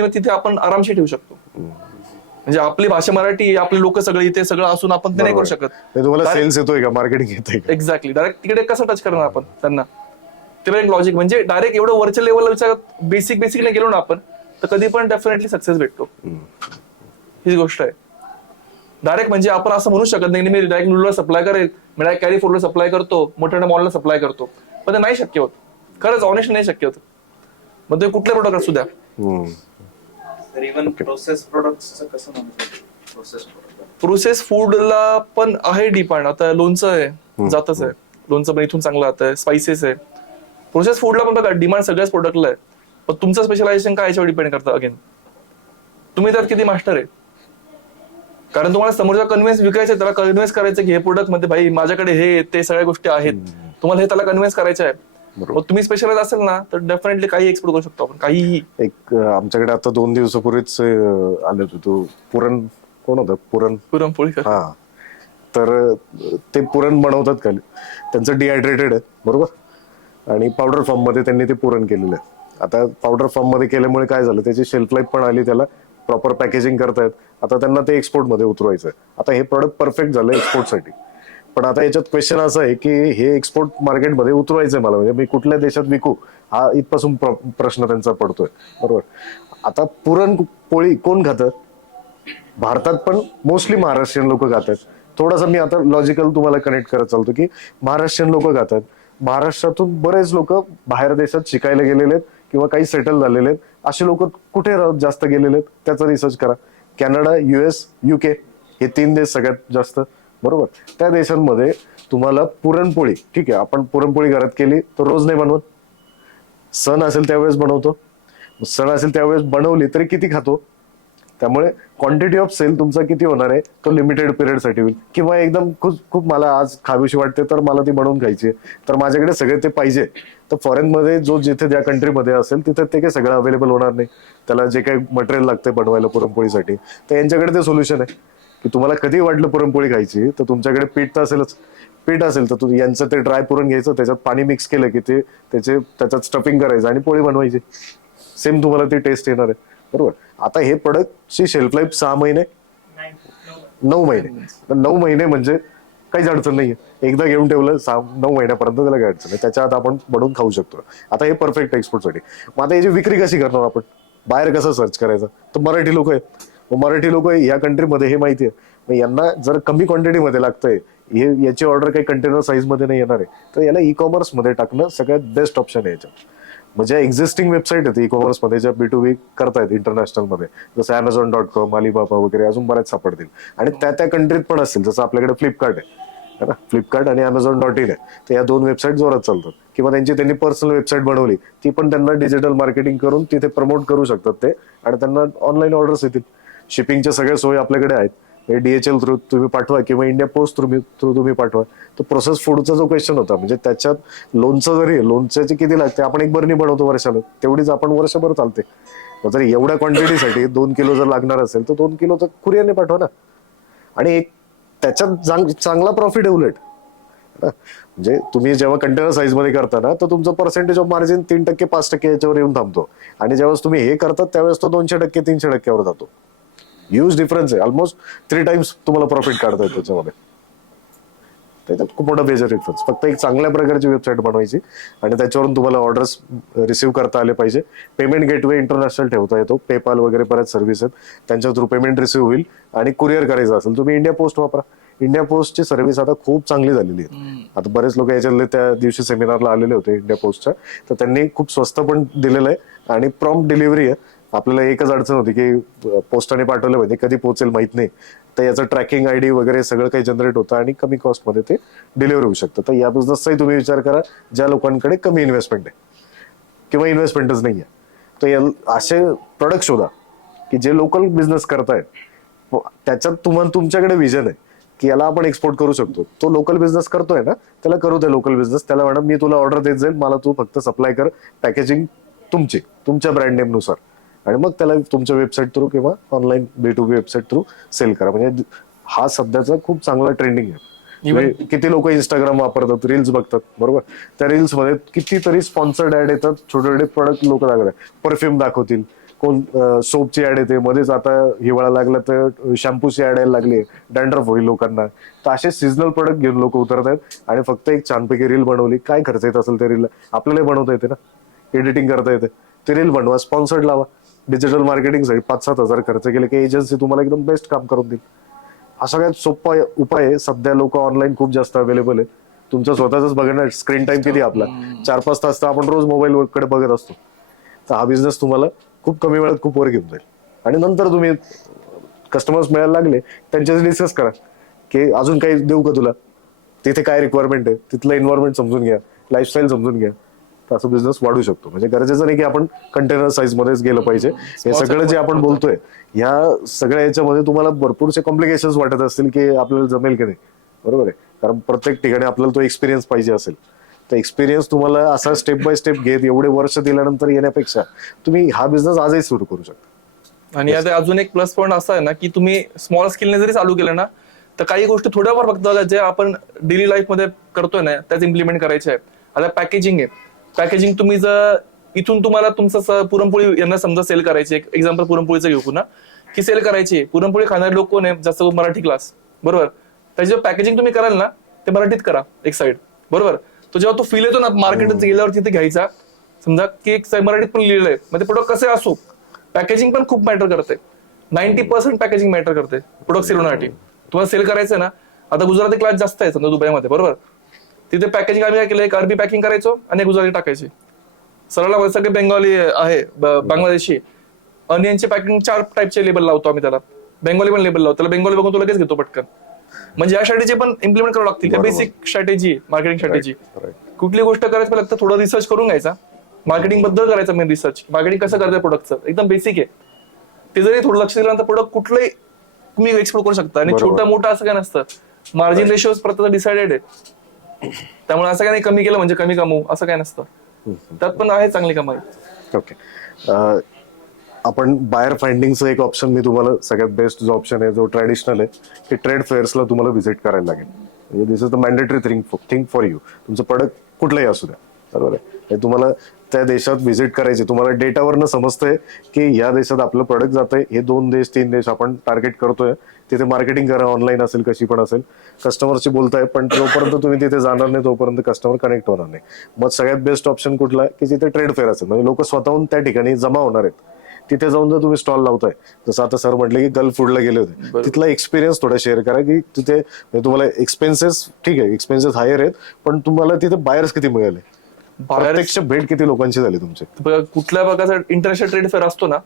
मग तिथे आपण आरामशी ठेवू शकतो. म्हणजे आपली भाषा मराठी, आपले लोक सगळे इथे सगळं असून आपण ते नाही करू शकत. तुम्हाला सेल्स येतोय का, मार्केटिंग येतोय? एक्झॅक्टली, डायरेक्ट तिकडे कसं टच करणार आपण त्यांना, ते पण एक लॉजिक. म्हणजे डायरेक्ट एवढं वरच्या लेवलला विचार बेसिक नाही गेलो ना आपण, तर कधी पण डेफिनेटली सक्सेस भेटतो. ही गोष्ट आहे. डायरेक्ट म्हणजे आपण असं म्हणू शकत नाही की मी डायरेक्ट नूडलला सप्लाय करेल, मी डायरेक्ट कॅरी फूडला सप्लाय करतो, मोठ्या मॉलला सप्लाय करतो, पण ते नाही शक्य होत. खरंच ऑनेस्ट नाही शक्य होत. मग ते कुठले प्रोडक्ट असू द्या. तर इव्हन प्रोसेस प्रोडक्ट्सचं कसं म्हणतो? प्रोसेस प्रोडक्ट प्रोसेस फूडला पण आहे डिमांड. आता लोणचं आहे, जातच आहे, लोणचं पण इथून चांगलं जात आहे. स्पायसेस आहे, प्रोसेस फूडला पण बघा डिमांड सगळ्याच प्रोडक्टला आहे. पण तुमचं स्पेशलायझेशन काय याच्यावर डिपेंड करतं. अगेन तुम्ही त्यात किती मास्टर आहे, कारण तुम्हाला समोरचा कन्व्हिन्स विकायचं, त्याला कन्व्हिन्स करायचं की हे प्रोडक्ट मध्ये भाई माझ्याकडे हे ते सगळ्या गोष्टी आहेत, तुम्हाला हे त्याला कन्व्हिन्स करायचं आहे. मग तुम्ही स्पेशलाइज असेल ना तर डेफिनेटली काही एक्सपोर्ट करू शकतो आपण, काहीही. एक आमच्याकडे आता 2 दिवसापूर्वीच आले होते, तो कोण होतं पुरणपोळी हा, तर ते पुरण बनवतात खाली, त्यांचं डिहायड्रेटेड आहे बरोबर, आणि पावडर फॉर्म मध्ये त्यांनी ते पुरण केलेलं आहे. आता पावडर फॉर्म मध्ये केल्यामुळे काय झालं, त्याची शेल्फ लाईफ पण आली, त्याला प्रॉपर पॅकेजिंग करतायत. आता त्यांना ते एक्सपोर्ट मध्ये उतरवायचं आहे. आता हे प्रोडक्ट परफेक्ट झालं एक्सपोर्टसाठी, पण आता याच्यात क्वेश्चन असं आहे की हे एक्सपोर्ट मार्केटमध्ये उतरवायचंय मला, म्हणजे मी कुठल्या देशात विकू, हा इथपासून प्रश्न त्यांचा पडतोय बरोबर. आता पुरणपोळी कोण खातं? भारतात पण मोस्टली महाराष्ट्रीयन लोक खातात. थोडासा मी आता लॉजिकल तुम्हाला कनेक्ट करत चालतो की महाराष्ट्रीयन लोक खातात. महाराष्ट्रातून बरेच लोक बाहेर देशात शिकायला गेलेले आहेत किंवा काही सेटल झालेले आहेत. असे लोक कुठे जास्त गेलेले आहेत त्याचा रिसर्च करा. कॅनडा, US, UK हे 3 देश सगळ्यात जास्त बरोबर. त्या देशांमध्ये तुम्हाला पुरणपोळी, ठीक आहे आपण पुरणपोळी घरात केली तर रोज नाही बनवत, सण असेल त्यावेळेस बनवतो, सण असेल त्यावेळेस बनवली तरी किती खातो, त्यामुळे क्वांटिटी ऑफ सेल तुमचा किती होणार आहे तो लिमिटेड पिरियड साठी होईल. किंवा एकदम खूप मला आज खावीशी वाटते तर मला ती बनवून खायची तर माझ्याकडे सगळे ते पाहिजे, तर फॉरेन मध्ये जो जिथे ज्या कंट्रीमध्ये असेल तिथे ते काही सगळं अवेलेबल होणार नाही. त्याला जे काही मटेरियल लागते बनवायला पुरणपोळीसाठी, तर यांच्याकडे ते सोल्युशन आहे की तुम्हाला कधी वाटलं पुरणपोळी खायची तर तुमच्याकडे पीठ तर असेलच, पीठ असेल तर यांचं ते ड्राय पुरण घ्यायचं, त्याच्यात पाणी मिक्स केलं की ते त्याच्यात स्टफिंग करायचं आणि पोळी बनवायची, सेम तुम्हाला ती टेस्ट येणार आहे बरोबर. आता हे प्रोडक्टची शेल्फ लाईफ 6 महिने 9 महिने, 9 महिने म्हणजे काहीच अडचण नाहीये. एकदा घेऊन ठेवलं 9 महिन्यापर्यंत त्याला काही अडचण नाही, त्याच्या आत आपण बनवून खाऊ शकतो. आता हे परफेक्ट एक्सपोर्टसाठी. मग आता याची विक्री कशी करणार आपण, बाहेर कसं सर्च करायचं, तर मराठी लोक आहेत. मग मराठी लोक या कंट्रीमध्ये हे माहिती आहे, मग यांना जर कमी क्वांटिटीमध्ये लागतंय, हे याची ऑर्डर काही कंटेनर साईज मध्ये नाही येणार आहे, तर याला ई-कॉमर्स मध्ये टाकणं सगळ्यात बेस्ट ऑप्शन आहे याच्यात. म्हणजे एक्झिस्टिंग वेबसाईट आहेत ई-कॉमर्स मध्ये ज्या B2B करतायत इंटरनॅशनल मध्ये, जसं Amazon.com, Alibaba वगैरे अजून बऱ्याच सापडतील. आणि त्या कंट्रीत पण असतील, जसं आपल्याकडे फ्लिपकार्ट आहे ना, फ्लिपकार्ट आणि Amazon.in आहे, तर या 2 वेबसाईट जोरात चालतात. किंवा त्यांनी पर्सनल वेबसाईट बनवली, ती पण त्यांना डिजिटल मार्केटिंग करून तिथे प्रमोट करू शकतात ते, आणि त्यांना ऑनलाईन ऑर्डर्स येतील. शिपिंगच्या सगळ्या सोयी आपल्याकडे आहेत. DHL थ्रू तुम्ही पाठवा किंवा इंडिया पोस्ट थ्रू तुम्ही पाठवा. तर प्रोसेस फूडचा जो क्वेश्चन होता, म्हणजे त्याच्यात लोणचं जरी, लोणच्याचे किती लागते, आपण 1 बरणी बनवतो वर्षाला, तेवढीच आपण वर्षभर चालते. जर एवढ्या क्वांटिटीसाठी 2 किलो जर लागणार असेल तर 2 किलो तर कुरिअरने पाठवा ना. आणि त्याच्यात चांगला प्रॉफिट आहे उलट. म्हणजे तुम्ही जेव्हा कंटेनर साईज मध्ये करता ना, तर तुमचं पर्सेंटेज ऑफ मार्जिन 3%, 5% याच्यावर येऊन थांबतो. आणि जेव्हा तुम्ही हे करतात त्यावेळेस तो 200%, 300%वर जातो. ह्यूज डिफरन्स आहे, ऑलमोस्ट 3 टाइम्स तुम्हाला प्रॉफिट काढता येतो त्याच्यामध्ये. त्याच्यात खूप मोठा मेजर डिफरन्स. फक्त एक चांगल्या प्रकारची वेबसाईट बनवायची आणि त्याच्यावरून तुम्हाला ऑर्डर्स रिसिव्ह करता आले पाहिजे. पेमेंट गेटवे इंटरनॅशनल ठेवता येतो, पेपाल वगैरे बऱ्याच सर्व्हिस आहेत, त्यांच्या थ्रू पेमेंट रिसिव्ह होईल. आणि कुरिअर करायचं असेल तुम्ही इंडिया पोस्ट वापरा. इंडिया पोस्टची सर्व्हिस आता खूप चांगली झालेली आहे. आता बरेच लोक याच्यातले त्या दिवशी सेमिनारला आलेले होते इंडिया पोस्टच्या, तर त्यांनी खूप स्वस्त पण दिलेलं आहे आणि प्रॉम्प्ट डिलिव्हरी आहे. आपल्याला एकच अडचण होती की पोस्टाने पाठवलं पाहिजे, कधी पोहोचेल माहित नाही, तर याचं ट्रॅकिंग ID वगैरे सगळं काही जनरेट होतं आणि कमी कॉस्टमध्ये ते डिलिव्हर होऊ शकतं. तर या बिझनेसचाही तुम्ही विचार करा ज्या लोकांकडे कमी इन्व्हेस्टमेंट आहे किंवा इन्व्हेस्टमेंटच नाही आहे, तर असे प्रोडक्ट शोधा की जे लोकल बिझनेस करतायत, त्याच्यात तुमच्याकडे विजन आहे की याला आपण एक्सपोर्ट करू शकतो. तो लोकल बिझनेस करतोय ना, त्याला करू दे लोकल बिझनेस. त्याला मॅडम मी तुला ऑर्डर देत जाईल, मला तू फक्त सप्लाय कर, पॅकेजिंग तुमच्या ब्रँड नेम नुसार, आणि मग त्याला तुमच्या वेबसाईट थ्रू किंवा online B2B website through sell करा. म्हणजे हा सध्याचा खूप चांगला ट्रेंडिंग आहे. म्हणजे किती लोक इंस्टाग्राम वापरतात, रील्स बघतात बरोबर, त्या रील्स मध्ये कितीतरी स्पॉन्सर्ड ऍड येतात, छोटे छोटे प्रोडक्ट लोक दाखवतात, परफ्यूम दाखवतील, कोण सोपची ऍड येते, मध्येच आता हिवाळा लागला तर शॅम्पूची ऍड यायला लागली, डॅन्ड्रफ होईल लोकांना. तर असे सिजनल प्रोडक्ट घेऊन लोक उतरत आहेत आणि फक्त एक छानपैकी रील बनवली, काय खर्च येत असेल त्या रीलला, आपल्याला बनवता येते ना, एडिटिंग करता येते, ते रील बनवा, स्पॉन्सर्ड लावा. डिजिटल मार्केटिंगसाठी 5-7 हजार खर्च केले की एजन्सी तुम्हाला एकदम बेस्ट काम करून देईल. हा सगळ्यात सोपा उपाय आहे. सध्या लोक ऑनलाईन खूप जास्त अवेलेबल आहे. तुमचं स्वतःच बघणार स्क्रीन टाइम किती आपला 4-5 तास तर आपण रोज मोबाईल कडे बघत असतो. तर हा बिझनेस तुम्हाला खूप कमी वेळात खूप वर घेऊन जाईल. आणि नंतर तुम्ही कस्टमर्स मिळायला लागले त्यांच्याशी डिस्कस करा की अजून काही देऊ का तुला, तिथे काय रिक्वायरमेंट आहे, तिथलं एन्व्हायरमेंट समजून घ्या, लाईफस्टाईल समजून घ्या. तर असं बिझनेस वाढू शकतो. म्हणजे गरजेचं नाही की आपण कंटेनर साईज मध्येच गेलं पाहिजे. हे सगळं जे आपण बोलतोय ह्या सगळ्या याच्यामध्ये तुम्हाला भरपूरसे कॉम्प्लिकेशन्स वाटत असतील की आपल्याला जमेल की नाही, बरोबर आहे. कारण प्रत्येक ठिकाणी आपल्याला तो एक्सपिरियन्स पाहिजे असेल. तर एक्सपिरियन्स तुम्हाला असा स्टेप बाय स्टेप घेत एवढे वर्ष दिल्यानंतर येण्यापेक्षा तुम्ही हा बिझनेस आजही सुरू करू शकता. आणि यात अजून एक प्लस पॉईंट असा आहे ना की तुम्ही स्मॉल स्किलने जरी चालू केलं ना तर काही गोष्टी थोड्याफार फक्त जे आपण डेली लाईफ मध्ये करतोय ना त्याच इम्प्लिमेंट करायचे आहे. आता पॅकेजिंग आहे. पॅकेजिंग तुम्ही जर इथून तुम्हाला तुमचं पुरणपोळी यांना समजा सेल करायची, एक एक्झाम्पल पुरणपोळीचं घेऊ पुन्हा, की सेल करायची. पुरणपोळी खाणारे लोक कोण आहे, जास्त मराठी क्लास, बरोबर. त्याची जेव्हा पॅकेजिंग तुम्ही कराल ना ते मराठीत करा एक साईड, बरोबर. तो जेव्हा तो फील येतो ना मार्केटात गेल्यावर तिथे घ्यायचा, समजा की एक मराठीत पण लिहिलंय, मग ते प्रोडक्ट कसे असो पॅकेजिंग पण खूप मॅटर करते. 90% पॅकेजिंग मॅटर करते प्रोडक्ट सेल होण्यासाठी. तुम्हाला सेल करायचं ना, आता गुजराती क्लास जास्त आहे समजा दुबईमध्ये, बरोबर. तिथे पॅकेजिंग आम्ही काय केलं, एक अरबी पॅकिंग करायचो आणि एक गुजराती टाकायची. सरळ सगळे बेंगॉली आहे, बांगलादेशी. अनियनचे पॅकिंग 4 टाईपचे लेबल लावतो आम्ही त्याला, बेंगॉली पण लेबल लावतो. त्याला बेंगॉली बघून तो लगेच घेतो पटकन. म्हणजे या स्ट्रॅटेजी पण इम्प्लिमेंट करावं लागतील. Basic strategy, marketing strategy. कुठली गोष्ट करायचं लागतं थोडं रिसर्च करून घ्यायचा. मार्केटिंग बद्दल करायचं मेन रिसर्च. मार्केटिंग कसं करायचं प्रोडक्टचं एकदम बेसिक आहे. ते जरी थोडं लक्ष दिल्यानंतर प्रोडक्ट कुठलंही तुम्ही एक्सप्लोर करू शकता. आणि छोटं मोठं असं काय नसतं. मार्जिन रेशो प्रत्येक डिसाइडेड आहे. त्यामुळे असं काय नाही कमी केलं म्हणजे कमी कमवू असं काय नसतं. त्यात पण आहे चांगली कमाई. ओके. आपण बायर फाइंडिंगचं एक ऑप्शन मी तुम्हाला सगळ्यात बेस्ट जो ऑप्शन आहे जो ट्रॅडिशनल आहे की ट्रेड फेअर्सला तुम्हाला व्हिजिट करायला लागेल. म्हणजे this is the mandatory thing for you. तुमचं प्रोडक्ट कुठलंही असू द्या, बरोबर आहे. हे तुम्हाला त्या देशात व्हिजिट करायचे. तुम्हाला डेटावरनं समजतंय की या देशात आपलं प्रोडक्ट जातंय, हे 2 देश 3 देश आपण टार्गेट करतोय. तिथे मार्केटिंग करा, ऑनलाईन असेल कशी पण असेल, कस्टमरशी बोलताय. पण जोपर्यंत तुम्ही तिथे जाणार नाही तोपर्यंत कस्टमर कनेक्ट होणार नाही. मग सगळ्यात बेस्ट ऑप्शन कुठला आहे की जिथे ट्रेड फेअर असेल, म्हणजे लोक स्वतःहून त्या ठिकाणी जमा होणार आहेत. तिथे जाऊन जर तुम्ही स्टॉल लावताय, जसं आता सर म्हटले की गल्फ फूडला गेले होते, तिथला एक्सपिरियन्स थोडा शेअर करा की तिथे तुम्हाला एक्सपेन्सेस, ठीक आहे एक्सपेन्सेस हायर आहेत, पण तुम्हाला तिथे बायर्स किती मिळाले, प्रत्यक्ष भेट किती लोकांची झाली तुमची. कुठल्या प्रकारचा इंटरनॅशनल ट्रेड फेअर असतो ना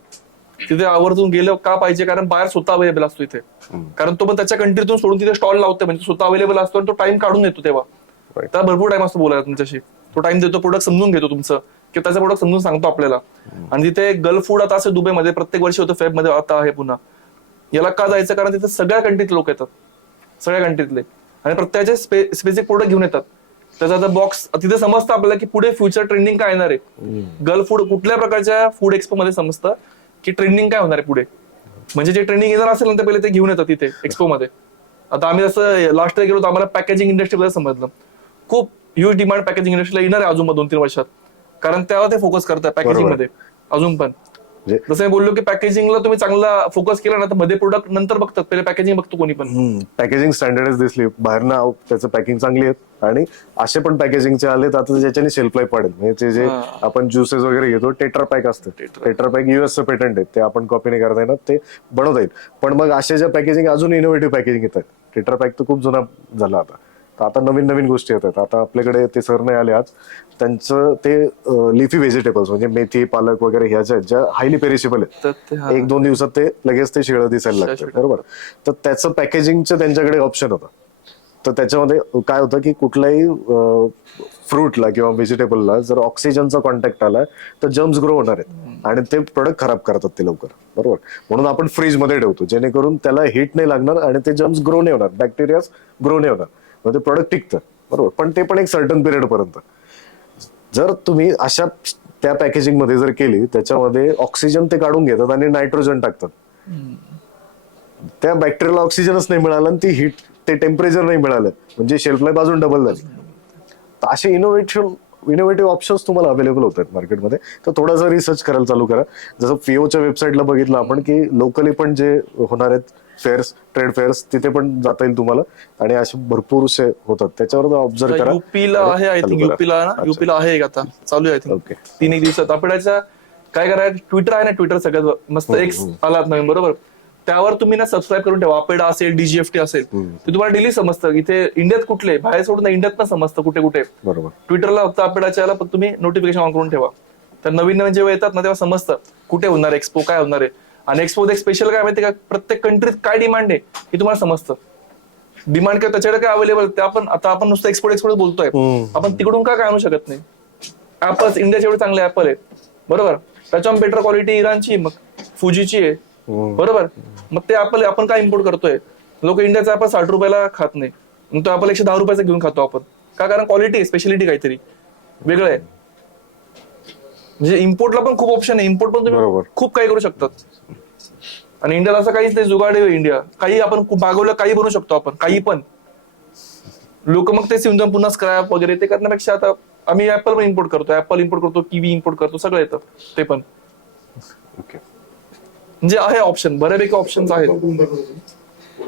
तिथे आवर्जून गेलं का पाहिजे, कारण बाहेर स्वतः अवेलेबल असतो इथे. कारण तो पण त्याच्या कंट्रीतून सोडून तिथे स्टॉल लावतोय म्हणजे स्वतः अवेलेबल असतो आणि तो टाइम काढून येतो. तेव्हा त्याला भरपूर टाइम असतो बोलायला तुमच्याशी. तो टाइम देतो, प्रोडक्ट समजून घेतो तुमचं किंवा त्याचं प्रोडक्ट समजून सांगतो आपल्याला. आणि तिथे गल्फ फूड आता असं दुबईमध्ये प्रत्येक वर्षी होतं, फेब मध्ये आता आहे पुन्हा. याला का जायचं, कारण तिथे सगळ्या कंट्रीतले लोक येतात, सगळ्या कंट्रीतले, आणि प्रत्येकाचे स्पेसिफिक प्रोडक्ट घेऊन येतात. त्याचा बॉक्स तिथे समजतं आपल्याला की पुढे फ्युचर ट्रेंडिंग काय येणार आहे. गल्फ फूड कुठल्या प्रकारच्या फूड एक्सपो मध्ये समजतं की ट्रेंडिंग काय होणार आहे पुढे. म्हणजे जे ट्रेंडिंग येणार असेल ना ते पहिले ते घेऊन येतात तिथे एक्सपो मध्ये. आता आम्ही जसं लास्ट इयर गेलो तर आम्हाला पॅकेजिंग इंडस्ट्रीमध्ये समजलं खूप ह्यूज डिमांड पॅकेजिंग इंडस्ट्रीला येणार आहे अजून 2-3 वर्षात, कारण त्यावर ते फोकस करतात पॅकेजिंग मध्ये अजून पण. जसं मी बोललो की पॅकेजिंगला तुम्ही चांगला फोकस केला ना तर मध्ये प्रोडक्ट नंतर बघतात, पहिले पॅकेजिंग बघतो कोणी पण. पॅकेजिंग स्टँडर्डच दिसली बाहेरनं, त्याचं पॅकिंग चांगली आहेत. आणि असे पण पॅकेजिंगचे आलेत आता ज्याच्याने शेल्फ लाईफ वाढेल. म्हणजे जे आपण ज्युसेस वगैरे घेतो टेट्रा पॅक असतं, टेट्रा पॅक युएसचं पेटंट आहे, ते आपण कॉपी नाही करता येणार, ते बनवता येईल. पण मग असे ज्या पॅकेजिंग अजून इनोव्हेटिव्ह पॅकेजिंग येतात, टेट्रा पॅक तर खूप जुना झाला आता. तर आता नवीन नवीन गोष्टी येतात. आता आपल्याकडे ते सर नाही आले आज, त्यांचं ते लिफी व्हेजिटेबल्स म्हणजे मेथी पालक वगैरे ह्या ज्या हायली पेरिशेबल आहेत, 1-2 दिवसात ते लगेच ते शिळं दिसायला लागतं, बरोबर. तर त्याचं पॅकेजिंगचं त्यांच्याकडे ऑप्शन होतं. तर त्याच्यामध्ये काय होतं की कुठल्याही फ्रूटला किंवा व्हेजिटेबलला जर ऑक्सिजनचा कॉन्टॅक्ट आला तर जर्म्स ग्रो होणार आहेत आणि ते प्रोडक्ट खराब करतात ते लवकर, बरोबर. म्हणून आपण फ्रीजमध्ये ठेवतो जेणेकरून त्याला हीट नाही लागणार आणि ते जर्म्स ग्रो नाही होणार, बॅक्टेरिया ग्रो नाही होणार, मग ते प्रोडक्ट टिकतं, बरोबर. पण ते पण एक सर्टन पिरियड पर्यंत. जर तुम्ही अशा त्या पॅकेजिंग मध्ये जर केली, त्याच्यामध्ये ऑक्सिजन ते काढून घेतात आणि नायट्रोजन टाकतात. त्या बॅक्टेरियाला ऑक्सिजनच नाही मिळालं आणि ती हीट, ते टेम्परेचर नाही मिळालं, म्हणजे शेल्फ लाईफ अजून डबल झाली. तर असे इनोव्हेटिव्ह ऑप्शन्स तुम्हाला अवेलेबल होतात मार्केटमध्ये. तर थोडासा रिसर्च करायला चालू करा. जसं फिओच्या वेबसाईटला बघितलं आपण की लोकली पण जे होणार आहेत फेअर्स, ट्रेड फेअर्स, तिथे पण जाता येईल तुम्हाला. आणि असे भरपूरसे होतात, त्याच्यावर ऑब्झर्व करा. युपीला आहे, आय थिंक युपीला आहे आता चालू आहे 3-1 दिवसात. आपल्याच्या काय करायचं, ट्विटर आहे ना, ट्विटर सगळ्यात मस्त एक्स आलात नवीन, बरोबर. त्यावर तुम्ही ना सबस्क्राईब करून ठेवा. अपेडा असेल, डीजीएफटी असेल, ते तुम्हाला डेली समजतं इथे इंडियात कुठले, बाहेर सोडून इंडियात पण समजतं कुठे कुठे. बरोबर. ट्विटरला फक्त अपेडाच्या याला फक्त तुम्ही नोटिफिकेशन ऑन करून ठेवा. तर नवीन नवीन जेव्हा येतात ना तेव्हा समजतं कुठे होणार एक्सपो, काय होणार आहे. आणि एक्सपो एक स्पेशल काय माहिती का, प्रत्येक कंट्रीत काय डिमांड आहे हे तुम्हाला समजतं. डिमांड काय त्याच्याकडे काय अवेलेबल ते आपण नुसतं एक्सपोर्ट बोलतोय, आपण तिकडून काय आणू शकत नाही. ऍपल्स इंडियाचे एवढे चांगले ऍपल आहे बरोबर, त्याच्यावर बेटर क्वालिटी इराणची, मग फुजीची आहे बरोबर. मग ते ऍपल आपण काय इम्पोर्ट करतोय, लोक इंडियाचा ऍपल 60 रुपयाला खात नाही, मग तो ऍपल 110 रुपयाचा घेऊन खातो आपण का, कारण क्वालिटी स्पेशलिटी काहीतरी वेगळं आहे. म्हणजे इम्पोर्टला पण खूप ऑप्शन आहे, इम्पोर्ट पण तुम्ही खूप काही करू शकतात. आणि इंडियाला असं काहीच नाही, जुगाड आहे इंडिया, काही आपण खूप मागवलं काही बनवू शकतो आपण, काही पण. लोक मग ते सिंधू पुन्हा स्क्रॅप वगैरे ते करण्यापेक्षा आता आम्ही ऍपल पण इम्पोर्ट करतो, ऍपल इम्पोर्ट करतो, किवी इम्पोर्ट करतो, सगळं येतं ते पण. ओके. म्हणजे आहे ऑप्शन, बऱ्यापैकी ऑप्शन्स आहेत. कुठून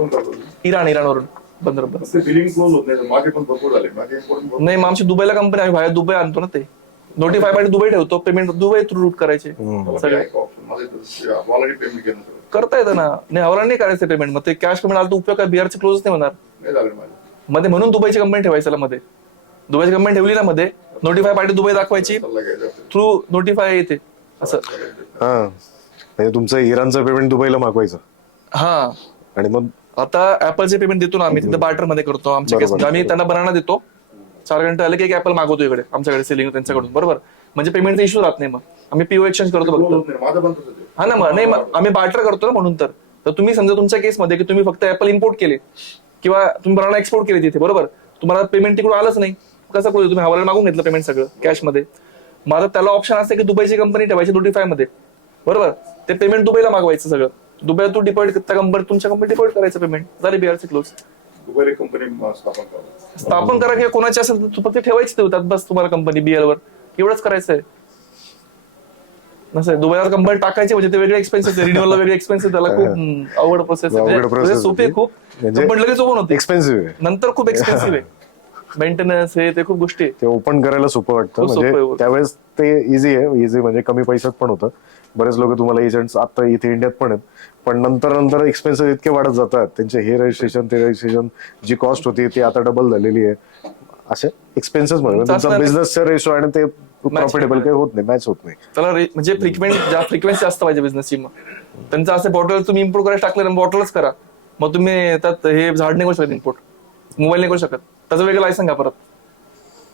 दाखवतो? इराणवरून बंदर. ते बिलिंग क्लोज होत नाही, मागे पण भरपूर झाले, मागे import नाही, मग आमची दुबईला कंपनी आहे, बाहेर दुबई आणतो ना, ते नोटिफाय पाहिजे दुबई ठेवतो, पेमेंट दुबई थ्रू रूट करायचे सगळे. ऑलरेडी पेमेंट केलं सगळं. करता येतं ना, नाही हवाला नाही करायचं पेमेंट, मग ते कॅश पेमेंट आलं तर उपयोग काय, बिहारचे क्लोज नाही होणार नाही झालं माझं. मध्ये, म्हणून दुबईची कंपनी ठेवायचं मध्ये. दुबईची कंपनी ठेवली ना मध्ये, नोटिफाय पार्टी दुबई दाखवायची, सल्ला घ्यायचा असेल. थ्रू नोटिफाय येते असं. हा, म्हणजे तुमचं इराणचं पेमेंट दुबईला मागवायचं हा, आणि मग आता ऍपलचे पेमेंट देतो ना आम्ही, तिथे बार्टर मध्ये करतो आमच्या केस. आम्ही त्यांना बनाना देतो, 4 घंटे आले की एक ऍपल मागवतो इकडे आमच्याकडे सेलिंग त्यांच्याकडून बरोबर. म्हणजे पेमेंटचा इश्यू राहत नाही, मग आम्ही पीओ एक्सचेंज करतो Close फक्त. होत नाही, माझं पण तसंच आहे. हा ना, मग नाही आम्ही बार्टर करतो ना म्हणून. तर तुम्ही समजा तुमच्या केसमध्ये की तुम्ही फक्त ऍपल इम्पोर्ट केले किंवा तुम्ही बनाना एक्सपोर्ट केले तिथे बरोबर, तुम्हाला पेमेंट तिकडून आलंच नाही, कसं करू, तुम्ही हवाला मागून घेतलं पेमेंट सगळं कॅशमध्ये. माझं त्याला ऑप्शन असते की दुबईची कंपनी ठेवायची नोटिफाय मध्ये बरोबर, ते पेमेंट दुबईला मागवायचं सगळं, दुबईला तू डिपॉझिट त्या कंपनी तुमच्या कंपनी डिपॉझिट करायचं पेमेंट, झाले बिहारचे क्लोज. दुबईला कंपनी स्थापन करावं. स्थापन करा किंवा कोणाची असेल तर फक्त ठेवायची देतात बस तुम्हाला कंपनी BL वर, एवढंच करायचं आहे. नसं दुबईला कंपनी टाकायची म्हणजे ते वेगळे एक्सपेन्सेस, रिन्युअलला वेगळे एक्सपेन्सेस, त्याला खूप अवघड प्रोसेस आहे, सोपी आहे खूप, पण लगेच ओपन होते, एक्सपेन्सिव्ह आहे. नंतर खूप एक्सपेन्सिव्ह आहे, मेंटेनन्स हे ते खूप गोष्टी आहे. ते ओपन करायला सोपं वाटतं, खूप सोपं म्हणजे आहे. त्यावेळेस ते इझी आहे, इझी म्हणजे कमी पैशात पण होतं. बरेच लोक तुम्हाला एजंट्स आता इथे इंडियात पण आहेत, पण नंतर एक्सपेन्सेस इतके वाढत जातात, त्यांचे हे रजिस्ट्रेशन ते रजिस्ट्रेशन, जी कॉस्ट होती ती आता डबल झालेली आहे. असे एक्सपेन्सेस म्हणून तुमचा बिझनेसचा रेशो आणि ते प्रॉफिटेबल काही होत नाही, मॅच होत नाही. त्याला म्हणजे फ्रिक्वेन्सी जास्त पाहिजे बिझनेसची. मग त्यांचं असं बॉटल तुम्ही इम्पोर्ट करायला टाकलं ना, बॉटलच करा, मग तुम्ही त्यात हे झाड नाही करू शकत इम्पोर्ट, मोबाईल नाही करू शकत, त्याचं वेगळं लायसन घ्या परत,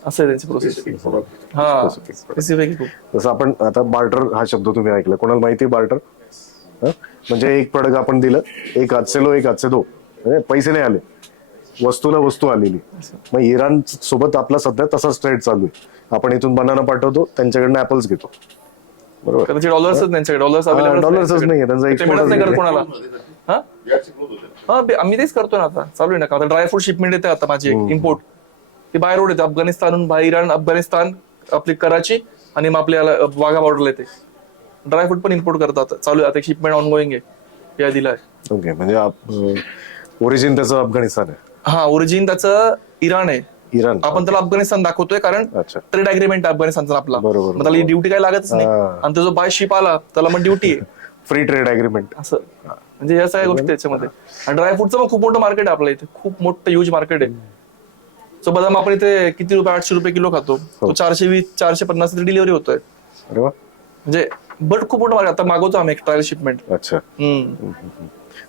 असं आहे त्यांची प्रोसेस. Specific product. हा, स्पेसिफिक खूप. जसं आपण आता बार्टर हा शब्द तुम्ही ऐकला, कोणाला माहिती बार्टर? म्हणजे एक प्रोडक्ट आपण दिलं, एक हातसे लो एक हातसे दो, म्हणजे पैसे नाही आले, वस्तूला वस्तू आलेली. मग इराण सोबत आपला सध्या तसाच ट्रेड चालू आहे. आपण इथून बनाना पाठवतो, त्यांच्याकडनं ऍपल्स घेतो बरोबर. कदाचित डॉलर्सच त्यांच्याकडे, डॉलर्सच नाहीये त्यांचा, पेमेंटच नाही करत कोणाला. हा याची close होते. हा, आम्ही तेच करतोय ना आता, चालू आहे ना. आता ड्रायफ्रूट शिपमेंट येते आता माझी इम्पोर्ट, ती बाय रोड येते अफगाणिस्तान, इराण, अफगाणिस्तान, आपली कराची, आणि मग आपल्याला वाघा बॉर्डरला येते. ड्रायफ्रूट पण इम्पोर्ट करतात, चालू आहे आता, शिपमेंट ऑन गोईंग आहे, या दिला आहे. ओके, म्हणजे ओरिजिन त्याचं अफगाणिस्तान आहे. हा, ओरिजिन त्याचं इराण आहे, इराण आपण त्याला अफगाणिस्तान दाखवतोय कारण अच्छा. ट्रेड अग्रीमेंट अफगाणिस्तानचा आपला, बरोबर. मग त्याला ड्युटी काय लागतच नाही, आणि तो जो बाय शिप आला त्याला मग ड्युटी आहे, फ्री ट्रेड अग्रीमेंट असं. म्हणजे या सगळ्या गोष्टी त्याच्यामध्ये. आणि ड्रायफ्रूटचं पण खूप मोठं मार्केट आहे आपल्या इथे, खूप मोठं ह्यूज मार्केट आहे. सो बदाम आपण इथे किती रुपये, 800 रुपये किलो खातो, तो 420 450 डिलिव्हरी होतोय. अरे वा, म्हणजे बट खूप मोठं मार्केट. आता मागवतो आम्ही एक ट्रायल शिपमेंट. अच्छा.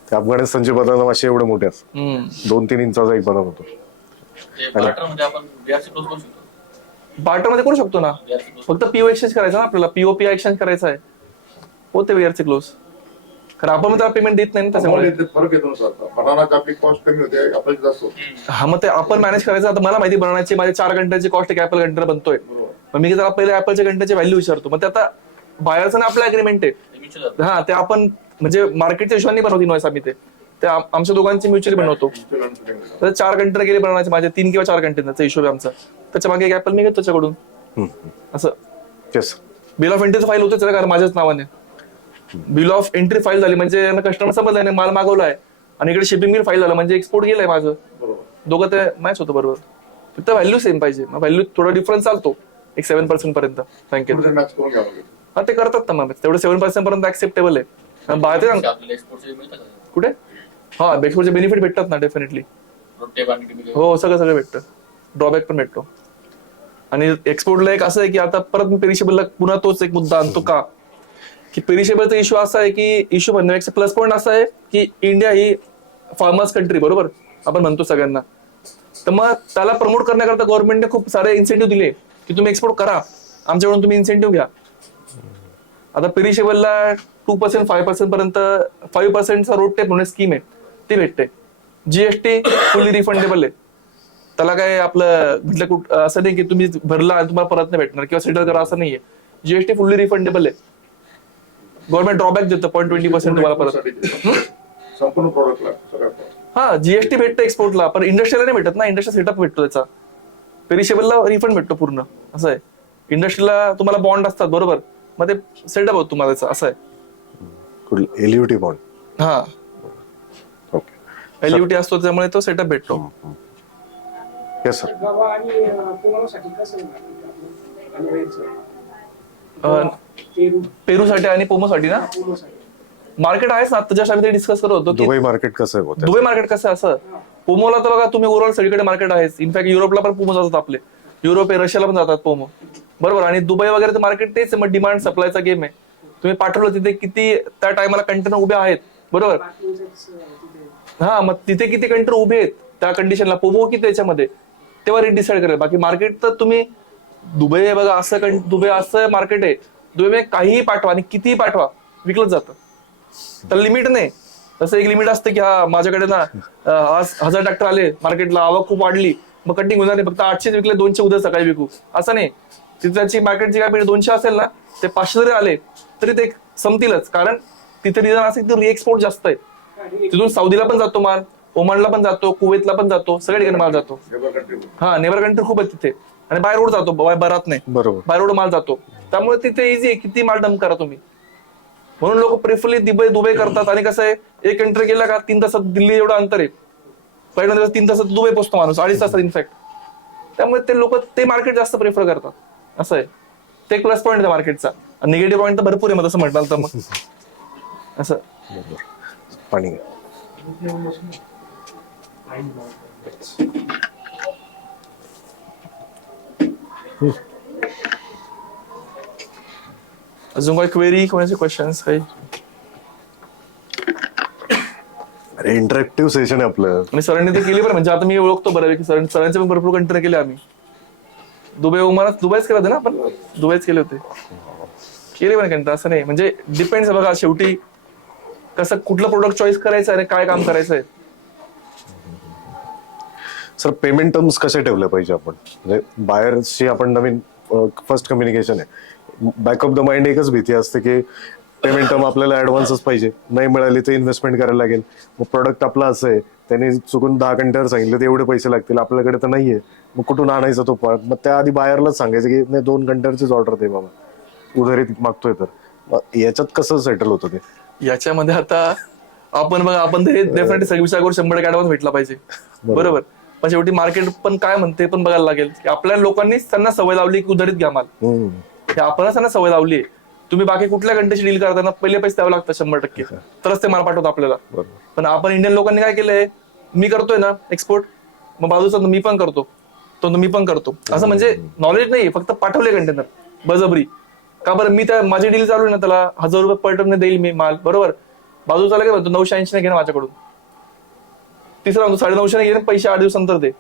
ते अफगाणिस्तानचे बदाम असे एवढे मोठे असतात, 2-3 इंचाचा एक बदाम होतो. बार्टर मध्ये करू शकतो ना, फक्त पीओ एक्सचेंज करायचा ना आपल्याला, पीओपी एक्सचेंज करायचा आहे, होते वेअरचे क्लोज. कारण आपण मग त्याला पेमेंट देत नाही ना त्याच्यामुळे. आम्हाला इथे फरक येतो ना सर, बनानाची आपली कॉस्ट कमी होते, आपल्याला जास्त होते. हा, मग ते आपण मॅनेज करायचं. आता मला माहिती बनवण्याची माझे 4 घंट्याची कॉस्ट एक ऍपल घंटा बनतोय, मग मी त्याला पहिले ऍपलच्या घंट्याची व्हॅल्यू विचारतो. मग ते आता बायरचं ना आपलं अग्रीमेंट आहे, हा, ते आपण म्हणजे मार्केटच्या हिशोबाने बनवतो इनवॉइस आम्ही, ते आमच्या दोघांची म्युच्युअली बनवतो. तर 4 घंटे गेले बनवण्याचे माझे, 3 किंवा 4 घंटे त्याचा हिशोब आहे आमचा. त्याच्या मागे एक ऍपल मी घेतो त्याच्याकडून असं. बिल ऑफ एंट्रीचं फाईल होतं कारण माझ्याच नावाने बिल ऑफ एंट्री फाईल झाली, म्हणजे कस्टमर समजलाय नाही, माल मागवलाय आणि इकडे शिपिंग बिल फाईल झालं, म्हणजे एक्सपोर्ट गेलंय माझं, दोघं ते मॅच होतं बरोबर. फक्त व्हॅल्यू सेम पाहिजे, व्हॅल्यू थोडा डिफरन्स चालतो एक 7% पर्यंत बँकेत. मॅच करून घ्यावं लागेल. हा, ते करतात ना मग, तेवढं 7% पर्यंत ऍक्सेप्टेबल आहे. कुठे हा एक्सपोर्टचे बेनिफिट भेटतात ना डेफिनेटली. हो सगळं भेटतं, ड्रॉबॅक पण भेटतो. आणि एक्सपोर्टला एक असं आहे की आता परत मी पेरिशेबलला पुन्हा तोच एक मुद्दा आणतो का, की पेरिशेबलचा इश्यू असा आहे की इश्यू म्हणण्यापेक्षा प्लस पॉईंट असा आहे की इंडिया ही फार्मर्स कंट्री बरोबर आपण म्हणतो सगळ्यांना, तर मग त्याला प्रमोट करण्याकरता गव्हर्नमेंटने खूप सारे इन्सेंटिव्ह दिले की तुम्ही एक्सपोर्ट करा, आमच्याकडून तुम्ही इन्सेंटिव्ह घ्या. आता पेरिशेबलला 2% 5% पर्यंत 5%चा रोड टेप म्हणून स्कीम आहे ती भेटते. जीएसटी फुल्ली रिफंडेबल आहे, त्याला काय आपलं असं नाही की तुम्ही भरला आणि तुम्हाला परत नाही भेटणार किंवा सेटल करा असं नाहीये. जीएसटी फुल्ली रिफंडेबल आहे. गव्हर्नमेंट ड्रॉबॅक देतं 0.20% तुम्हाला परत. संपूर्ण प्रोडक्टला सगळ्या हा जीएसटी भेटतं एक्सपोर्टला, पण इंडस्ट्रीला नाही भेटत ना, इंडस्ट्रियल सेटअप भेटतो त्याचा. पेरिशेबलला रिफंड भेटतो पूर्ण असं आहे. इंडस्ट्रीला तुम्हाला बॉन्ड असतात बरोबर, मग ते सेटअप होतो तुम्हाला त्याचा असं आहे. LUT bond. हा ओके. एलयूटी असतो त्यामुळे तो सेटअप भेटतो. Yes sir. गव्हा आणि पोमोसाठी कसं आहे आणि वेलचं? पेरू पेरूसाठी आणि पोमोसाठी ना पोमोसाठी मार्केट आहेच ना. आता जस्ट आम्ही ते डिस्कस करत होतो की दुबई मार्केट कसं आहे? दुबई मार्केट कसं आहे असं. पोमोला तर बघा तुम्ही ओव्हरऑल सगळीकडे मार्केट आहेच. इनफॅक्ट युरोपला पण पोमो जातात आपले, युरोप आहे रशियाला पण जातात पोमो बरोबर. आणि दुबई वगैरे तर मार्केट तेच आहे, मग डिमांड सप्लायचा गेम आहे. तुम्ही पाठवलं तिथे किती त्या टायमाला कंटेनर उभे आहेत बरोबर. हा मग तिथे किती कंटेनर उभे आहेत त्या कंडिशनला, पोमो किती त्याच्यामध्ये, तेव्हा रेट डिसाईड करेल. बाकी मार्केट तर तुम्ही दुबई आहे बघा असं दुबई असं मार्केट आहे, दुबई काहीही पाठवा आणि कितीही पाठवा विकलंच जातं. तर लिमिट नाही. तसं एक लिमिट असतं की हा माझ्याकडे ना आज 1000 ट्रॅक्टर आले मार्केटला, आवक खूप वाढली, मग कटिंग होणार नाही, फक्त 800 विकले 200 उद्या सकाळी विकू असं नाही. तिथे त्याची मार्केटची काय 200 असेल ना, ते 500 जरी आले तरी ते संपतीलच. कारण तिथे रिझन असेल की रिएक्सपोर्ट जास्त आहे. तिथून सौदीला पण जातो माल, ओमानला पण जातो, कुवेतला पण जातो, सगळ्या ठिकाणी माल जातो. हा नेबर कंट्री खूप आहे तिथे. आणि बाय रोड जातो, बरात नाही बरोबर, बाय रोड माल जातो. त्यामुळे तिथे इझी आहे, किती माल डंप करा तुम्ही. म्हणून लोक प्रेफरली दुबई करतात. आणि कसं आहे एक कंट्री गेला का 3 तासात दिल्ली एवढं अंतर आहे, पहिल्यांदा 3 तासात दुबई पोहोचतो माणूस, 2.5 तासात इनफॅक्ट. त्यामुळे ते लोक ते मार्केट जास्त प्रेफर करतात असं आहे. ते एक प्लस पॉईंट आहे मार्केटचा. निगेटिव्ह पॉईंट तर भरपूर आहे मग तसं म्हटलं तर मग असं. पाणी अजून काही क्वेरी, कोणाचे क्वेश्चन्स काही? अरे इंटरॅक्टिव्ह सेशन आहे आपलं. आणि सरांनी ते केले पण, म्हणजे आता मी ओळखतो बऱ्यापैकी सरांचे पण भरपूर कंटेनर केले आम्ही. दुबई ओमानात दुबईच केले होते ना आपण, दुबईच केले होते, केले पण कंटेनर असं नाही. म्हणजे डिपेंड्स बघा शेवटी कसं कुठलं प्रोडक्ट चॉईस करायचं आणि काय काम करायचं आहे. सर पेमेंट टर्म्स कसे ठेवले पाहिजे आपण, म्हणजे बायर्सची आपण नवीन फर्स्ट कम्युनिकेशन आहे, बॅक ऑफ द माइंड एकच भीती असते की पेमेंट टर्म आपल्याला ऍडव्हान्सच पाहिजे, नाही मिळाली तर इन्व्हेस्टमेंट करायला लागेल. मग प्रोडक्ट आपला असं आहे, त्यांनी चुकून 10 कंटेनर सांगितले तर एवढे पैसे लागतील, आपल्याकडे तर नाहीये, मग कुठून आणायचा तो पार्ट. मग त्या आधी बायरलाच सांगायचं की नाही 2 कंटेनरचीच ऑर्डर दे बाबा, उधारीत मागतोय तर. मग याच्यात कसं सेटल होतं ते? याच्यामध्ये आता आपण ते डेफिनेटली सगळी विचार करून 100% ऍडव्हान्स भेटला पाहिजे बरोबर. पण शेवटी मार्केट पण काय म्हणते पण बघायला लागेल की आपल्या लोकांनीच त्यांना सवय लावली की उधारीत घ्या माल. हे आपणच त्यांना सवय लावली आहे. तुम्ही बाकी कुठल्या कंट्रीची डील करताना पहिले पैसे द्यावे लागतात 100%, तरच ते माल पाठवतो आपल्याला. पण आपण इंडियन लोकांनी काय केलंय, मी करतोय ना एक्सपोर्ट, मग बाजूचा मी पण करतो, तो मी पण करतो असं. म्हणजे नॉलेज नाही, फक्त पाठवले कंटेनर बळजबरी. का बरं, मी त्या माझी डील चालू आहे ना, त्याला 1000 रुपये पर टन देईल मी माल बरोबर. बाजूचा काय म्हणतो 980 घेणं माझ्याकडून, तिसरा म्हणतो 950 घेणं, पैसे 8 दिवसानंतर दे.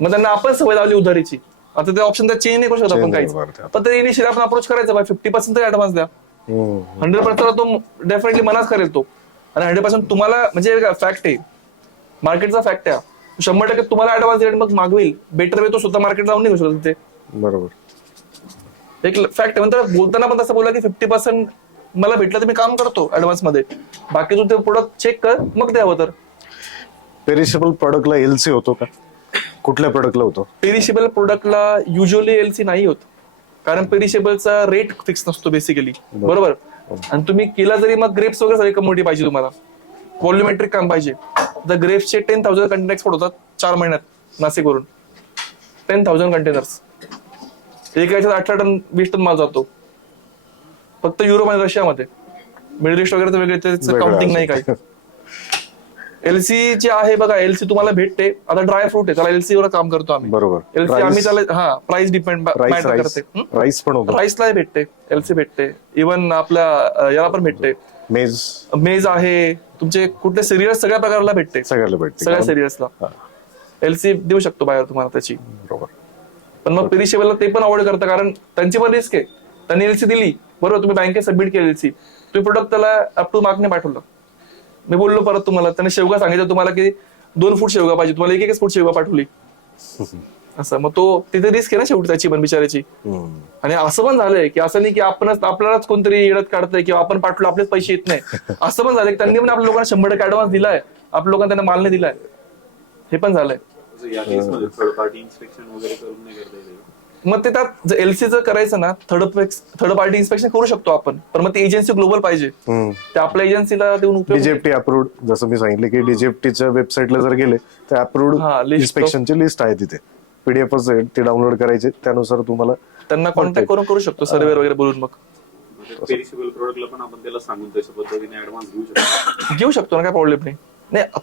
मग त्यांना आपण सवय लावली उधारीची. आता ते ऑप्शन चेंज नाही करू शकत आपण काहीच, पण ते इनिशियल आपण अप्रोच करायचं, 50% तरी ऍडव्हान्स द्या. 100% तो डेफिनेटली मनाच करेल तो. आणि 100% तुम्हाला म्हणजे फॅक्ट आहे, मार्केटचा फॅक्ट आहे, 100% तुम्हाला ऍडव्हान्स रेट मग मागवेल. बेटर वे तो स्वतः मार्केट लावून नाही घेऊ शकत ते, बरोबर. एक फॅक्ट आहे. म्हणतात बोलताना पण तसं बोला की 50% मला भेटलं तर मी काम करतो ऍडव्हान्स मध्ये, बाकी तू ते प्रोडक्ट चेक कर मग द्यावं. तर पेरिशेबल प्रोडक्टला एलसी होतो का? कुठल्या प्रोडक्टला होतो? पेरिशेबल प्रोडक्टला युजली एलसी नाही होत, कारण पेरिशेबलचा रेट फिक्स नसतो बेसिकली बरोबर. आणि तुम्ही केला जरी मग ग्रेप्स वगैरे सगळी कमोडिटी पाहिजे तुम्हाला, व्हॉल्युमेट्रिक काम पाहिजे. तर ग्रेप्सचे 10,000 कंटेनर एक्सपोर्ट होतात 4 महिन्यात नाशिकवरून. 10,000 कंटेनर्स, एका याच्यात 18 टन 20 टन माल जातो फक्त युरोप आणि रशियामध्ये. मिडल ईस्ट वगैरे तर वेगळे, त्याचं काउंटिंग नाही काही. एलसी जे आहे बघा, एलसी तुम्हाला भेटते. आता ड्राय फ्रूट आहे, त्याला एलसी वर काम करतो आम्ही. बरोबर. एलसी आम्ही त्याला प्राइस डिपेंड करते. राईस पण होतं, राईसला भेटते, एलसी भेटते. इव्हन आपल्या याला पण भेटते. मेज आहे, तुमचे कुठले सिरियल्स सगळ्या प्रकारला भेटते, सगळ्याला भेटते, सगळ्या सिरियल्सला एलसी देऊ शकतो बाहेर तुम्हाला त्याची. बरोबर. पण मग पेरिशेबलला ते पण अवॉइड करतं, कारण त्यांची पण रिस्क आहे. त्यांनी एलसी दिली, बरोबर, तुम्ही बँकेत सबमिट केली एलसी, तुम्ही प्रोडक्ट त्याला अप टू मार्कने पाठवलं. मी बोललो परत तुम्हाला, त्याने शेवगा सांगितलं तुम्हाला की 2 फूट शेवगा पाहिजे, तुम्हाला 1 फूट शेवगा पाठवली असं. मग तो तिथे रिस्क आहे ना शेवटी त्याची पण बिचाराची. आणि असं पण झालंय की असं नाही की आपल्यालाच कोणतरी येडत काढतंय किंवा आपण पाठवलं आपलेच पैसे येत नाही, असं पण झालंय. त्यांनी पण आपल्या लोकांना 100% ऍडव्हान्स दिलाय, आपल्या लोकांना त्यांना माल नाही दिलाय, हे पण झालंय. थर्ड पार्टी इन्स्पेक्शन वगैरे करून नाही करता येते. मग ते त्यात एलसीचं करायचं ना, थर्ड पार्टी इन्स्पेक्शन करू शकतो आपण, पण मग ती एजन्सी ग्लोबल पाहिजे. ते आपल्या एजन्सीला देऊन उपयोग. डीजीएफटी अप्रूव्ड, जसं मी सांगितलं की डीजीएफटीच्या वेबसाईटला जर गेले तर अप्रूव्ड इन्स्पेक्शनची लिस्ट आहे तिथे, पीडीएफच आहे, ते डाउनलोड करायचे, त्यानुसार तुम्हाला त्यांना कॉन्टॅक्ट करून करू शकतो सर्व्हे वगैरे बोलून. मग पेरिशेबल प्रोडक्टला पण आपण त्याला सांगून तशा पद्धतीने ऍडव्हान्स घेऊ शकतो ना, काय प्रॉब्लेम नाही.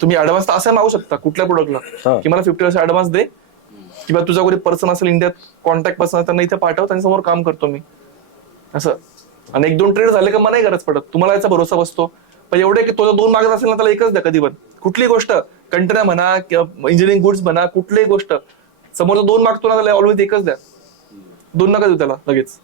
तुम्ही ऍडव्हान्स तर असं मागू शकता कुठल्या प्रोडक्टला की मला 50% ऍडव्हान्स दे, किंवा तुझा कोणी पर्सन असेल इंडियात, कॉन्टॅक्ट पर्सन, त्यांना इथे पाठव, त्यांच्यासमोर काम करतो मी असं. आणि 1-2 ट्रेड झाले का मला नाही गरज पडत, तुम्हाला याचा भरोसा बसतो. पण एवढे की तो 2 मागत असेल ना, त्याला एकच द्या कधी पण. कुठलीही गोष्ट, कंटेनर म्हणा किंवा इंजिनिअरिंग गुड्स म्हणा, कुठलीही गोष्ट समोर 2 मागतो ना, त्याला ऑलवेज एकच द्या, 2 नका देऊ त्याला लगेच.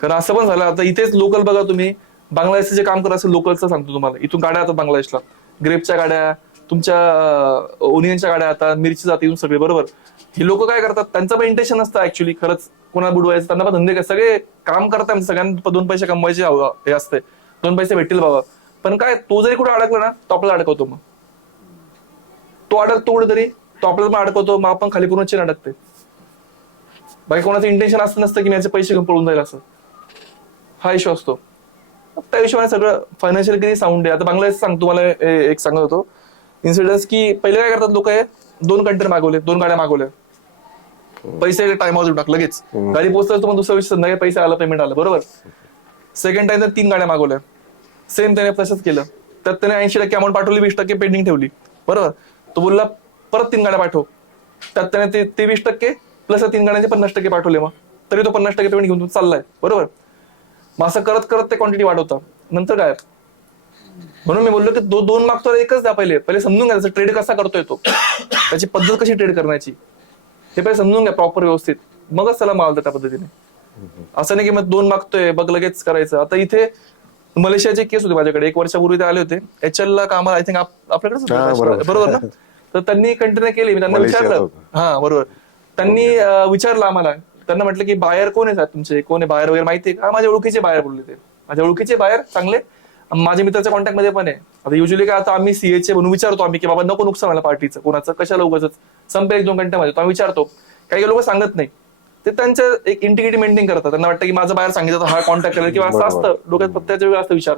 कारण असं पण झालं आता इथेच लोकल बघा, तुम्ही बांगलादेशचं जे काम करत असेल लोकलचं सांगतो तुम्हाला, इथून गाड्या आता बांगलादेशला, ग्रेपच्या गाड्या, तुमच्या ओनियनच्या गाड्या, आता मिरची जाते इथून सगळे, बरोबर. ही लोक काय करतात, त्यांचं पण इंटेन्शन असतं ऍक्च्युली, खरंच कोणाला बुडवायचं, त्यांना पण धंदे काय सगळे काम करतात, सगळ्यांना 2 पैसे कमवायचे हे असते, 2 पैसे भेटतील बाबा. पण काय, तो जरी कुठे अडकला ना, तो आपल्याला अडकवतो. मग तो अडकतो कुठेतरी, तो आपल्याला पण अडकवतो, मग आपण खाली पूर्ण चेन अडकते. बाकी कोणाचं इंटेन्शन असं नसतं की याचे पैसे घेऊन पळून जाईल असं, हा इश्यू असतो. त्या हिशोबाने सगळं फायनान्शियल किती साऊंड आहे. आता बांगलादेश सांगतो मला एक सांगत होतो इन्सिडन्स, की पहिले काय करतात लोक, 2 कंटेनर मागवले, 2 गाड्या मागवल्या, पैसे टाइमआउट देऊन टाक लगेच, गाडी पोहोचतात तुम्हाला दुसऱ्या दिवशी संध्याकाळी पैसे आला, पेमेंट आलं, बरोबर. सेकंड टाइम 3 गाड्या मागवल्या, सेम त्याने तसंच केलं. त्यात त्याने 80% अमाऊंट पाठवली, 20% पेंडिंग ठेवली, बरोबर. तो बोलला परत 3 गाड्या पाठव, त्यात त्याने ते 20% प्लस 3 गाड्यांचे 50% पाठवले. मग तरी तो 50% पेमेंट घेऊन चाललाय, बरोबर. मग असं करत करत ते क्वांटिटी वाढवतात, नंतर काय. म्हणून मी बोललो की 2 मागतो, एकच द्या. पहिले समजून घ्या ट्रेड कसा करतोय तो, त्याची पद्धत कशी ट्रेड करण्याची हे पहिले समजून घ्या प्रॉपर व्यवस्थित, मगच त्याला माल द्या त्या पद्धतीने. असं नाही की मग 2 मागतोय बघ लगेच करायचं. आता इथे मलेशियाचे केस होते माझ्याकडे, 1 वर्षापूर्वी ते आले होते HL ला कामाला, आय थिंक आपल्याकडे, बरोबर ना. तर त्यांनी कंटेनर केली, मी त्यांना विचारलं, हा बरोबर, त्यांनी विचारलं आम्हाला, त्यांना म्हटलं की बायर कोण आहे तुमचे, कोण आहे बायर वगैरे माहिती आहे का. माझ्या ओळखीचे बायर बोलले, ते माझ्या ओळखीचे बायर चांगले, माझ्या मित्राच्या कॉन्टॅक्ट मध्ये पण आहे. आता युजली काय, आता आम्ही सीएचे म्हणून विचारतो आम्ही की बाबा नको नुकसान व्हायला पार्टीचं, कोणाचं कशाला उगाच संपे 1-2 घंट्यामध्ये, तो आम्ही विचारतो. काही लोक सांगत नाही, ते त्यांचं एक इंटिग्रिटी मेंटेन करतात. त्यांना वाटतं की माझं बाहेर सांगितलं तर हा कॉन्टॅक्ट करेल किंवा असं असतं डोक्यात, प्रत्येकाच्या वेळा असतं विचार.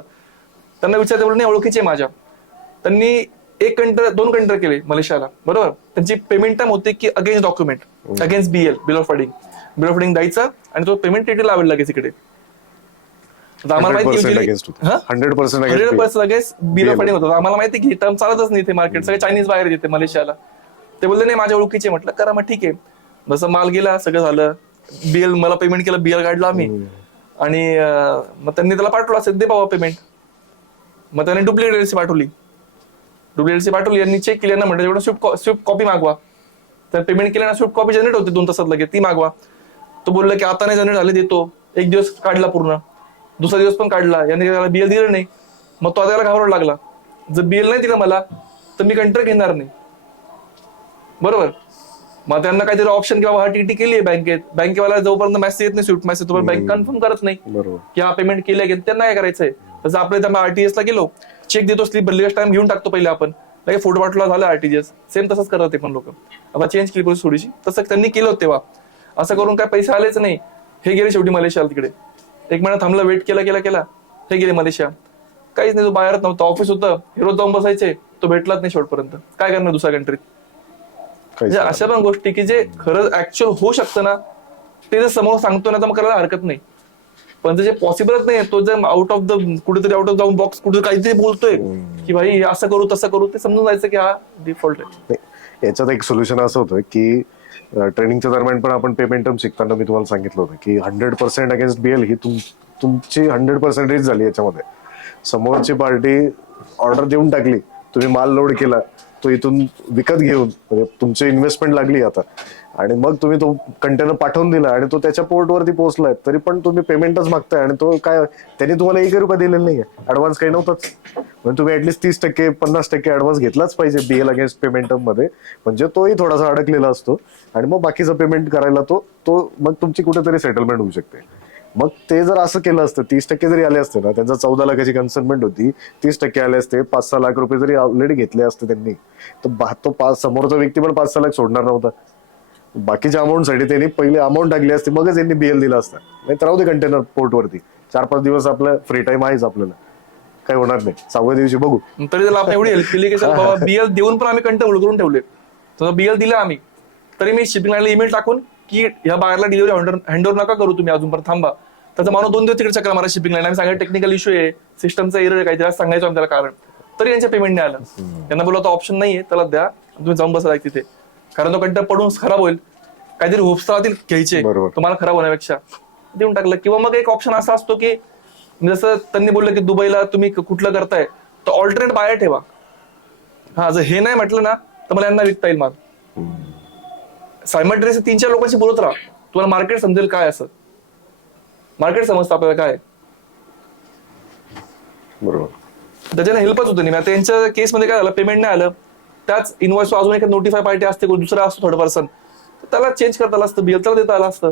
त्यांना विचारते बोलून नाही ओळखीचे माझ्या. त्यांनी 1 कंटेनर 2 कंटेनर केले मलेशियाला, बरोबर. त्यांची पेमेंट टाइम होती की against document, against bill of funding द्यायचा, आणि तो पेमेंट डिटेल लावेल लगेच इकडे. आम्हाला माहिती 100% अगेन्स्ट बिल ऑफ फंडिंग होतं. आम्हाला माहिती की टर्म चालतच नाही, ते मार्केट सगळे चायनीज बाहेर येते मलेशियाला. ते बोलले नाही माझ्या ओळखीचे. म्हटलं करा मग ठीक आहे. जसं माल गेला, सगळं झालं, बिल मला पेमेंट केलं, बिल काढलं आम्ही, आणि मग त्यांनी त्याला पाठवलं असेल दे बाबा पेमेंट. मग त्याने डुप्लिकेट एलसी पाठवली, यांनी चेक केली ना, म्हटलं एवढं स्विफ्ट कॉपी मागवा. तर पेमेंट केलं ना, स्विफ्ट कॉपी जनरेट होते 2 तासात लगेच, ती मागवा. तो बोलला की आता नाही जनरेट झाले, देतो. 1 दिवस काढला पूर्ण, दुसरा दिवस पण काढला, यांनी त्याला बिल दिलं नाही. मग तो त्याला घाबरट लागला, जर बिल नाही दिलं मला तर मी कंट्रॅक्ट घेणार नाही, बरोबर. मग त्यांना काहीतरी ऑप्शन किंवा टीटी केली आहे बँकेत, बँकेवाला जोपर्यंत मेसेज येत नाही, स्विफ्ट मेसेज, तोपर्यंत बँक कन्फर्म करत नाही की हा पेमेंट केलंय की. त्यांना काय करायचंय, तसं आपल्या त्या RTGS ला गेलो, चेक देतो, स्लिप भरली, टाइम घेऊन टाकतो पहिले आपण, लगेच फोटो पाठवला झाला RTGS. सेम तसंच करत ते पण लोक. आता चेंज केली प्रोसेस थोडीशी, तसं त्यांनी केलं होतं तेव्हा. असं करून काय पैसे आलेच नाही. हे गेले शेवटी मलेशियाला, तिकडे 1 महिना थांबला, वेट केला, हे गेले मलेशिया. काहीच नाही, तो बाहेरच नव्हता, ऑफिस होतं, हिरो जाऊन बसायचे, तो भेटलाच नाही शेवटपर्यंत. काय करणार दुसऱ्या कंट्रीत. म्हणजे अशा पण गोष्टी की जे खरंच ऍक्च्युअल होऊ शकतं ना, ते जर समोर सांगतो ना तर मग करायला हरकत नाही. पण जे पॉसिबलच नाही तो जर आउट ऑफ द कुठेतरी आउट ऑफ जाऊन बॉक्स कुठे काहीतरी बोलतोय की भाई हे असं करू तसं करू, ते समजून जायचं की हा डिफॉल्ट आहे. नाही, याच्यात एक सोल्युशन असं होतं की ट्रेनिंगच्या दरम्यान पण आपण पेमेंट टर्म शिकताना मी तुम्हाला सांगितलं होतं की 100% अगेन्स्ट BL ही तुमची 100% रीच झाली याच्यामध्ये. समोरची पार्टी ऑर्डर देऊन टाकली, तुम्ही माल लोड केला, तो इथून विकत घेऊन म्हणजे तुमची इन्व्हेस्टमेंट लागली आता, आणि मग तुम्ही तो कंटेनर पाठवून दिला आणि तो त्याच्या पोर्टवरती पोहोचलाय, तरी पण तुम्ही पेमेंटच मागताय आणि तो काय त्यांनी तुम्हाला 1 रुपया दिलेला नाहीये, ऍडव्हान्स काही नव्हताच. म्हणजे तुम्ही ऍटलीस्ट 30% 50% ऍडव्हान्स घेतलाच पाहिजे BL अगेन्स्ट पेमेंट टर्म मध्ये, म्हणजे तोही थोडासा अडकलेला असतो आणि मग बाकीचं पेमेंट करायला तो मग तुमची कुठेतरी सेटलमेंट होऊ शकते. मग ते जर असं केलं असतं 30% जरी आले असते ना, त्यांचा 14 लाखाची कन्सल्टमेंट होती, 30% आले असते, 5-6 लाख रुपये जरी ऑलरेडी घेतले असते त्यांनी, तर तो समोरचा व्यक्ती पण 5-6 लाख सोडणार नव्हता. बाकीच्या अमाऊंटसाठी त्यांनी पहिले अमाऊंट टाकली असते, मगच यांनी BL दिला असता. नाही तर राहू दे कंटेनर पोर्टवरती, 4-5 दिवस आपलं फ्री टाइम आहेच आपल्याला, काय होणार नाही, 6व्या दिवशी बघू. तरी त्याला आपण एवढी हेल्प केली की चल बाबा BL देऊन पण आम्ही कंटेनर होल्ड करून ठेवले. तर BL दिला आम्ही, तरी मी शिपिंग लाईनला ईमेल टाकून की ह्या बाहेरला डिलिव्हरी हँडओव्हर नका करू तुम्ही, अजून पण थांबा. त्याचा मानव 2 दिवस तिकडे चक्कर मारा शिपिंग लाईन, आम्ही सांगितलं टेक्निकल इश्यू आहे, सिस्टमचा एरर आहे काहीतरी सांगायचो आम्ही त्याला कारण, तरी यांच्या पेमेंट नाही आलं. त्यांना बोललो आता ऑप्शन नाहीये, त्याला द्या, तुम्ही जाऊन बसा तिथे, कारण तो कंटेनर पडून खराब होईल, काहीतरी होप्स राहतील घ्यायचे, तुम्हाला खराब होण्यापेक्षा देऊन टाकलं. किंवा मग एक ऑप्शन असा असतो की जसं त्यांनी बोललं की दुबईला तुम्ही कुठलं करताय, तर ऑल्टरनेट बायर ठेवा. हा, जर हे नाही म्हटलं ना तर मला यांना विकता येईल माल. सायमल्टेनियसली 3-4 लोकांशी बोलत राहा, तुम्हाला मार्केट समजेल काय असं, मार्केट समजतं आपल्याला काय. बरोबर, त्याच्याने हेल्पच होतं नाही. आता यांच्या केसमध्ये काय झालं, पेमेंट नाही आलं, त्याच इन्व्हॉइस अजून एक नोटिफाय पार्टी असते, कोण दुसरा असतो थर्ड पर्सन, त्याला चेंज करता आलं असतं, BL त्याला देता आलं असतं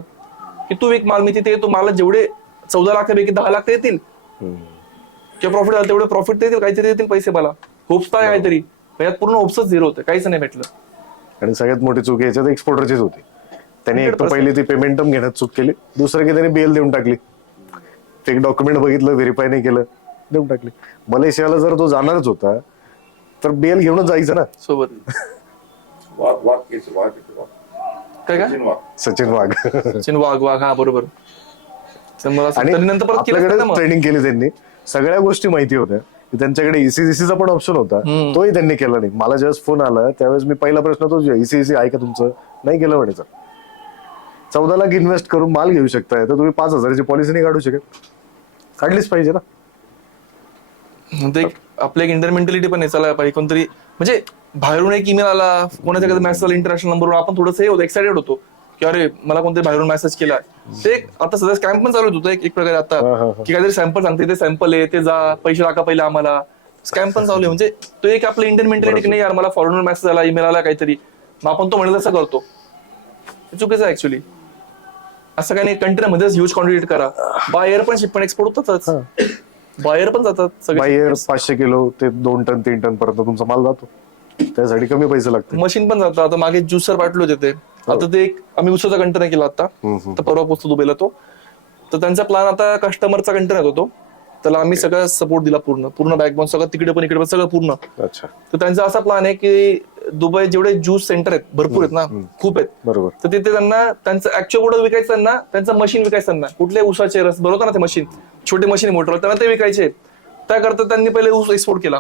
की तू विक माल, मी तिथे येतो, मला जेवढे 14 लाखापैकी 10 लाख येतील किंवा प्रॉफिट झालं तेवढे प्रॉफिट देतील, काहीतरी देतील पैसे मला. होप्स काय काहीतरी, यात पूर्ण होप्सच झिरो होते, काहीच नाही भेटलं. आणि सगळ्यात मोठी चूक याच्यात एक्सपोर्टरचीच होती. त्यांनी एक तर पहिली ती पेमेंट टर्म घेण्यात चूक केली, दुसरं की त्यांनी BL देऊन टाकली, फेक डॉक्युमेंट बघितलं, व्हेरीफाय नाही केलं, देऊन टाकली. मलेशियाला जर तो जाणारच होता तर BL घेऊनच जायचं ना सोबत. वाघ केस वाघ काय काय सचिन वाघ सचिन वाघ. सचिन वाघ, हा बरोबर. तर मला असं- आणि तरी नंतर परत केलं आपल्याकडे ना मग. ट्रेनिंग केली त्यांनी, सगळ्या गोष्टी माहिती होत्या, त्यांच्याकडे ECCचा पण ऑप्शन होता, तोही त्यांनी केला नाही. मला जेव्हा फोन आला त्यावेळेस मी पहिला प्रश्न तो ECC आहे का तुमचं, नाही केलं म्हणायचं. 14 लाख इन्व्हेस्ट करून माल घेऊ शकताय, तर तुम्ही 5,000ची पॉलिसी नाही काढू शकत, काढलीच पाहिजे ना. ते आपलं एक इंटरमेंटॅलिटी पण आहे, चला पाहिजे कोणतरी, म्हणजे बाहेरून एक ईमेल आला, कोणाच्या कधी मेसेज आला इंटरनॅशनल नंबरवर, आपण थोडंसं हे होतं, एक्साइटेड होतो की अरे मला कोणतरी बाहेरून मेसेज केला. ते आता सध्या स्कॅम पण चालू होतं एक प्रकारे आता, की काहीतरी सॅम्पल सांगते, ते सॅम्पल आहे, ते जा पैसे टाका पहिले आम्हाला, स्कॅम पण चालू आहे. म्हणजे तो एक आपलं इंडियन मेंटॅलिटी नाही, यार मला फॉरेनर मेसेज आला, ईमेल आला काहीतरी, मग आपण तो म्हणेल तसं करतो, हे चुकीचं आहे ऍक्च्युली. असं काही नाही, कंटेनर मध्येच ह्यूज क्वांटिटी करा. बायर पण शिपमेंट एक्सपोर्ट होतातच, बायर पण जातात सगळे. बाहेर 500 किलो ते 2 टन 3 टन पर्यंत तुमचा माल जातो, त्यासाठी कमी पैसे लागतात. मशीन पण जातं. आता मागे ज्युसर पाठवले होते ते, आता ते एक आम्ही उसाचा कंटेनर केला आता, तर परवा पोचतो दुबईला तो. तर त्यांचा प्लॅन आता कस्टमरचा कंटेनर होतो, त्याला आम्ही सगळं सपोर्ट दिला, पूर्ण बॅकबोन सगळं, तिकडे पण इकडे पण सगळं पूर्ण. अच्छा, तर त्यांचा असा प्लॅन आहे की दुबई जेवढे ज्यूस सेंटर आहेत भरपूर आहेत ना, खूप आहेत, बरोबर. तर तिथे त्यांना त्यांचं ऍक्च्युअल प्रोडक्ट विकायचं त्यांना, त्यांचं मशीन विकायचं त्यांना, कुठले उसाचे रस बरोबर ना ते मशीन, छोटे मशीन मोटर, त्यांना ते विकायचे. त्याकरता त्यांनी पहिले ऊस एक्सपोर्ट केला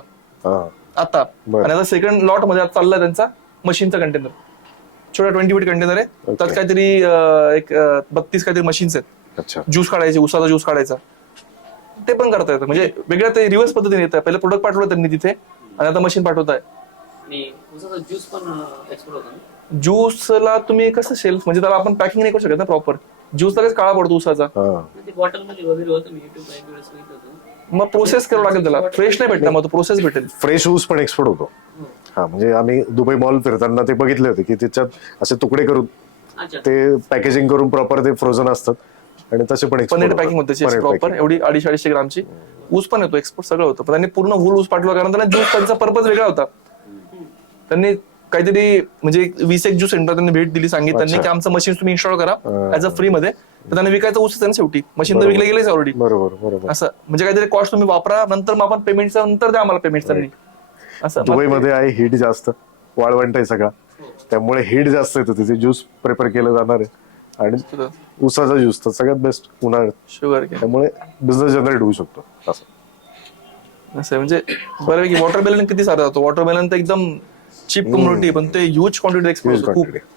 आता, आणि आता सेकंड लॉट मध्ये चाललाय त्यांचा मशीनचा कंटेनर, छोटा 20 फीट कंटेनर आहे, त्यात काहीतरी एक 32 काहीतरी मशीन्स आहेत. अच्छा, ज्यूस काढायचे, उसाचा ज्यूस काढायचा, ते पण करता येतं. म्हणजे वेगळ्या ते रिव्हर्स पद्धतीने येत आहे, पहिले प्रोडक्ट पाठवलं त्यांनी तिथे, आणि आता मशीन पाठवत आहे. आणि उसाचा ज्यूस पण एक्सपोर्ट होतो ना. ज्यूसला तुम्ही कसं शेल्फ, म्हणजे त्याला आपण पॅकिंग नाही करू शकत ना प्रॉपर, ज्यूस लगेच काळा पडतो उसाचा, ते बॉटल मध्ये वगैरे होतं, मी युट्यूबला एक वेळेस बघितलं होतं. मग प्रोसेस करावं लागेल त्याला, फ्रेश नाही भेटणार, मग तो प्रोसेस भेटेल. फ्रेश ऊस पण एक्सपोर्ट होतो. हा, म्हणजे आम्ही दुबई मॉल फिरताना ते बघितले होते की त्याच्यात असे तुकडे करून अच्छा, ते पॅकेजिंग करून प्रॉपर ते फ्रोझन असतात, आणि तसे पण पनीर पॅकिंग होते प्रॉपर, एवढी 250-250 ग्रामची. ऊस पण येतो एक्सपोर्ट, सगळं होतं. पण त्यांनी पूर्ण हुल ऊस पाठवला, कारण त्यांना ज्यूस त्यांचा पर्पज वेगळा होता. त्यांनी काहीतरी म्हणजे 20 ज्यूस सेंटर त्यांनी भेट दिली, सांगितलं त्यांनी की आमचं मशीन तुम्ही इन्स्टॉल करा ऍज अ फ्री मध्ये, तर त्यांना विकायचं ऊस त्यांना शेवटी, मशीन तर विकले गेलेच ऑलरेडी. बरोबर बरोबर. असं म्हणजे काहीतरी कॉस्ट तुम्ही वापरा, नंतर मग आपण पेमेंटच्या नंतर द्या आम्हाला पेमेंट त्यांनी असं. दुबईमध्ये आहे हीट जास्त, वाळवंट आहे सगळा, त्यामुळे हीट जास्त येतं, तिथे ज्यूस प्रिपेअर केलं जाणार आहे, आणि ऊसाचा ज्यूस तर सगळ्यात बेस्ट उन्हाळ्यात, शुगर कॅन त्यामुळे बिझनेस जनरेट होऊ शकतो असं. असं आहे. म्हणजे बऱ्यापैकी वॉटरमेलन किती सारा जातो, वॉटरमेलन तर एकदम चीप कम्युनिटी, पण ते ह्यूज क्वांटिटी एक्सपोर्ट Huge होतं, खूप quantity.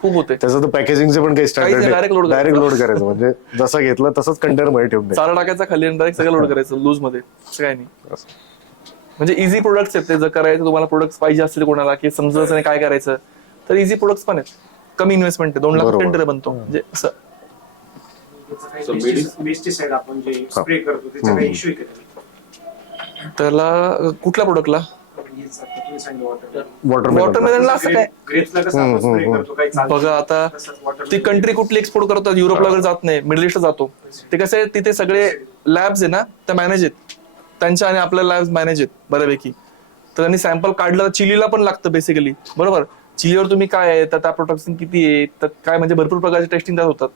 खूप होते. त्याचं तर पॅकेजिंगचे पण काही स्टँडर्ड नाही, direct load डायरेक्ट लोड करायचं, म्हणजे जसं घेतलं तसंच कंटेनर मध्ये ठेवून द्यायचं. चारा टाकायचा खाली आणि डायरेक्ट सगळं लोड करायचं लूज मध्ये, असं काय नाही. असं. म्हणजे इझी प्रोडक्ट्स आहेत ते, जर करायचं तुम्हाला प्रोडक्ट्स पाहिजे असतील कोणाला की समजत नाही काय करायचं, तर इझी प्रोडक्ट्स पण आहेत, कमी इन्व्हेस्टमेंट आहे, 2 लाख बरोबर. टेंडर बनतो म्हणजे असं. बेस्टची साईड आपण जे स्प्रे करतो त्याचा काही इश्यू आहे का? त्याला कुठल्या प्रोडक्टला, तुम्ही सांगितलं water. वॉटरमेलनला असं काय ग्रेप्सला कसं आपण स्प्रे करतो काही चालतं. बघा आता तसंच water ती कंट्री कुठली एक्सपोर्ट करतात, युरोपला वगैरे जात नाही, मिडल ईस्टला जातो. ते कसं आहे, तिथे सगळे लॅब्स आहे ना त्या मॅनेज आहेत त्यांच्या, आणि आपल्या लॅब्स मॅनेज आहेत बऱ्यापैकी. तर त्यांनी सॅम्पल काढलं तर चिलीला पण लागतं बेसिकली, बरोबर. चिलीवर तुम्ही काय आहे, तर त्या प्रोडक्शन किती आहे, तर काय म्हणजे भरपूर प्रकारचे टेस्टिंग त्यात होतात.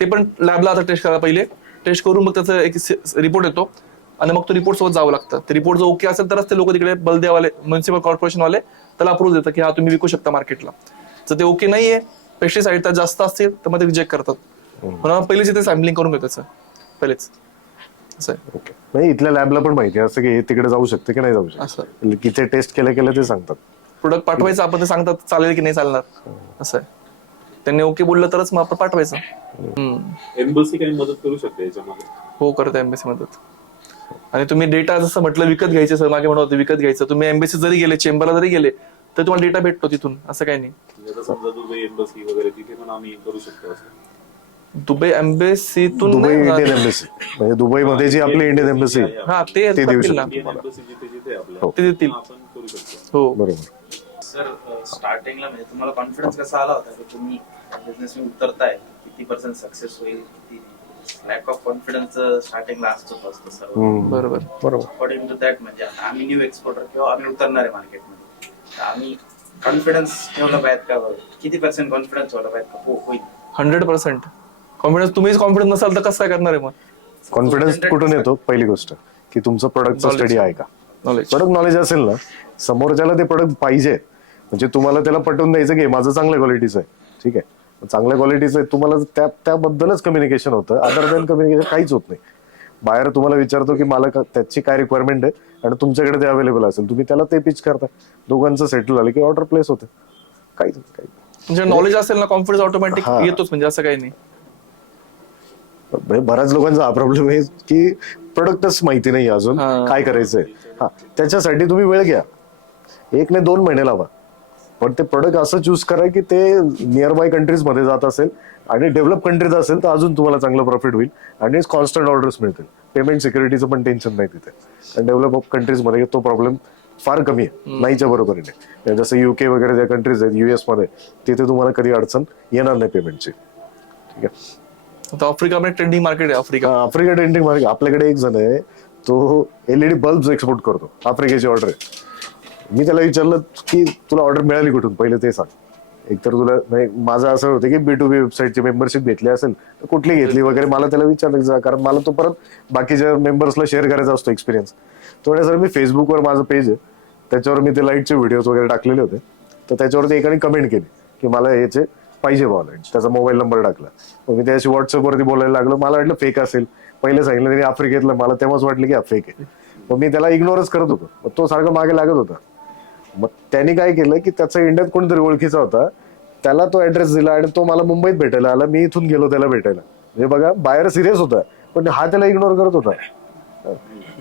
ते पण लॅबला आता टेस्ट करायला पहिले, टेस्ट करून मग त्याचा एक रिपोर्ट येतो, आणि मग तो रिपोर्ट सोबत जावं लागतं. ते रिपोर्ट जर ओके असेल तरच ते लोक तिकडे बलदेवाले म्युन्सिपल कॉर्पोरेशन वाले त्याला अप्रूव्ह देतात की हा तुम्ही विकू शकता मार्केटला. जर ते ओके नाहीये, पेस्टिसाइड त्यात जास्त असतील तर मग ते रिजेक्ट करतात. म्हणून पहिलेच ते सॅम्पलिंग करून घेतात त्याचं पहिलेच, असं आहे. ओके, म्हणजे इथल्या लॅबला पण माहिती असं की हे तिकडे जाऊ शकते की नाही जाऊ असं. शकते, किती टेस्ट केलं ते सांगतात. प्रोडक्ट पाठवायचं आपण, ते सांगतात चालेल की नाही चालणार, असं आहे. त्यांनी ओके बोललं तरच मग आपण पाठवायचं. एम्बसी काही मदत करू शकते याच्यामध्ये? हो, करत एम्बेसी मदत. आणि तुम्ही डेटा जसं म्हटलं विकत घ्यायचे, सर मागे म्हणत होते विकत घ्यायचं, तुम्ही एम्बेसी जरी गेले, चेंबरला जरी गेले तर तुम्हाला डेटा भेटतो तिथून, असं काही नाही. म्हणजे आता समजा दुबई एम्बसी वगैरे तिथे पण आम्ही करू शकतो असं? दुबई एम्बेसीतून दुबई नाही इंडियन होणार. एम्बेसी, म्हणजे दुबईमध्ये जी आपली इंडियन एम्बेसी, हा ते ते देऊ देतील ना. इंडियन एम्बसी जिथे जिथे हो. आपल्या ते देतील. आपण करू शकतो. हो, बरोबर. सर स्टार्टिंगला म्हणजे तुम्हाला कॉन्फिडन्स कसा आला होता की तुम्ही बिझनेस मध्ये उतरताय, किती पर्सेंट सक्सेस होईल, किती लॅक ऑफ कॉन्फिडन्स स्टार्टिंगला असतो सर्व. बरोबर. बरोबर. अकॉर्डिंग टू दॅट म्हणजे आता आम्ही न्यू एक्सपोर्टर किंवा आम्ही उतरणार आहे मार्केटमध्ये, तर आम्ही कॉन्फिडन्स ठेवला पाहिजे का, किती पर्सेंट कॉन्फिडन्स ठेवला पाहिजे का होईल? 100% कॉन्फिडन्स. तुम्हीच कॉन्फिडन्स नसाल तर कसं काय करणार आहे मग? कॉन्फिडन्स कुठून येतो? पहिली गोष्ट की तुमचं प्रोडक्टचा Knowledge. स्टडी आहे का. नॉलेज. प्रोडक्ट नॉलेज असेल ना, समोरच्याला ते प्रोडक्ट पाहिजे, म्हणजे तुम्हाला त्याला पटवून द्यायचं की हे माझं चांगल्या क्वालिटीचं आहे, ठीक आहे, चांगल्या क्वालिटीचं आहे, तुम्हाला त्याबद्दलच कम्युनिकेशन होतं. अदर दॅन कम्युनिकेशन काहीच होत नाही. बाहेर तुम्हाला विचारतो की मला त्याची काय रिक्वायरमेंट आहे, आणि तुमच्याकडे ते अवेलेबल असेल, तुम्ही त्याला ते पिच करता, दोघांचं सेटल झालं की ऑर्डर प्लेस होते. काहीच काही म्हणजे नॉलेज असेल ना, कॉन्फिडन्स ऑटोमॅटिक हा. येतोच, म्हणजे असं काही नाही. म्हणजे बऱ्याच लोकांचा हा प्रॉब्लेम आहे की प्रोडक्टच माहिती नाही अजून हा. काय करायचंय. हा, त्याच्यासाठी तुम्ही वेळ घ्या, 1 नाही 2 महिने लावा, पण ते प्रोडक्ट असं चूज करा की ते नियर बाय कंट्रीज मध्ये जात असेल, आणि डेव्हलप कंट्रीज असेल तर अजून तुम्हाला चांगलं प्रॉफिट होईल, आणि कॉन्स्टंट ऑर्डर्स मिळतील. पेमेंट सिक्युरिटीचं पण टेन्शन नाही तिथे, आणि डेव्हलप कंट्रीज मध्ये तो प्रॉब्लेम फार कमी आहे, नाहीच्या बरोबरीने. जसं UK वगैरे ज्या कंट्रीज आहेत, US मध्ये, तिथे तुम्हाला कधी अडचण येणार नाही पेमेंटची, ठीक आहे. आता आफ्रिकामध्ये ट्रेंडिंग मार्केट आहे आफ्रिका. Africa trending market. आपल्याकडे एक जण आहे, तो LED बल्ब एक्सपोर्ट करतो, आफ्रिकेची ऑर्डर आहे. मी त्याला विचारलं की तुला ऑर्डर मिळाली कुठून, पहिले ते सांग. एकतर तुला माझं असं होतं की B2B वेबसाईटची मेंबरशिप घेतली असेल तर कुठली घेतली वगैरे, मला त्याला विचारायचं, कारण मला तो परत बाकीच्या मेंबर्सला शेअर करायचा असतो एक्सपिरियन्स. थोड्या सर मी फेसबुकवर माझं पेज आहे, त्याच्यावर मी ते लाईटचे व्हिडिओज वगैरे टाकलेले होते, तर त्याच्यावरती एकाने कमेंट केली की मला याचे पाहिजे बॉल, त्याचा मोबाईल नंबर टाकला. मग मी त्याशी व्हॉट्सअपवरती बोलायला लागलो. मला वाटलं फेक असेल, पहिले सांगितलं त्यांनी आफ्रिकेतलं, मला तेव्हाच वाटलं की हा फेक आहे. मग मी त्याला इग्नोरच करत होतो, मग तो सारखा मागे लागत होता. मग त्यांनी काय केलं की त्याचा इंडियात कोणीतरी ओळखीचा होता, त्याला तो ऍड्रेस दिला, आणि तो मला मुंबईत भेटायला आला, मी इथून गेलो त्याला भेटायला. म्हणजे बघा, बाहेर सिरियस होता पण हा त्याला इग्नोर करत होता.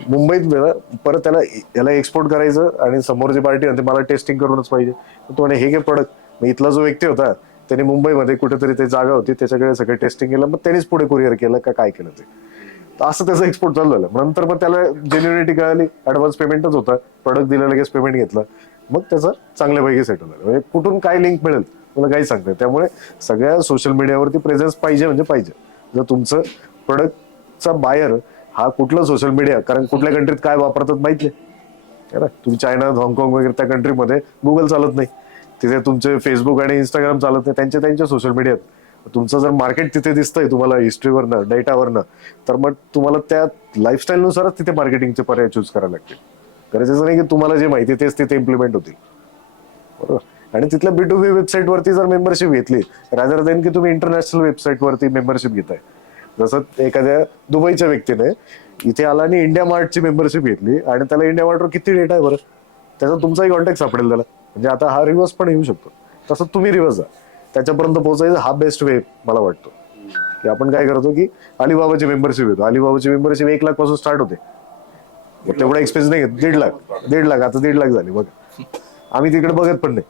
मुंबईत परत त्याला एक्सपोर्ट करायचं, आणि समोरची पार्टी म्हणते मला टेस्टिंग करूनच पाहिजे. तो म्हणे हे घे प्रोडक्ट. मग इथला जो व्यक्ती होता त्याने मुंबईमध्ये कुठेतरी ते जागा होती, त्याच्याकडे सगळं टेस्टिंग केलं, मग त्यांनीच पुढे कुरिअर केलं का काय केलं ते. असं त्याचं एक्सपोर्ट चालू झालं. नंतर मग त्याला जेन्युनिटी कळाली, ऍडव्हान्स पेमेंटच होता, प्रोडक्ट दिलं लगेच पेमेंट घेतलं, मग त्याचं चांगल्यापैकी सेटल झालं. म्हणजे कुठून काय लिंक मिळेल तुला काही सांगते. त्यामुळे सगळ्या सोशल मीडियावरती प्रेझेन्स पाहिजे म्हणजे पाहिजे. जर तुमचं प्रोडक्टचा बायर हा कुठला सोशल मीडिया, कारण कुठल्या कंट्रीत काय वापरतात माहित नाही, तुम्ही चायना, हाँगकाँग वगैरे त्या कंट्रीमध्ये गुगल चालत नाही, तिथे तुमचे फेसबुक आणि इंस्टाग्राम चालत नाही, त्यांच्या सोशल मीडियात. तुमचं जर मार्केट तिथे दिसतंय तुम्हाला हिस्ट्रीवरनं, डेटावरनं, तर मग तुम्हाला त्या लाईफस्टाईलनुसारच तिथे मार्केटिंगचे पर्याय चूज करायला लागतील. गरजेचं नाही की तुम्हाला जे माहिती तेच तिथे इम्प्लिमेंट होतील, बरोबर. आणि तिथल्या B2B वेबसाईट वरती जर मेंबरशिप घेतली रादर देन की तुम्ही इंटरनॅशनल वेबसाईट वरती मेंबरशिप घेताय. जसं एखाद्या दुबईच्या व्यक्तीने इथे आला आणि इंडिया मार्टची मेंबरशिप घेतली आणि त्याला इंडिया मार्टवर किती डेटा आहे बरं, त्याचा तुमचाही कॉन्टॅक्ट सापडेल त्याला. म्हणजे आता हा रिव्हर्स पण येऊ शकतो. तसं तुम्ही रिव्हर्स जा, त्याच्यापर्यंत पोहोचायचं हा बेस्ट वे मला वाटतो. की आपण काय करतो की अलिबाबाची मेंबरशिप घेतो. अलिबाबाची मेंबरशिप 1 लाख पासून स्टार्ट होते. तेवढा एक्सपेन्स नाही घेत. 1.5 लाख आता 1.5 लाख झाली. बघा आम्ही तिकडे बघत पण नाही.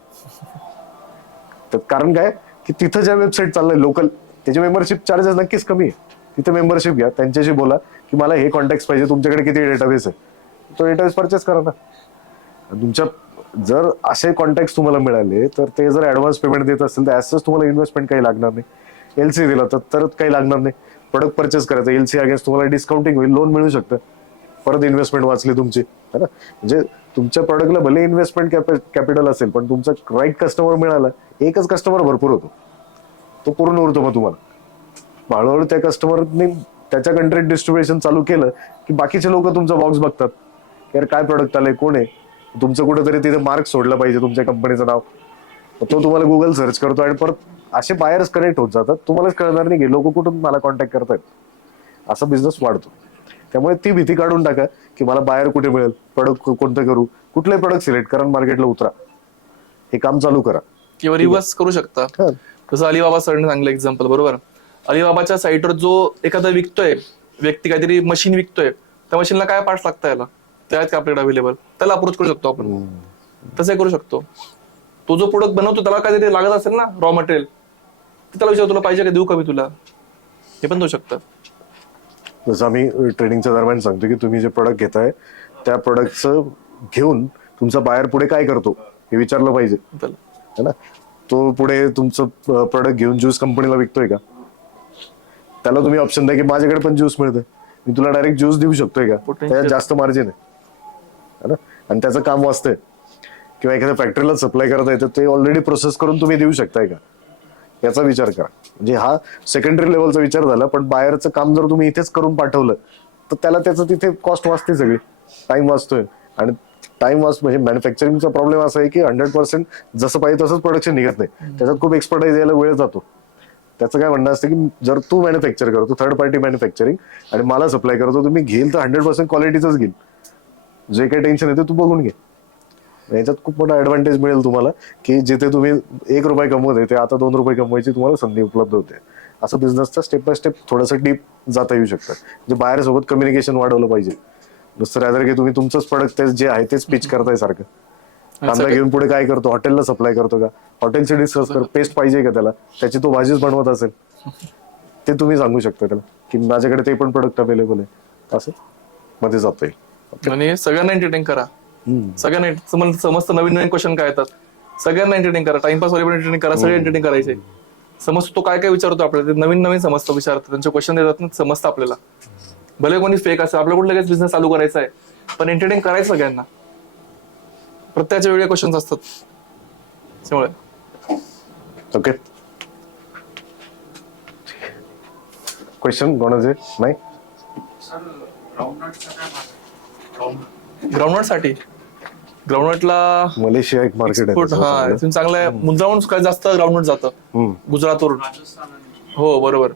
तर कारण काय की तिथं ज्या वेबसाईट चाललंय लोकल त्याची मेंबरशिप चार्जेस नक्कीच कमी आहे. तिथे मेंबरशिप घ्या, त्यांच्याशी बोला की मला हे कॉन्टॅक्ट पाहिजे, तुमच्याकडे किती डेटाबेस आहे, तो डेटाबेस परचेस करा ना. तुमच्या जर असे कॉन्टॅक्ट तुम्हाला मिळाले तर ते जर ऍडव्हान्स पेमेंट देत असेल तर ऍज तुम्हाला इन्व्हेस्टमेंट काही लागणार नाही. LC दिला तर काही लागणार नाही. प्रोडक्ट परचेस करायचं, LC अगेन्स्ट तुम्हाला डिस्काउंटिंग होईल, लोन मिळू शकतं, परत इन्व्हेस्टमेंट वाचली तुमची, है ना. म्हणजे तुमच्या प्रोडक्टला भले इन्व्हेस्टमेंट कॅपिटल असेल पण तुमचा राईट कस्टमर मिळाला, एकच कस्टमर भरपूर होतो, तो पूर्ण उरतो. मग तुम्हाला हळूहळू त्या कस्टमरने त्याच्या कंट्रीत डिस्ट्रीब्युशन चालू केलं की बाकीचे लोक तुमचा बॉक्स बघतात की यार काय प्रोडक्ट आलंय, कोण आहे, तुमचं कुठेतरी तिथे मार्क सोडलं पाहिजे तुमच्या कंपनीचं नाव, तो तुम्हाला गुगल सर्च करतो आणि परत असे बायर्स कनेक्ट होत जातात. तुम्हालाच कळणार नाही की लोक कुठून मला कॉन्टॅक्ट करतायत. असा बिझनेस वाढतो. त्यामुळे ती भीती काढून टाका की मला बायर कुठे मिळेल, प्रोडक्ट कोणतं करू, कुठलंही प्रोडक्ट सिलेक्ट करा, मार्केटला उतरा, हे काम चालू करा. किंवा रिव्हर्स करू शकता. जसं अलिबाबा सरने सांगलं एक्झाम्पल, बरोबर. अलिबाबाच्या साईटवर जो एखादा विकतोय व्यक्ती, काहीतरी मशीन विकतोय, त्या मशीनला काय पार्ट्स लागतं याला, ते आहेत का आपल्याकडे अवेलेबल, त्याला अप्रोच करू शकतो आपण. तसं करू शकतो. तो जो प्रोडक्ट बनवतो त्याला काहीतरी लागत असेल ना रॉ मटेरियल, त्याला विचार तुला पाहिजे का, देऊ का मी तुला, हे पण देऊ शकतं. जसं आम्ही ट्रेनिंगच्या दरम्यान सांगतो की तुम्ही जे प्रोडक्ट घेताय त्या प्रोडक्टचं घेऊन तुमचा बायर पुढे काय करतो हे विचारलं पाहिजे, है ना. तो पुढे तुमचं प्रोडक्ट घेऊन ज्यूस कंपनीला विकतोय का, त्याला तुम्ही ऑप्शन द्या की माझ्याकडे पण ज्यूस मिळतंय, मी तुला डायरेक्ट ज्यूस देऊ शकतोय का, त्याच्यात जास्त मार्जिन आहे ना, आणि त्याचं काम वाचतंय. किंवा एखाद्या फॅक्टरीला सप्लाय करता येतं, ते ऑलरेडी प्रोसेस करून तुम्ही देऊ शकताय का, याचा विचार करा. म्हणजे हा सेकंडरी लेवलचा विचार झाला. पण बाहेरचं काम जर तुम्ही इथेच करून पाठवलं तर त्याला त्याचं तिथे कॉस्ट वाचते, सगळी टाइम वाचतोय. आणि टाइम म्हणजे मॅन्युफॅक्चरिंगचा प्रॉब्लेम असा आहे की 100% जसं पाहिजे तसंच प्रोडक्शन निघत नाही. त्याच्यात खूप एक्सपर्टाईज यायला वेळ जातो. त्याचं काय म्हणणं असतं की जर तू मॅन्युफॅक्चर करतो, थर्ड पार्टी मॅन्युफॅक्चरिंग, आणि मला सप्लाय करतो, तर मी घेईल तर 100% क्वालिटीच घेईल. जे काही टेन्शन येते तू बघून घे. याच्यात खूप मोठा ऍडव्हान्टेज मिळेल तुम्हाला की जिथे तुम्ही 1 रुपये कमवत आहे ते आता 2 रुपये कमवायची तुम्हाला संधी उपलब्ध होते. असं बिझनेसचा स्टेप बाय स्टेप थोडंसं डीप जाता येऊ शकतं. म्हणजे बाहेर सोबत कम्युनिकेशन वाढवलं पाहिजे. नुसतं रादर की तुम्ही तुमचंच प्रोडक्ट जे आहे तेच पिच करताय सारखं. कांदा घेऊन पुढे काय करतो, हॉटेलला सप्लाय करतो का, हॉटेलची डिस्कस कर, पेस्ट पाहिजे का त्याला, त्याची तो भाजीच बनवत असेल ते तुम्ही सांगू शकता त्याला की माझ्याकडे ते पण प्रोडक्ट अवेलेबल आहे. असं मध्ये जाता येईल. आणि सगळ्यांना एंटरटेन करा. सगळ्यांना समजतं नवीन नवीन क्वेश्चन काय येतात, सगळ्यांना एंटरटेन करा. टाइमपास वाले पण एंटरटेन करा, सगळे एंटरटेन करायचे. समजतो तो काय काय विचारतो आपल्याला, ते नवीन नवीन समजतं, विचारतात, त्यांचे क्वेश्चन देतात ना, समजतं आपल्याला. भले कोणी फेक असेल, आपल्याला कुठलं लगेच बिझनेस चालू करायचा आहे, पण एंटरटेन करायचं सगळ्यांना. प्रत्येकाचे वेगळे क्वेश्चन असतात त्यामुळे. ओके, क्वेश्चन कोणाचे नाही. ग्राउंडनटसाठी ग्राउंडनटला मलेशिया एक मार्केट एक्सपोर्ट, हा इथून चांगलं आहे. मुंद्राहून काय जास्त ग्राउंडनट जातं गुजरातवरून. हो बरोबर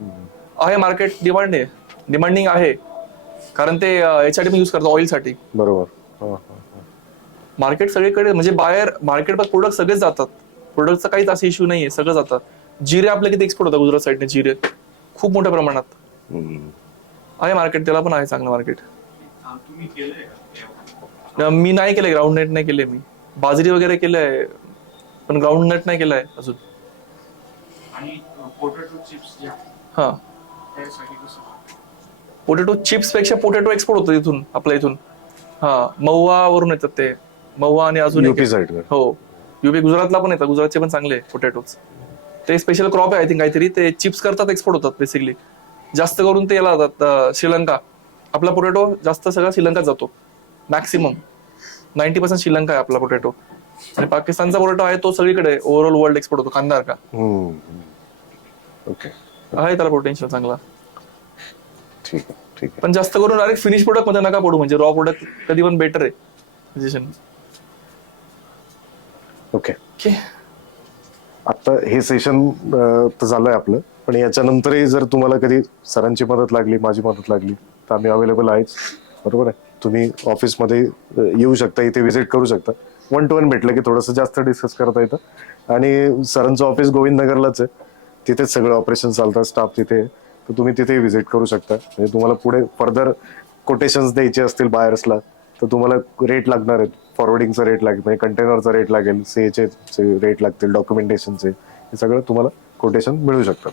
आहे. मार्केट डिमांडिंग आहे, कारण ते याच्यासाठी पण युज करतात, ऑइलसाठी. बरोबर. मार्केट सगळीकडे, म्हणजे बाहेर मार्केट पण प्रोडक्ट सगळेच जातात. प्रोडक्टचा काहीच असा इश्यू नाहीये, सगळं जातात. जिरे आपल्या किती एक्सपोर्ट होतात गुजरात साईडने, जिरे खूप मोठ्या प्रमाणात आहे मार्केट, त्याला पण आहे चांगलं मार्केट. मी नाही केलंय ग्राउंड नट, नाही केले मी. बाजरी वगैरे केलंय पण ग्राउंड नट नाही केलंय अजून. आणि पोटॅटो चिप्स जे आहे हा, त्यासाठी कसं पोटॅटो चिप्स पेक्षा पोटॅटो एक्सपोर्ट होतं इथून, आपल्या इथून. हा, महुआ वरून येतात ते, महुआ आणि अजून युपी साईड. हो, युपी गुजरातला पण येतात. गुजरातचे पण चांगले पोटॅटोज. ते स्पेशल क्रॉप आहे आय थिंक काहीतरी, ते चिप्स करतात, एक्सपोर्ट होतात बेसिकली. जास्त करून ते याला जातात श्रीलंका. आपला पोटॅटो जास्त सगळा श्रीलंकात जातो, मॅक्सिमम 90% श्रीलंका आहे आपला पोटॅटो. आणि पाकिस्तानचा पोटॅटो आहे तो सगळीकडे ओव्हरऑल वर्ल्ड एक्सपोर्ट होतो, कांदा का. ओके, आहे त्याला पोटेन्शियल चांगला. ठीक आहे, ठीक आहे. पण जास्त करून डायरेक्ट फिनिश प्रोडक्ट मध्ये नका पडू, म्हणजे रॉ प्रोडक्ट कधी पण बेटर आहे. ओके. आता हे सेशन तर झालंय आपलं, पण याच्यानंतरही जर तुम्हाला कधी सरांची मदत लागली, माझी मदत लागली, तर आम्ही अवेलेबल आहेच. बरोबर आहे. तुम्ही ऑफिसमध्ये येऊ शकता, इथे व्हिजिट करू शकता. 1 to 1 भेटलं की थोडंसं जास्त डिस्कस करता येतं. आणि सरांचं ऑफिस गोविंदनगरलाच आहे, तिथेच सगळं ऑपरेशन चालतात, स्टाफ तिथे आहे. तर तुम्ही तिथे व्हिजिट करू शकता. म्हणजे तुम्हाला पुढे फर्दर कोटेशन्स द्यायचे असतील बायर्सला, तर तुम्हाला रेट लागणार आहेत. फॉरवर्डिंगचा रेट लागेल, म्हणजे कंटेनरचा रेट लागेल, सीएचचे रेट लागतील, डॉक्युमेंटेशनचे, हे सगळं तुम्हाला कोटेशन मिळू शकतात.